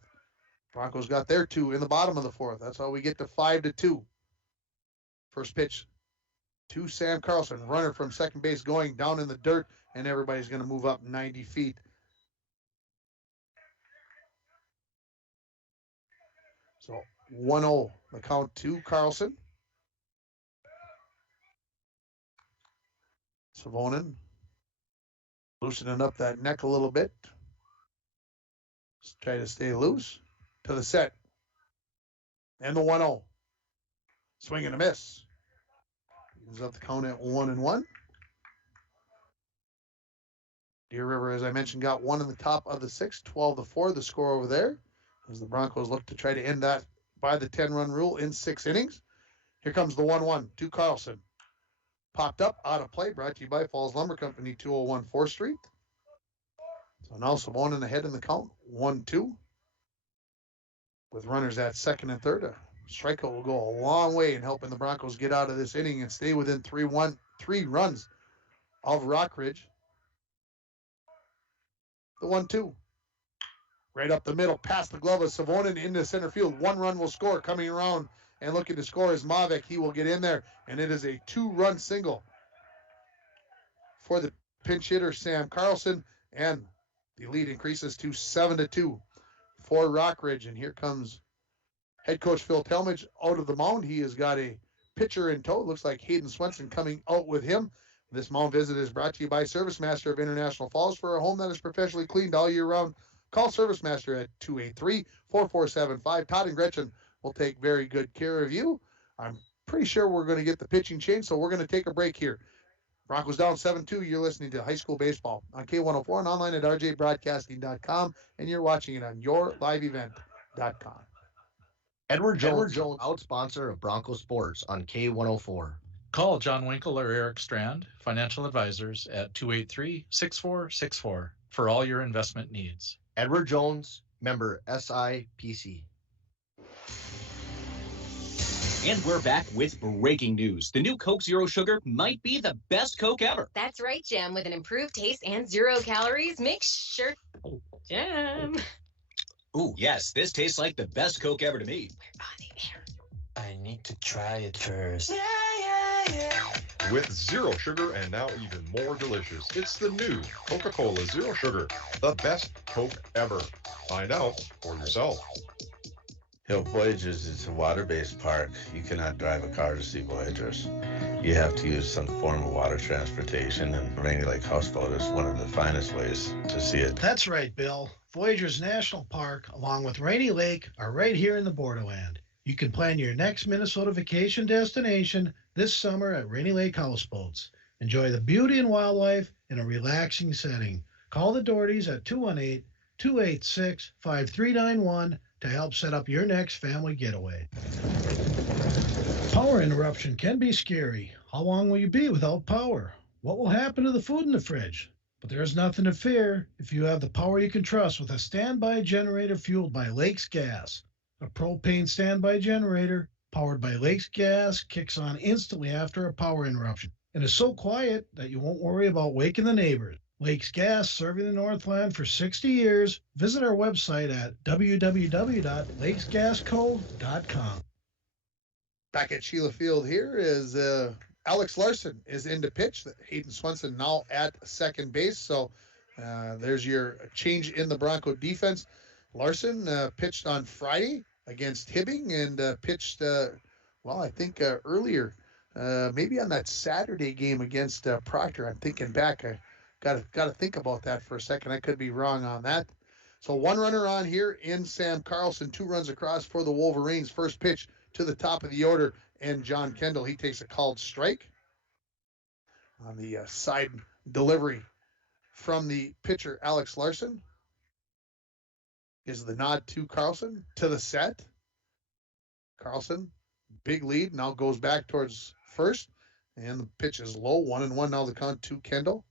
Broncos got their 2 in the bottom of the 4th. That's how we get to 5-2. First pitch to Sam Carlson. Runner from second base going down in the dirt, and everybody's going to move up 90 feet. So 1-0 the count to Carlson. Savonin loosening up that neck a little bit. Just try to stay loose. To the set. And the 1-0. Swing and a miss. Moves up the count at 1-1. Deer River, as I mentioned, got 1 in the top of the 6th, 12-4, the score over there, as the Broncos look to try to end that by the 10-run rule in 6 innings. Here comes the 1-1 to Carlson. Popped up, out of play, brought to you by Falls Lumber Company, 201 4th Street. So now Savonin ahead in the count, 1-2. With runners at second and third, a strikeout will go a long way in helping the Broncos get out of this inning and stay within 3 runs of Rockridge. The 1-2. Right up the middle, past the glove of Savonin into center field. 1 run will score. Coming around and looking to score is Mavic. He will get in there, and it is a 2-run single for the pinch hitter, Sam Carlson, and the lead increases to 7-2. For Rockridge, and here comes Head coach Phil Talmadge out of the mound. He has got a pitcher in tow. It looks like Hayden Swenson coming out with him. This mound visit is brought to you by Service Master of International Falls. For a home that is professionally cleaned all year round, call Service Master at 283-4475. Todd and Gretchen will take very good care of you. I'm pretty sure we're going to get the pitching change, so we're going to take a break here. Broncos down 7-2. You're listening to High School Baseball on K104 and online at rjbroadcasting.com, and you're watching it on yourliveevent.com. Edward Jones, out sponsor of Bronco Sports on K104. Call John Winkle or Eric Strand, financial advisors, at 283-6464 for all your investment needs. Edward Jones, member SIPC. And we're back with breaking news. The new Coke Zero Sugar might be the best Coke ever. That's right, Jam. With an improved taste and 0 calories, make sure... Jam. Ooh, yes, this tastes like the best Coke ever to me. I need to try it first. With zero sugar and now even more delicious, it's the new Coca-Cola Zero Sugar, the best Coke ever. Find out for yourself. Voyagers is a water-based park. You cannot drive a car to see Voyagers. You have to use some form of water transportation, and Rainy Lake Houseboat is one of the finest ways to see it. That's right, Bill. Voyagers National Park, along with Rainy Lake, are right here in the borderland. You can plan your next Minnesota vacation destination this summer at Rainy Lake Houseboats. Enjoy the beauty and wildlife in a relaxing setting. Call the Dohertys at 218-286-5391 to help set up your next family getaway. Power interruption can be scary. How long will you be without power? What will happen to the food in the fridge? But there's nothing to fear if you have the power you can trust with a standby generator fueled by Lakes Gas. A propane standby generator powered by Lakes Gas kicks on instantly after a power interruption and is so quiet that you won't worry about waking the neighbors. Lakes Gas, serving the Northland for 60 years. Visit our website at www.lakesgasco.com. Back at Sheila Field here is Alex Larson is in to pitch. Hayden Swenson now at second base. So there's your change in the Bronco defense. Larson pitched on Friday against Hibbing and pitched, I think earlier, maybe on that Saturday game against Proctor. I'm thinking back. I got to think about that for a second. I could be wrong on that. So one runner on here in Sam Carlson, 2 runs across for the Wolverines. First pitch to the top of the order, and John Kendall, he takes a called strike on the side delivery from the pitcher, Alex Larson. Is the nod to Carlson to the set. Carlson, big lead, now goes back towards first, and the pitch is low, 1-1 now the count to Kendall.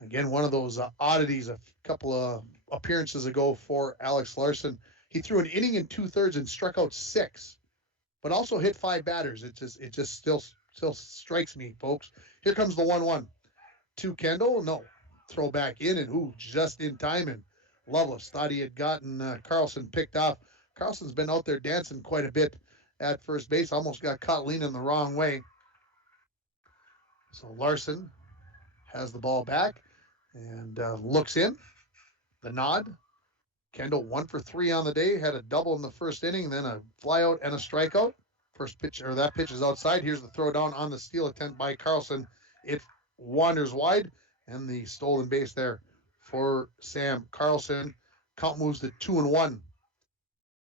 Again, one of those oddities a couple of appearances ago for Alex Larson. He threw an inning and 2/3 and struck out 6, but also hit 5 batters. It just still strikes me, folks. Here comes the 1-1 to Kendall. No, throw back in, and just in time, and Loveless thought he had gotten Carlson picked off. Carlson's been out there dancing quite a bit at first base. Almost got caught leaning the wrong way. So Larson has the ball back and looks in. The nod. Kendall 1 for 3 on the day. Had a double in the first inning, then a flyout and a strikeout. That pitch is outside. Here's the throw down on the steal attempt by Carlson. It wanders wide, and the stolen base there for Sam Carlson. Count moves to 2-1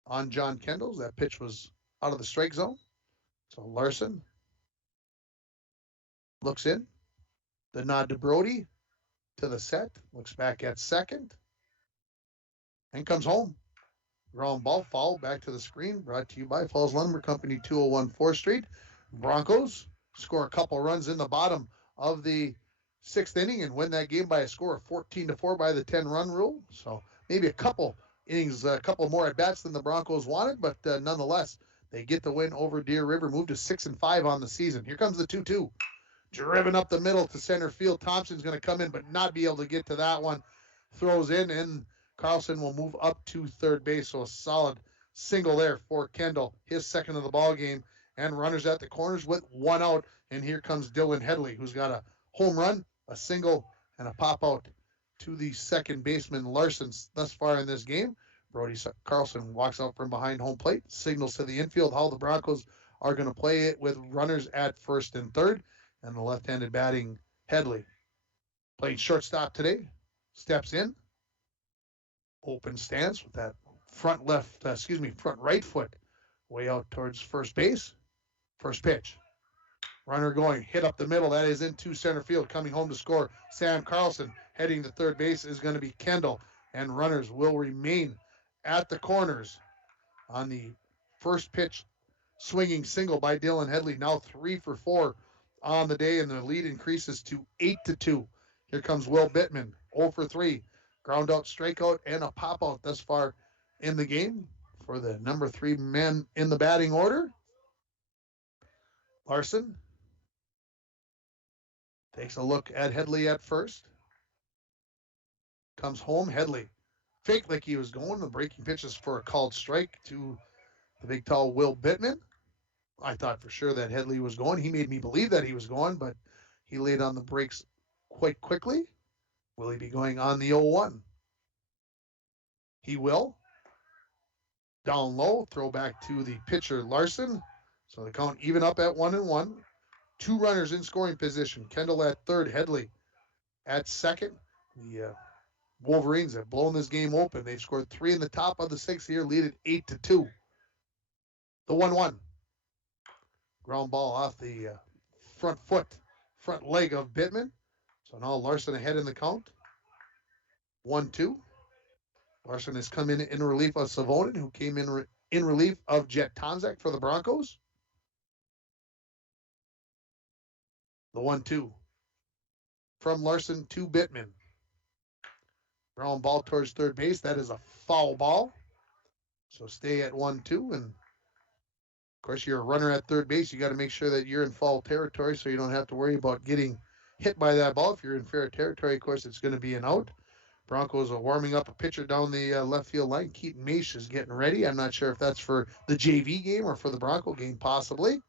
on John Kendall. That pitch was out of the strike zone. So Larson looks in. The nod to Brody to the set. Looks back at second. And comes home. Ground ball foul back to the screen. Brought to you by Falls Lumber Company, 201 4th Street. Broncos score a couple runs in the bottom of the 6th inning and win that game by a score of 14-4 by the 10-run rule. So maybe a couple innings, a couple more at-bats than the Broncos wanted, but nonetheless, they get the win over Deer River, move to 6-5 on the season. Here comes the 2-2. Driven up the middle to center field. Thompson's going to come in, but not be able to get to that one. Throws in, and Carlson will move up to third base. So a solid single there for Kendall, his second of the ball game, and runners at the corners with 1 out. And here comes Dylan Headley, who's got a home run, a single, and a pop out to the second baseman Larson thus far in this game. Brody Carlson walks out from behind home plate, signals to the infield how the Broncos are going to play it with runners at first and third, and the left-handed batting Headley. Playing shortstop today, steps in, open stance with that front right foot way out towards first base. First pitch. Runner going, hit up the middle. That is into center field. Coming home to score, Sam Carlson. Heading to third base is going to be Kendall. And runners will remain at the corners on the first pitch swinging single by Dylan Headley. Now 3 for 4 on the day, and the lead increases to 8-2. Here comes Will Bittman, 0 for 3. Ground out, strikeout, and a pop out thus far in the game for the number 3 man in the batting order. Larson takes a look at Headley at first. Comes home, Headley. Fake like he was going. The breaking pitches for a called strike to the big, tall Will Bittman. I thought for sure that Headley was going. He made me believe that he was going, but he laid on the brakes quite quickly. Will he be going on the 0-1? He will. Down low, throw back to the pitcher Larson. So the count even up at 1-1. 2 runners in scoring position. Kendall at third, Headley at second. The Wolverines have blown this game open. They've scored 3 in the top of the 6th here, lead it 8-2. The 1-1. Ground ball off the front leg of Bittman. So now Larson ahead in the count. 1-2. Larson has come in relief of Savonin, who came in relief of Jet Tonzak for the Broncos. The 1-2. From Larson to Bittman. Ground ball towards third base. That is a foul ball. So stay at 1-2. And, of course, you're a runner at third base. You got to make sure that you're in foul territory so you don't have to worry about getting hit by that ball. If you're in fair territory, of course, it's going to be an out. Broncos are warming up a pitcher down the left field line. Keaton Maish is getting ready. I'm not sure if that's for the JV game or for the Bronco game, possibly.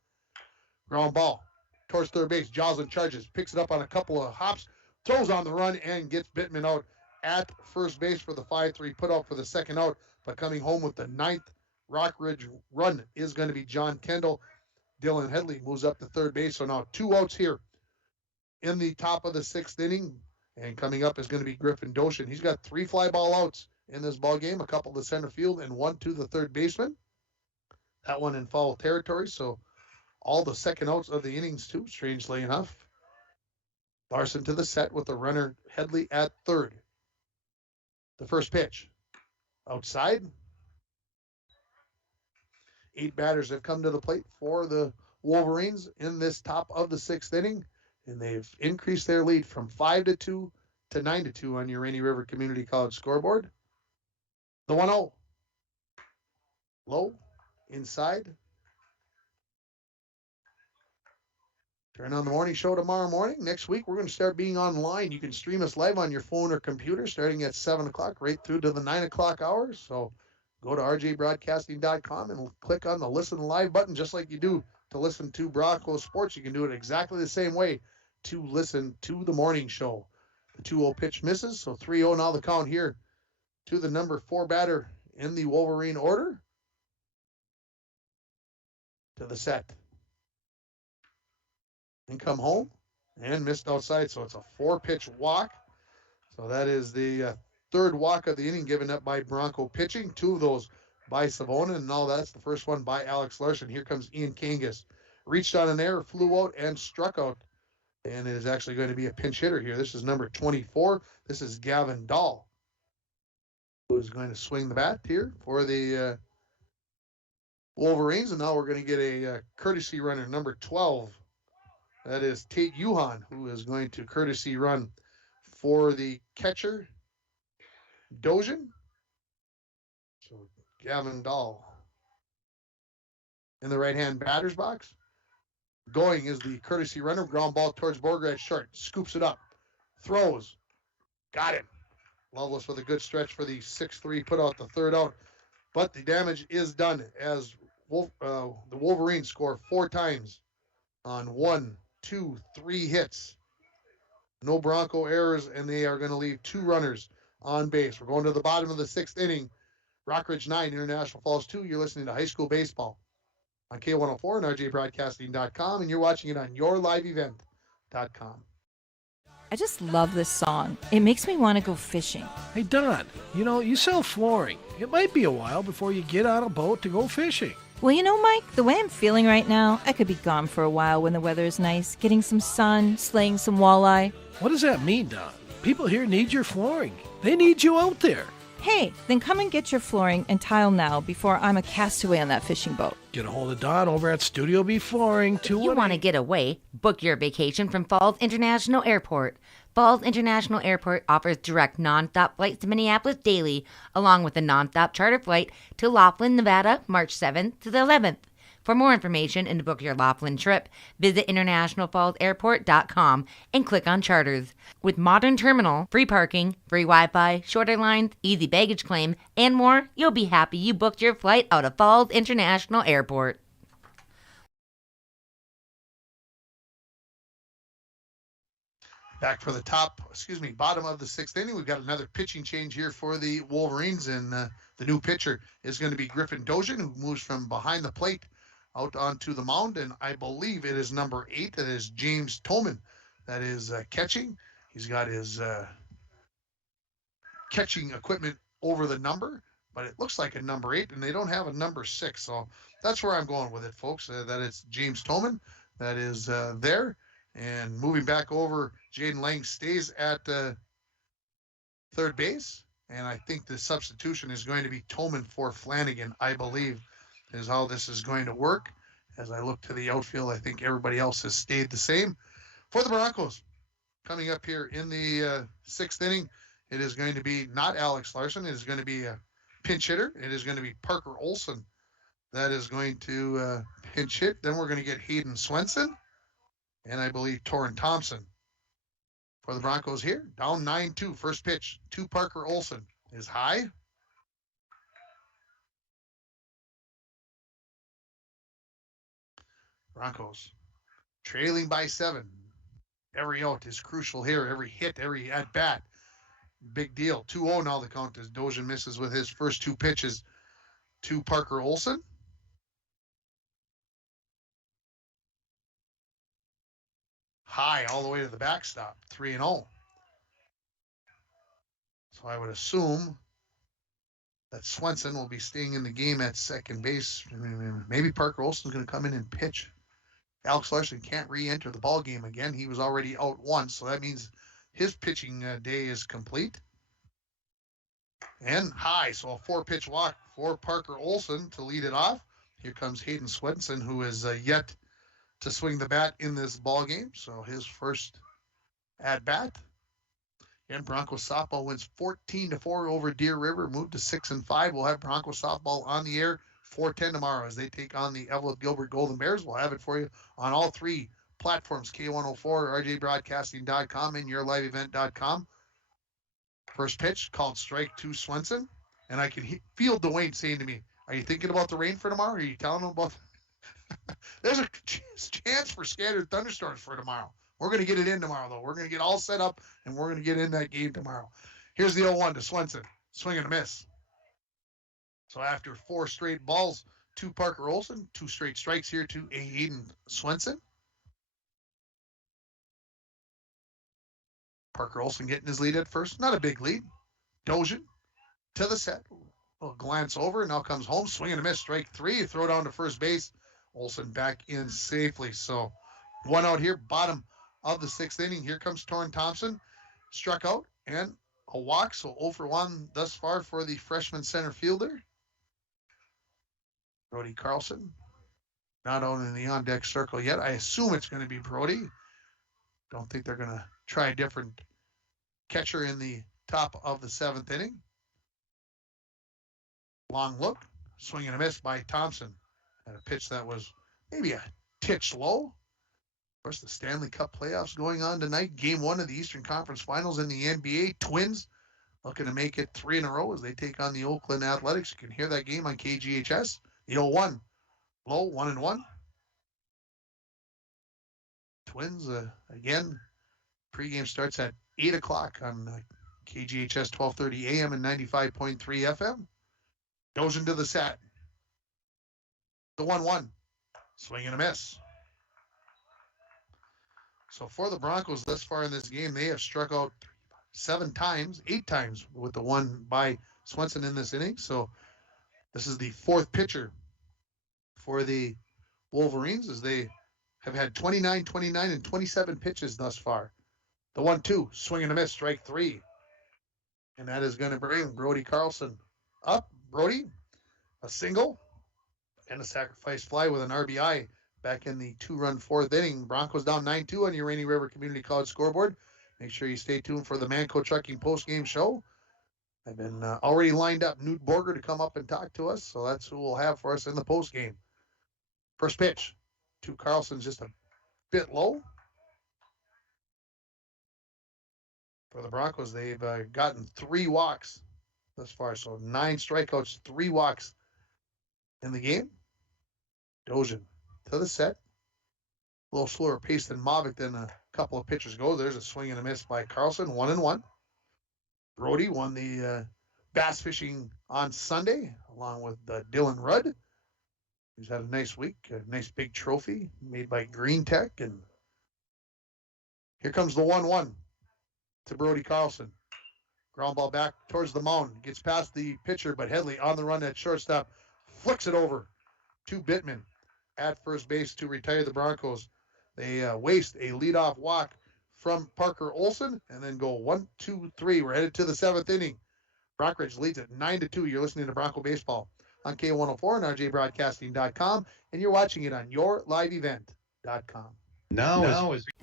Ground ball towards third base. Joslin charges, picks it up on a couple of hops, throws on the run, and gets Bittman out at first base for the 5-3 put out for the second out. But coming home with the 9th Rockridge run is going to be John Kendall. Dylan Headley moves up to third base. So now 2 outs here in the top of the 6th inning. And coming up is going to be Griffin Doshin. He's got 3 fly ball outs in this ball game, a couple to center field and 1 to the third baseman. That one in foul territory. So all the second outs of the innings too, strangely enough. Larson to the set with the runner Headley at third. The first pitch. Outside. 8 batters have come to the plate for the Wolverines in this top of the 6th inning. And they've increased their lead from 5-2 to 9-2 on your Rainy River Community College scoreboard. The 1-0. Low. Inside. Turn on the morning show tomorrow morning. Next week, we're going to start being online. You can stream us live on your phone or computer starting at 7 o'clock right through to the 9 o'clock hour. So go to rjbroadcasting.com and click on the Listen Live button just like you do to listen to Bronco Sports. You can do it exactly the same way to listen to the morning show. The 2-0 pitch misses, so 3-0 now the count here to the number 4 batter in the Wolverine order. To the set. And come home and missed outside, so it's a 4-pitch walk. So that is the 3rd walk of the inning given up by Bronco pitching. 2 of those by Savonin, and now that's the first one by Alex Larson. Here comes Ian Kangas. Reached on an error, flew out, and struck out. And it is actually going to be a pinch hitter here. This is number 24. This is Gavin Dahl, who is going to swing the bat here for the Wolverines. And now we're going to get a courtesy runner, number 12. That is Tate Yuhan, who is going to courtesy run for the catcher, Dojin. So Gavin Dahl in the right-hand batter's box. Going is the courtesy runner. Ground ball towards Borger at short. Scoops it up. Throws. Got him. Loveless with a good stretch for the 6-3. Put out the 3rd out. But the damage is done as the Wolverines score 4 times on 1, 2, 3 hits. No Bronco errors, and they are going to leave 2 runners on base. We're going to the bottom of the 6th inning. Rockridge 9, International Falls 2. You're listening to high school baseball on K104 and RJBroadcasting.com, and you're watching it on yourliveevent.com. I just love this song. It makes me want to go fishing. Hey, Don, you sell flooring. It might be a while before you get on a boat to go fishing. Well, Mike, the way I'm feeling right now, I could be gone for a while when the weather is nice, getting some sun, slaying some walleye. What does that mean, Don? People here need your flooring. They need you out there. Hey, then come and get your flooring and tile now before I'm a castaway on that fishing boat. Get a hold of Don over at Studio B Flooring. If you want to get away, book your vacation from Falls International Airport. Falls International Airport offers direct non-stop flights to Minneapolis daily, along with a non-stop charter flight to Laughlin, Nevada, March 7th to the 11th. For more information and to book your Laughlin trip, visit internationalfallsairport.com and click on charters. With modern terminal, free parking, free Wi-Fi, shorter lines, easy baggage claim, and more, you'll be happy you booked your flight out of Falls International Airport. Back for the bottom of the sixth inning. We've got another pitching change here for the Wolverines, and the new pitcher is going to be Griffin Dozian, who moves from behind the plate out onto the mound, and I believe it is number 8. That is James Toman. That is catching. He's got his catching equipment over the number, but it looks like a number 8, and they don't have a number 6. So that's where I'm going with it, folks. That it's James Toman that is there. And moving back over, Jaden Lang stays at third base. And I think the substitution is going to be Toman for Flanagan, I believe, is how this is going to work. As I look to the outfield, I think everybody else has stayed the same. For the Broncos, coming up here in the sixth inning, it is going to be not Alex Larson. It is going to be a pinch hitter. It is going to be Parker Olson that is going to pinch hit. Then we're going to get Hayden Swenson and I believe Torrin Thompson for the Broncos here. Down 9-2, first pitch to Parker Olson is high. Broncos trailing by 7. Every out is crucial here. Every hit, every at-bat. Big deal. 2-0 now the count as Dozian misses with his first 2 pitches to Parker Olson. High all the way to the backstop, 3-0. So I would assume that Swenson will be staying in the game at second base. Maybe Parker Olson's going to come in and pitch. Alex Larson can't re-enter the ball game again. He was already out once, so that means his pitching day is complete. And high, so a 4-pitch walk for Parker Olson to lead it off. Here comes Hayden Swenson, who is yet to swing the bat in this ball game. So his first at bat. And Broncos softball wins 14-4 over Deer River, moved to 6-5. We'll have Broncos softball on the air 4:10 tomorrow as they take on the Evelyn Gilbert Golden Bears. We'll have it for you on all 3 platforms: K104, RJBroadcasting.com, and yourliveevent.com. First pitch called strike to Swenson, and I can feel Dwayne saying to me, "Are you thinking about the rain for tomorrow? Are you telling him about?" There's a chance for scattered thunderstorms for tomorrow. We're going to get it in tomorrow, though. We're going to get all set up, and we're going to get in that game tomorrow. Here's the 0-1 to Swenson. Swing and a miss. So after 4 straight balls to Parker Olson, 2 straight strikes here to Hayden Swenson. Parker Olson getting his lead at first. Not a big lead. Dozian to the set. A glance over. Now comes home. Swing and a miss. Strike 3. Throw down to first base. Olson back in safely. So 1 out here. Bottom of the 6th inning. Here comes Torrin Thompson. Struck out and a walk. So 0 for 1 thus far for the freshman center fielder. Brody Carlson. Not out in the on-deck circle yet. I assume it's going to be Brody. Don't think they're going to try a different catcher in the top of the 7th inning. Long look. Swing and a miss by Thompson. And a pitch that was maybe a titch low. Of course, the Stanley Cup playoffs going on tonight. Game 1 of the Eastern Conference Finals in the NBA. Twins looking to make it 3 in a row as they take on the Oakland Athletics. You can hear that game on KGHS. The 0-1. Low, 1-1. Twins, again, pregame starts at 8 o'clock on KGHS 1230 AM and 95.3 FM. Dozian to the set. The 1-1. Swing and a miss. So for the Broncos thus far in this game, they have struck out 8 times with the one by Swenson in this inning. So this is the fourth pitcher for the Wolverines as they have had 29, 29, and 27 pitches thus far. The 1-2, swing and a miss, strike 3. And that is going to bring Brody Carlson up. Brody, a single and a sacrifice fly with an RBI back in the 2-run fourth inning. Broncos down 9-2 on your Rainy River Community College scoreboard. Make sure you stay tuned for the Manco Trucking post-game show. I've been already lined up Newt Borger to come up and talk to us, so that's who we'll have for us in the post-game. First pitch to Carlson's just a bit low. For the Broncos, they've gotten 3 walks thus far, so 9 strikeouts, 3 walks in the game. Dozian to the set. A little slower pace than Mavic than a couple of pitchers ago. There's a swing and a miss by Carlson, 1-1. Brody won the bass fishing on Sunday, along with Dylan Rudd. He's had a nice week, a nice big trophy made by Green Tech. And here comes the 1-1 to Brody Carlson. Ground ball back towards the mound. Gets past the pitcher, but Headley on the run at shortstop. Flicks it over to Bittman at first base to retire the Broncos. They waste a leadoff walk from Parker Olson and then go 1, 2, 3. We're headed to the 7th inning. Brockridge leads at 9-2. You're listening to Bronco Baseball on K104 and RJBroadcasting.com, and you're watching it on yourliveevent.com.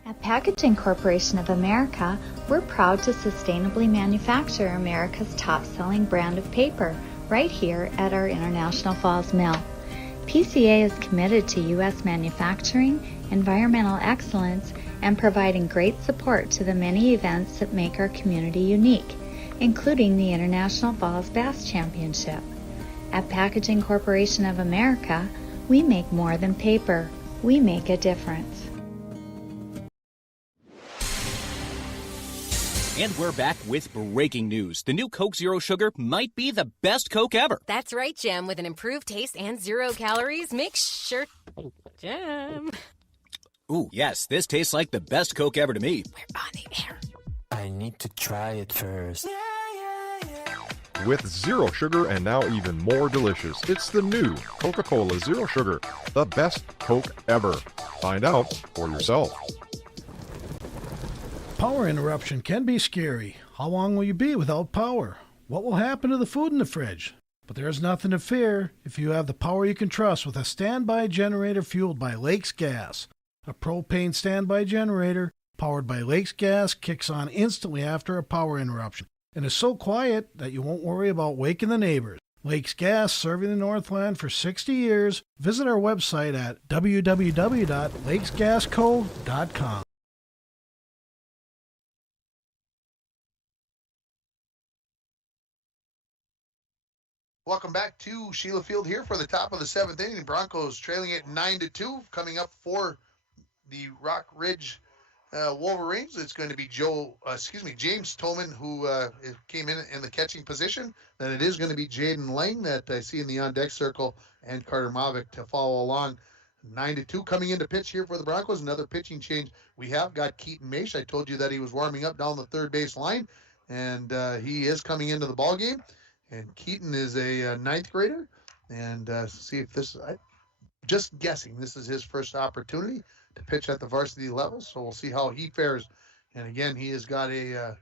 At Packaging Corporation of America, we're proud to sustainably manufacture America's top-selling brand of paper right here at our International Falls Mill. PCA is committed to U.S. manufacturing, environmental excellence, and providing great support to the many events that make our community unique, including the International Falls Bass Championship. At Packaging Corporation of America, we make more than paper. We make a difference. And we're back with breaking news. The new Coke Zero Sugar might be the best Coke ever. That's right, Jim. With an improved taste and 0 calories, make sure... Jim. Ooh, yes, this tastes like the best Coke ever to me. We're on the air. I need to try it first. With zero sugar and now even more delicious, it's the new Coca-Cola Zero Sugar, the best Coke ever. Find out for yourself. Power interruption can be scary. How long will you be without power? What will happen to the food in the fridge? But there's nothing to fear if you have the power you can trust with a standby generator fueled by Lakes Gas. A propane standby generator powered by Lakes Gas kicks on instantly after a power interruption and is so quiet that you won't worry about waking the neighbors. Lakes Gas, serving the Northland for 60 years. Visit our website at www.lakesgasco.com. Welcome back to Sheila Field here for the top of the 7th inning. Broncos trailing it 9-2. Coming up for the Rock Ridge Wolverines, it's going to be James Tolman who came in the catching position. Then it is going to be Jaden Lang that I see in the on-deck circle and Carter Mavic to follow along. 9-2 coming into pitch here for the Broncos. Another pitching change. We have got Keaton Maish. I told you that he was warming up down the third base line, and he is coming into the ball game. And Keaton is a 9th grader, and see if this, just guessing, this is his first opportunity to pitch at the varsity level, so we'll see how he fares. And again, he has got a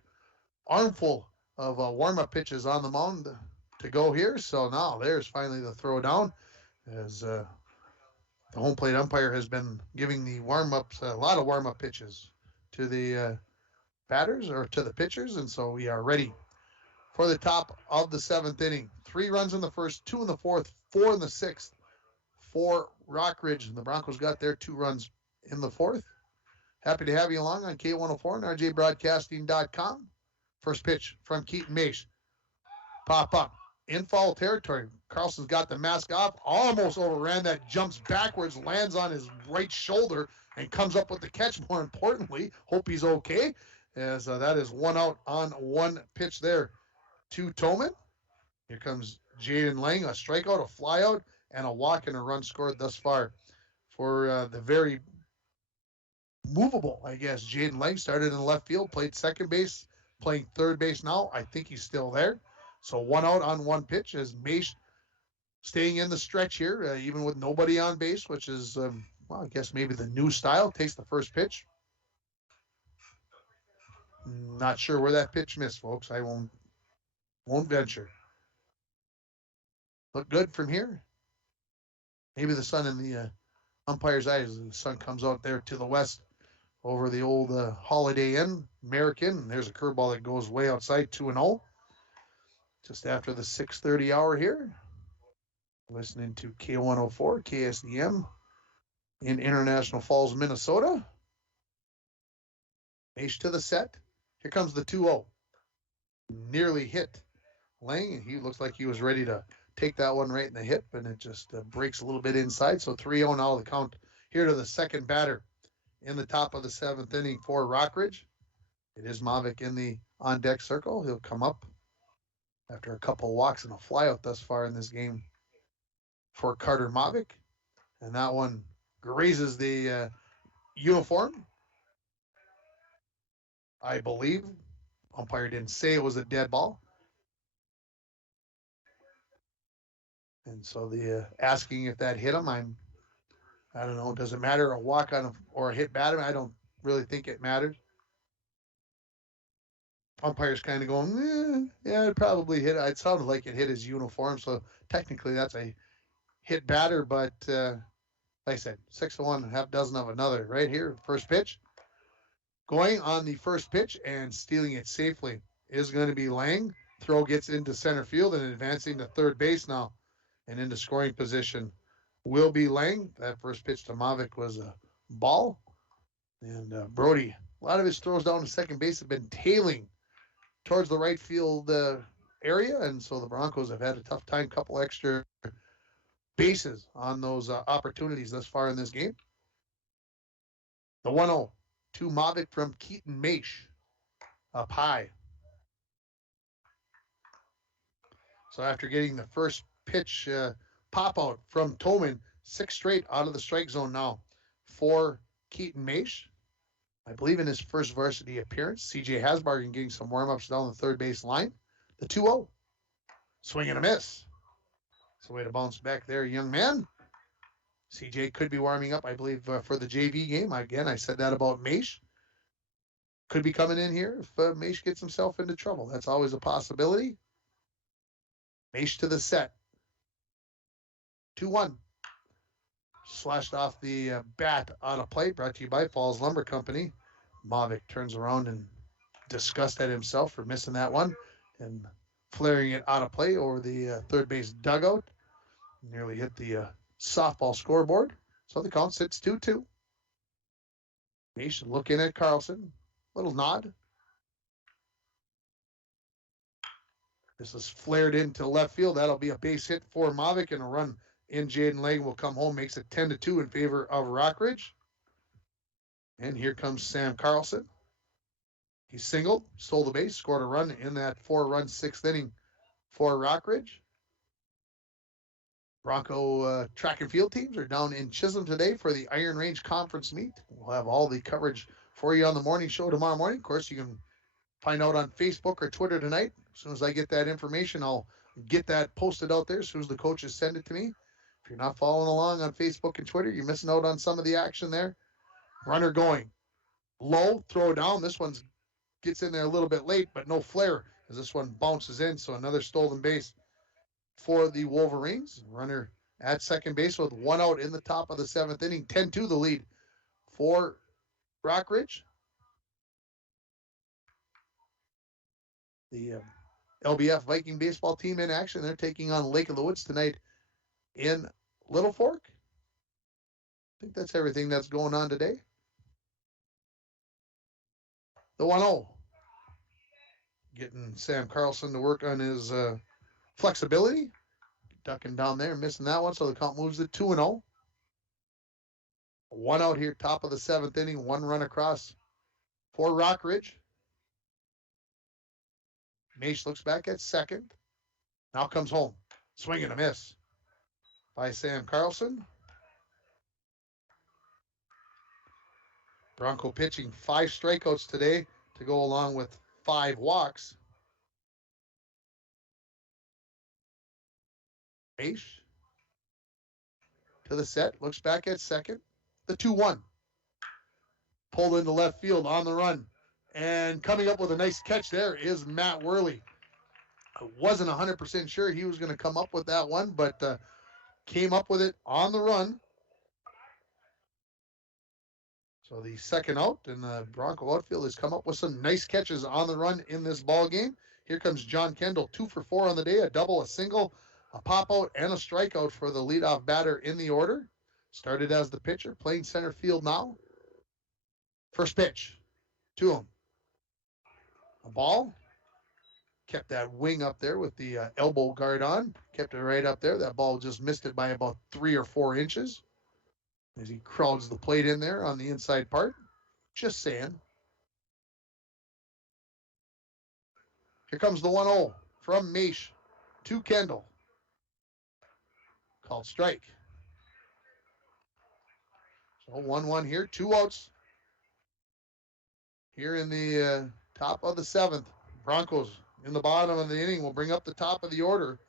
armful of warm-up pitches on the mound to go here, so now there's finally the throw down, as the home plate umpire has been giving the warm-ups, a lot of warm-up pitches to the batters, or to the pitchers, and so we are ready for the top of the 7th inning. 3 runs in the first, 2 in the 4th, 4 in the 6th for Rockridge. And the Broncos got their 2 runs in the 4th. Happy to have you along on K104 and RJBroadcasting.com. First pitch from Keaton Maish. Pop up. In foul territory. Carlson's got the mask off. Almost overran that. Jumps backwards. Lands on his right shoulder. And comes up with the catch. More importantly, hope he's okay. As that is 1 out on 1 pitch there to Tolman. Here comes Jaden Lang, a strikeout, a flyout, and a walk and a run scored thus far for the very movable, I guess. Jaden Lang started in left field, played second base, playing third base now. I think he's still there. So 1 out on 1 pitch as Maish staying in the stretch here, even with nobody on base, which is, well, I guess maybe the new style. Takes the first pitch. Not sure where that pitch missed, folks. I won't venture. Look good from here. Maybe the sun in the umpire's eyes. The sun comes out there to the west over the old Holiday Inn, American. There's a curveball that goes way outside, 2-0. Just after the 6:30 hour here. Listening to K104, KSDM in International Falls, Minnesota. Maish to the set. Here comes the 2-0. Nearly hit Lang. He looks like he was ready to take that one right in the hip, and it just breaks a little bit inside. So 3-0 now the count here to the second batter in the top of the 7th inning for Rockridge. It is Mavic in the on-deck circle. He'll come up after a couple walks and a flyout thus far in this game for Carter Mavic. And that one grazes the uniform. I believe. Umpire didn't say it was a dead ball. And so the asking if that hit him, I don't know. Does it matter a walk on or a hit bat him? I don't really think it matters. Umpire's kind of going, yeah, it probably hit. It sounded like it hit his uniform, so technically that's a hit batter. But like I said, 6 of one, half dozen of another. Right here, first pitch. Going on the first pitch and stealing it safely is going to be Lang. Throw gets into center field and advancing to third base now. And into scoring position will be Lang. That first pitch to Mavic was a ball. And Brody, a lot of his throws down to second base have been tailing towards the right field area. And so the Broncos have had a tough time, couple extra bases on those opportunities thus far in this game. The 1-0 to Mavic from Keaton Maish up high. So after getting the first pitch pop out from Toman, 6 straight out of the strike zone now for Keaton Maish. I believe in his first varsity appearance. CJ Hasbargen getting some warm-ups down the third base line. The 2-0. Swing and a miss. It's a way to bounce back there, young man. CJ could be warming up, I believe, for the JV game. Again, I said that about Maish. Could be coming in here if Maish gets himself into trouble. That's always a possibility. Maish to the set. 2-1. Slashed off the bat out of play. Brought to you by Falls Lumber Company. Mavic turns around and disgusted at himself for missing that one and flaring it out of play over the third base dugout. Nearly hit the softball scoreboard. So the count sits 2-2. Maish looking at Carlson. Little nod. This is flared into left field. That'll be a base hit for Mavic, and a run in Jaden Lang will come home. Makes it 10-2 in favor of Rockridge. And here comes Sam Carlson. He singled, stole the base, scored a run in that 4-run 6th inning for Rockridge. Bronco track and field teams are down in Chisholm today for the Iron Range Conference meet. We'll have all the coverage for you on the morning show tomorrow morning. Of course, you can find out on Facebook or Twitter tonight. As soon as I get that information, I'll get that posted out there as soon as the coaches send it to me. If you're not following along on Facebook and Twitter, you're missing out on some of the action there. Runner going low, throw down. This one gets in there a little bit late, but no flare as this one bounces in. So another stolen base for the Wolverines. Runner at second base with 1 out in the top of the 7th inning. 10-2 the lead for Rockridge. The LBF Viking baseball team in action. They're taking on Lake of the Woods tonight in Little Fork. I think that's everything that's going on today. The 1-0. Getting Sam Carlson to work on his flexibility. Ducking down there, missing that one, so the count moves to 2-0. 1 out here, top of the 7th inning. 1 run across for Rockridge. Maish looks back at second. Now comes home. Swing and a miss by Sam Carlson. Bronco pitching 5 strikeouts today to go along with 5 walks. Maish to the set, looks back at second. The 2-1. Pulled into left field on the run. And coming up with a nice catch there is Matt Worley. I wasn't 100% sure he was going to come up with that one, but came up with it on the run. So the second out, and the Bronco outfield has come up with some nice catches on the run in this ball game. Here comes John Kendall, 2 for 4 on the day, a double, a single, a pop out, and a strikeout for the leadoff batter in the order. Started as the pitcher, playing center field now. First pitch to him. A ball. Kept that wing up there with the elbow guard on. Kept it right up there. That ball just missed it by about 3 or 4 inches. As he crowds the plate in there on the inside part. Just saying. Here comes the 1-0 from Maish to Kendall. Called strike. So 1-1 here, 2 outs. Here in the top of the 7th. Broncos in the bottom of the inning will bring up the top of the order.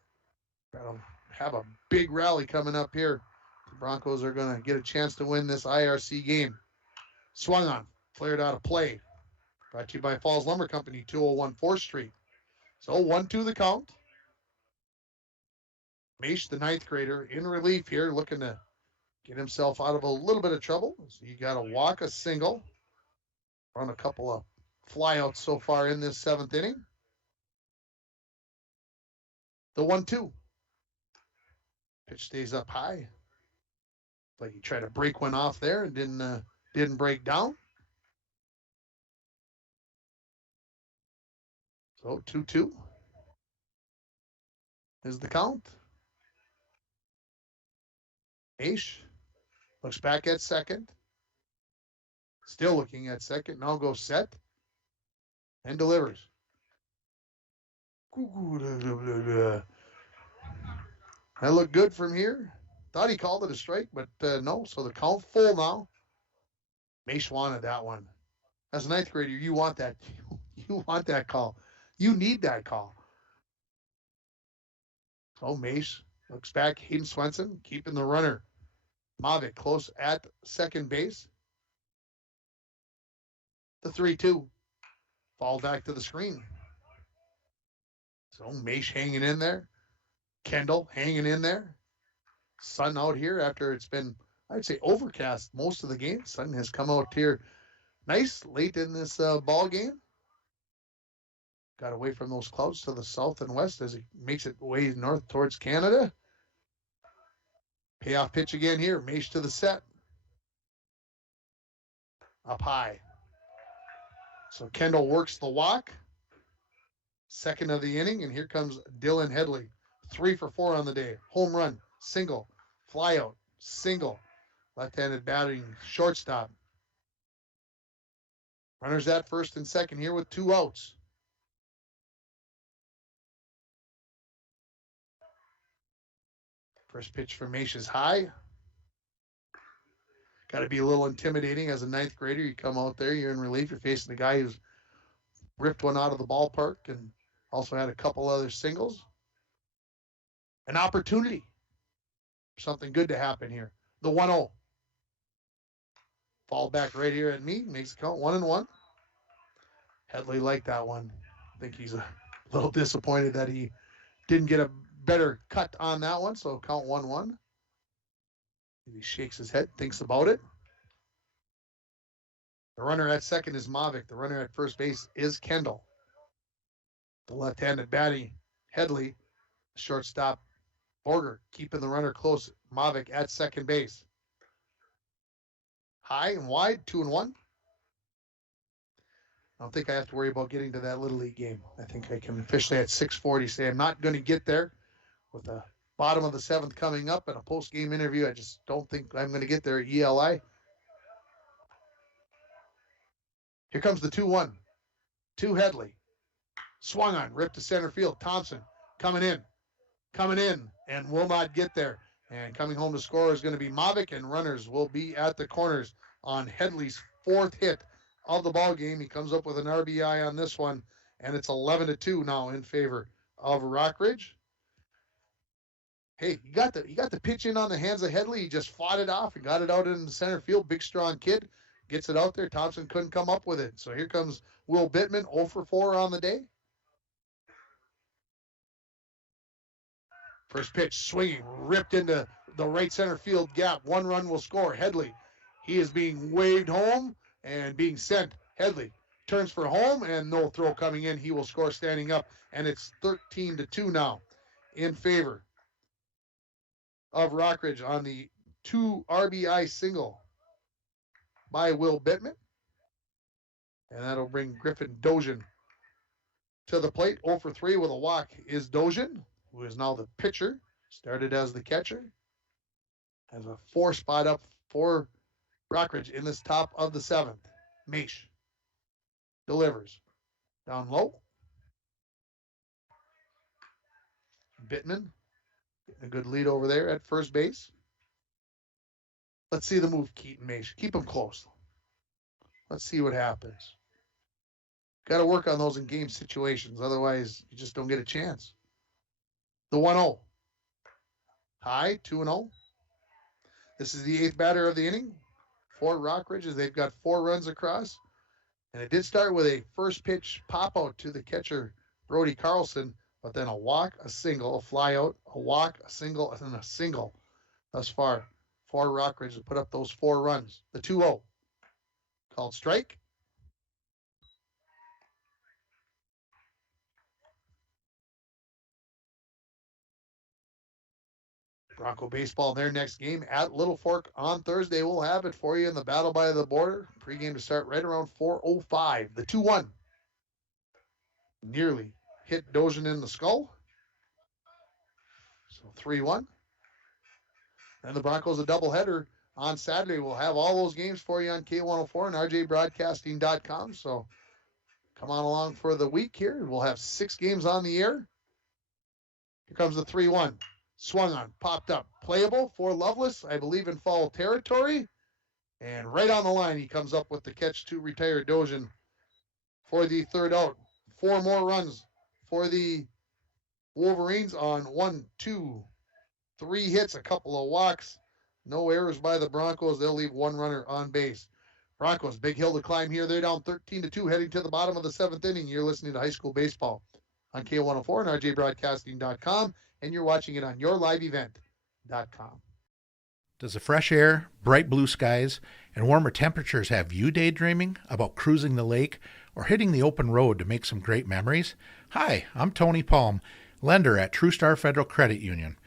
Gotta have a big rally coming up here. The Broncos are going to get a chance to win this IRC game. Swung on, flared out of play. Brought to you by Falls Lumber Company, 201 4th Street. So 1-2 the count. Maish, the 9th grader, in relief here, looking to get himself out of a little bit of trouble. So you got to walk, a single. Run a couple of flyouts so far in this 7th inning. The 1-2. Pitch stays up high. Like he tried to break one off there and didn't break down. So 2-2 is the count. Maish looks back at second. Still looking at second. Now goes set. And delivers. That looked good from here. Thought he called it a strike, but no. So the count full now. Maish wanted that one. As a 9th grader, you want that. You want that call. You need that call. So Maish looks back. Hayden Swenson keeping the runner. Mavic close at second base. The 3-2. Fall back to the screen. So Maish hanging in there. Kendall hanging in there. Sun out here after it's been, I'd say, overcast most of the game. Sun has come out here nice late in this ball game. Got away from those clouds to the south and west as he makes it way north towards Canada. Payoff pitch again here. Maish to the set. Up high. So Kendall works the walk. Second of the inning, and here comes Dylan Headley. 3 for 4 on the day. Home run, single, fly out, single. Left-handed batting, shortstop. Runners at first and second here with 2 outs. First pitch for Maish is high. Got to be a little intimidating as a 9th grader. You come out there, you're in relief. You're facing the guy who's ripped one out of the ballpark and also had a couple other singles. An opportunity for something good to happen here. The 1-0. Fall back right here at me. Makes the count 1-1. Headley liked that one. I think he's a little disappointed that he didn't get a better cut on that one. So count 1-1. He shakes his head, thinks about it. The runner at second is Mavic. The runner at first base is Kendall. The left-handed batting, Headley. Shortstop, Borger, keeping the runner close. Mavic at second base. High and wide, 2-1. I don't think I have to worry about getting to that Little League game. I think I can officially at 6:40 say I'm not going to get there with the bottom of the 7th coming up and a post-game interview. I just don't think I'm going to get there at ELI. Here comes the 2-1. To Headley. Swung on, ripped to center field. Thompson coming in. coming in and will not get there. And coming home to score is going to be Mavic, and runners will be at the corners on Headley's fourth hit of the ball game. He comes up with an RBI on this one, and it's 11-2 now in favor of Rockridge. Hey, you got the pitch in on the hands of Headley. He just fought it off and got it out in the center field. Big, strong kid. Gets it out there. Thompson couldn't come up with it. So here comes Will Bittman, 0 for 4 on the day. First pitch, swinging, ripped into the right center field gap. 1 run will score. Headley, he is being waved home and being sent. Headley turns for home, and no throw coming in. He will score standing up, and it's 13-2 now in favor of Rockridge on the 2 RBI single by Will Bittman. And that'll bring Griffin Dojan to the plate. 0 for 3 with a walk is Dojan, who is now the pitcher. Started as the catcher. Has a 4 spot up for Rockridge in this top of the 7th. Maish delivers. Down low. Bittman getting a good lead over there at first base. Let's see the move, Keaton Maish. Keep him close. Let's see what happens. Got to work on those in game situations. Otherwise, you just don't get a chance. The 1-0. High, 2-0. This is the 8th batter of the inning for Rockridge, as they've got 4 runs across. And it did start with a first pitch pop out to the catcher, Brody Carlson, but then a walk, a single, a fly out, a walk, a single, and then a single thus far for Rockridge to put up those 4 runs. The 2-0. Called strike. Bronco baseball, their next game at Little Fork on Thursday. We'll have it for you in the Battle by the Border. Pre-game to start right around 4:05. The 2-1. Nearly hit Dojan in the skull. So 3-1. And the Broncos a doubleheader on Saturday. We'll have all those games for you on K104 and rjbroadcasting.com. So come on along for the week here. We'll have 6 games on the air. Here comes the 3-1. Swung on, popped up, playable for Loveless, I believe in foul territory. And right on the line, he comes up with the catch to retire Dojan for the 3rd out. 4 more runs for the Wolverines on 1, 2, 3 hits, a couple of walks. No errors by the Broncos. They'll leave 1 runner on base. Broncos, big hill to climb here. They're down 13-2, heading to the bottom of the 7th inning. You're listening to High School Baseball on K104 and rjbroadcasting.com. And you're watching it on yourliveevent.com. Does the fresh air, bright blue skies, and warmer temperatures have you daydreaming about cruising the lake or hitting the open road to make some great memories? Hi, I'm Tony Palm, lender at TrueStar Federal Credit Union.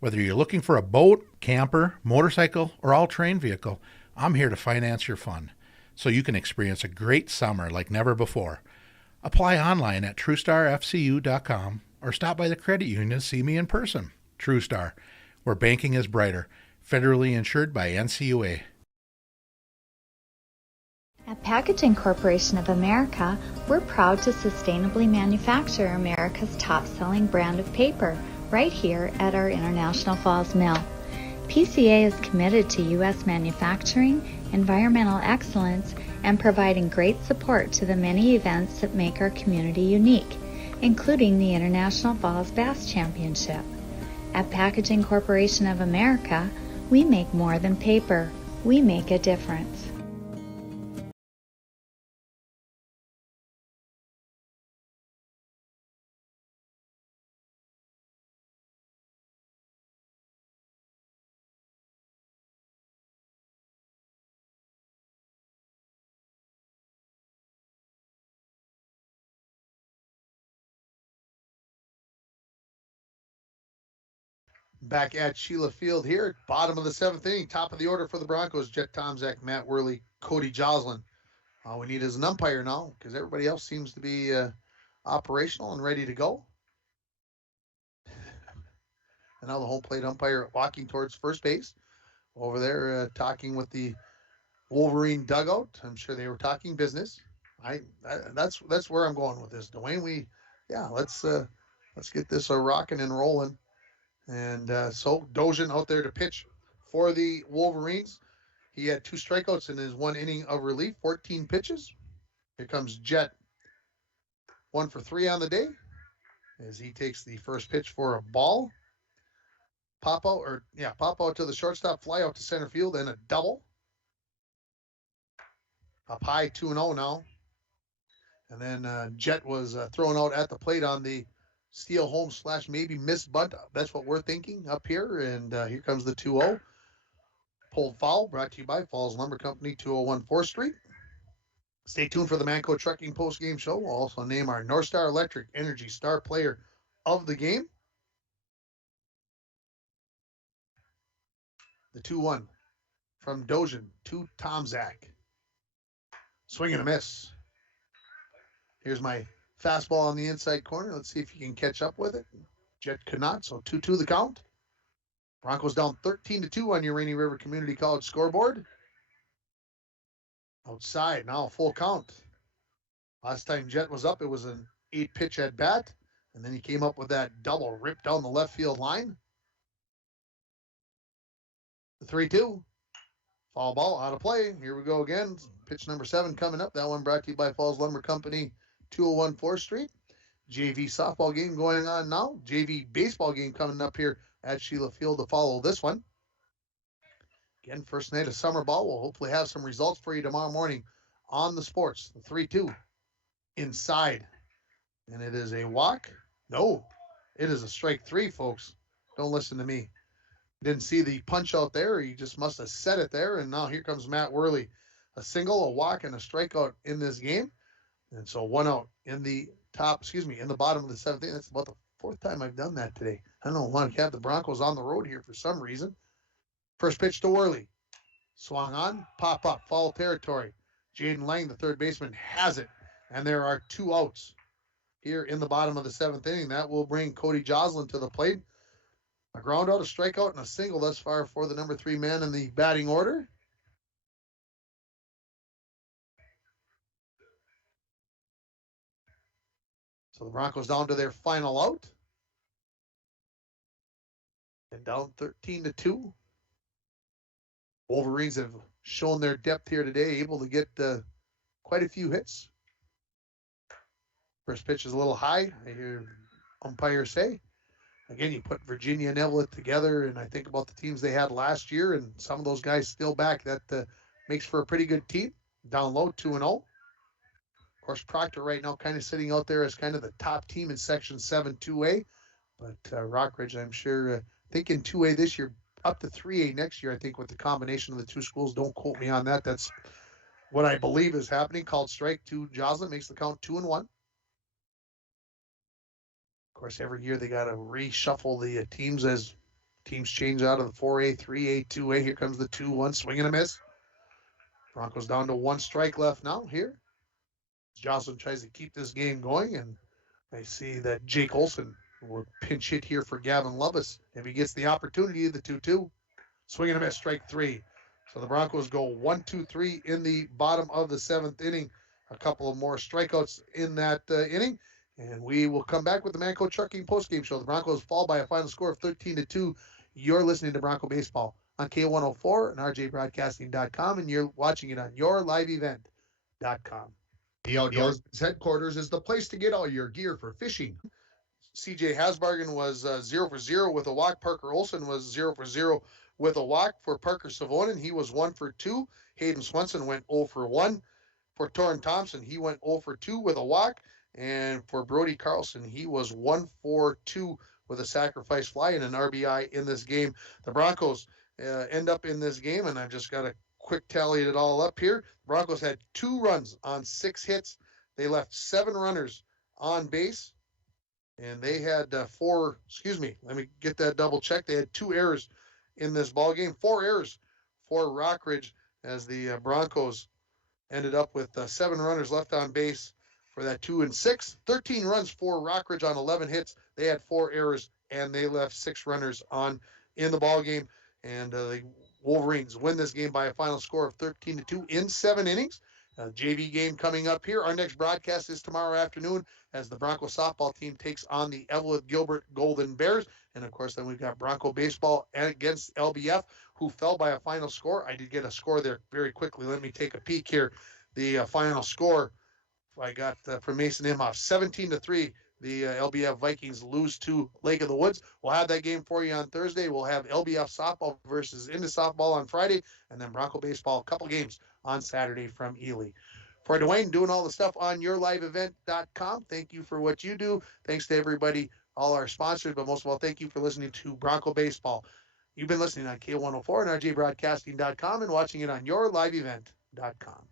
Whether you're looking for a boat, camper, motorcycle, or all-terrain vehicle, I'm here to finance your fun so you can experience a great summer like never before. Apply online at TrueStarFCU.com or stop by the credit union to see me in person. TrueStar, where banking is brighter. Federally insured by NCUA. At Packaging Corporation of America, we're proud to sustainably manufacture America's top-selling brand of paper right here at our International Falls Mill. PCA is committed to U.S. manufacturing, environmental excellence, and providing great support to the many events that make our community unique, including the International Falls Bass Championship. At Packaging Corporation of America, we make more than paper. We make a difference. Back at Sheila Field here, bottom of the 7th inning, top of the order for the Broncos. Jet Tomzak, Matt Worley, Cody Joslin. All we need is an umpire now because everybody else seems to be operational and ready to go. And now the home plate umpire walking towards first base over there talking with the Wolverine dugout. I'm sure they were talking business. That's where I'm going with this, Dwayne. Let's get this rocking and rolling. And so Dojan out there to pitch for the Wolverines. He had 2 strikeouts in his 1 inning of relief, 14 pitches. Here comes Jet, 1 for 3 on the day, as he takes the first pitch for a ball. Pop out to the shortstop, fly out to center field, and a double. Up high, 2-0 now. And then Jet was thrown out at the plate on the steal home / maybe miss bunt. That's what we're thinking up here. And here comes the 2-0. Pulled foul, brought to you by Falls Lumber Company, 201 4th Street. Stay tuned for the Manco Trucking post-game show. We'll also name our North Star Electric Energy Star Player of the game. The 2-1 from Dojan to Tomzak. Swing and a miss. Here's my fastball on the inside corner. Let's see if you can catch up with it. Jet could not, so 2-2 the count. Broncos down 13-2 on your Rainy River Community College scoreboard. Outside, now full count. Last time Jet was up, it was an 8-pitch at bat, and then he came up with that double rip down the left field line. The 3-2. Foul ball out of play. Here we go again. Pitch number 7 coming up. That one brought to you by Falls Lumber Company, 201 4th Street. JV softball game going on now. JV baseball game coming up here at Sheila Field to follow this one. Again, first night of summer ball. We'll hopefully have some results for you tomorrow morning on the sports. The 3-2 inside. And it is a walk. No, it is a strike 3, folks. Don't listen to me. Didn't see the punch out there. He just must have set it there. And now here comes Matt Worley. A single, a walk, and a strikeout in this game. And so 1 out in the in the bottom of the 7th inning. That's about the 4th time I've done that today. I don't know. I want to have the Broncos on the road here for some reason. First pitch to Worley. Swung on, pop up, foul territory. Jaden Lang, the third baseman, has it. And there are 2 outs here in the bottom of the 7th inning. That will bring Cody Joslin to the plate. A ground out, a strikeout, and a single thus far for the number 3 man in the batting order. So the Broncos down to their final out. And down 13-2. Wolverines have shown their depth here today, able to get quite a few hits. First pitch is a little high, I hear umpires say. Again, you put Virginia and Evelyn together, and I think about the teams they had last year, and some of those guys still back. That makes for a pretty good team. Down low, 2-0. Of course, Proctor right now kind of sitting out there as kind of the top team in Section 7 2A. But Rockridge, I'm sure, I think in 2A this year, up to 3A next year, I think, with the combination of the 2 schools. Don't quote me on that. That's what I believe is happening. Called strike to Joslin, makes the count 2-1. Of course, every year they got to reshuffle the teams as teams change out of the 4A, 3A, 2A. Here comes the 2-1, swing and a miss. Broncos down to 1 strike left now here. Joslin tries to keep this game going, and I see that Jake Olson will pinch hit here for Gavin Lubbus if he gets the opportunity of the 2-2. Swing and a miss, strike 3. So the Broncos go 1-2-3 in the bottom of the 7th inning. A couple of more strikeouts in that inning. And we will come back with the Manco Trucking postgame show. The Broncos fall by a final score of 13-2. You're listening to Bronco Baseball on K104 and rjbroadcasting.com, and you're watching it on yourliveevent.com. The Outdoors headquarters is the place to get all your gear for fishing. CJ Hasbargen was 0 for 0 with a walk. Parker Olson was 0 for 0 with a walk. For Parker Savonin, he was 1 for 2. Hayden Swenson went 0 for 1. For Torrin Thompson, he went 0 for 2 with a walk. And for Brody Carlson, he was 1 for 2 with a sacrifice fly and an RBI in this game. The Broncos end up in this game, and I've just got to quick tally it all up here. Broncos had 2 runs on 6 hits. They left 7 runners on base, and they had let me get that double check. They had 2 errors in this ball game, 4 errors for Rockridge, as the Broncos ended up with 7 runners left on base for that 2 and 6. 13 runs for Rockridge on 11 hits. They had 4 errors, and they left 6 runners on in the ball game. And the Wolverines win this game by a final score of 13-2 in 7 innings. JV game coming up here. Our next broadcast is tomorrow afternoon as the Bronco softball team takes on the Evelyn Gilbert Golden Bears. And, of course, then we've got Bronco baseball against LBF, who fell by a final score. I did get a score there very quickly. Let me take a peek here. The final score I got from Mason Imhoff, 17-3. The LBF Vikings lose to Lake of the Woods. We'll have that game for you on Thursday. We'll have LBF softball versus Into softball on Friday, and then Bronco baseball, a couple games on Saturday from Ely. For Dwayne, doing all the stuff on yourliveevent.com, thank you for what you do. Thanks to everybody, all our sponsors, but most of all, thank you for listening to Bronco Baseball. You've been listening on K104 and rjbroadcasting.com and watching it on yourliveevent.com.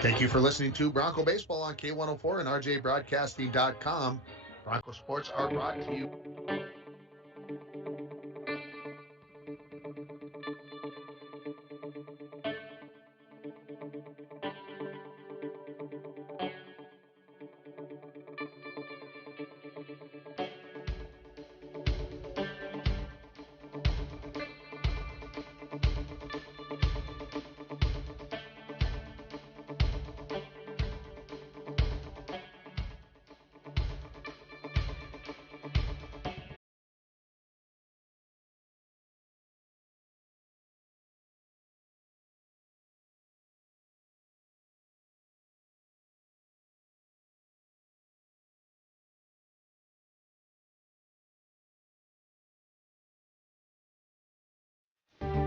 Thank you for listening to Bronco Baseball on K104 and rjbroadcasting.com. Bronco Sports are brought to you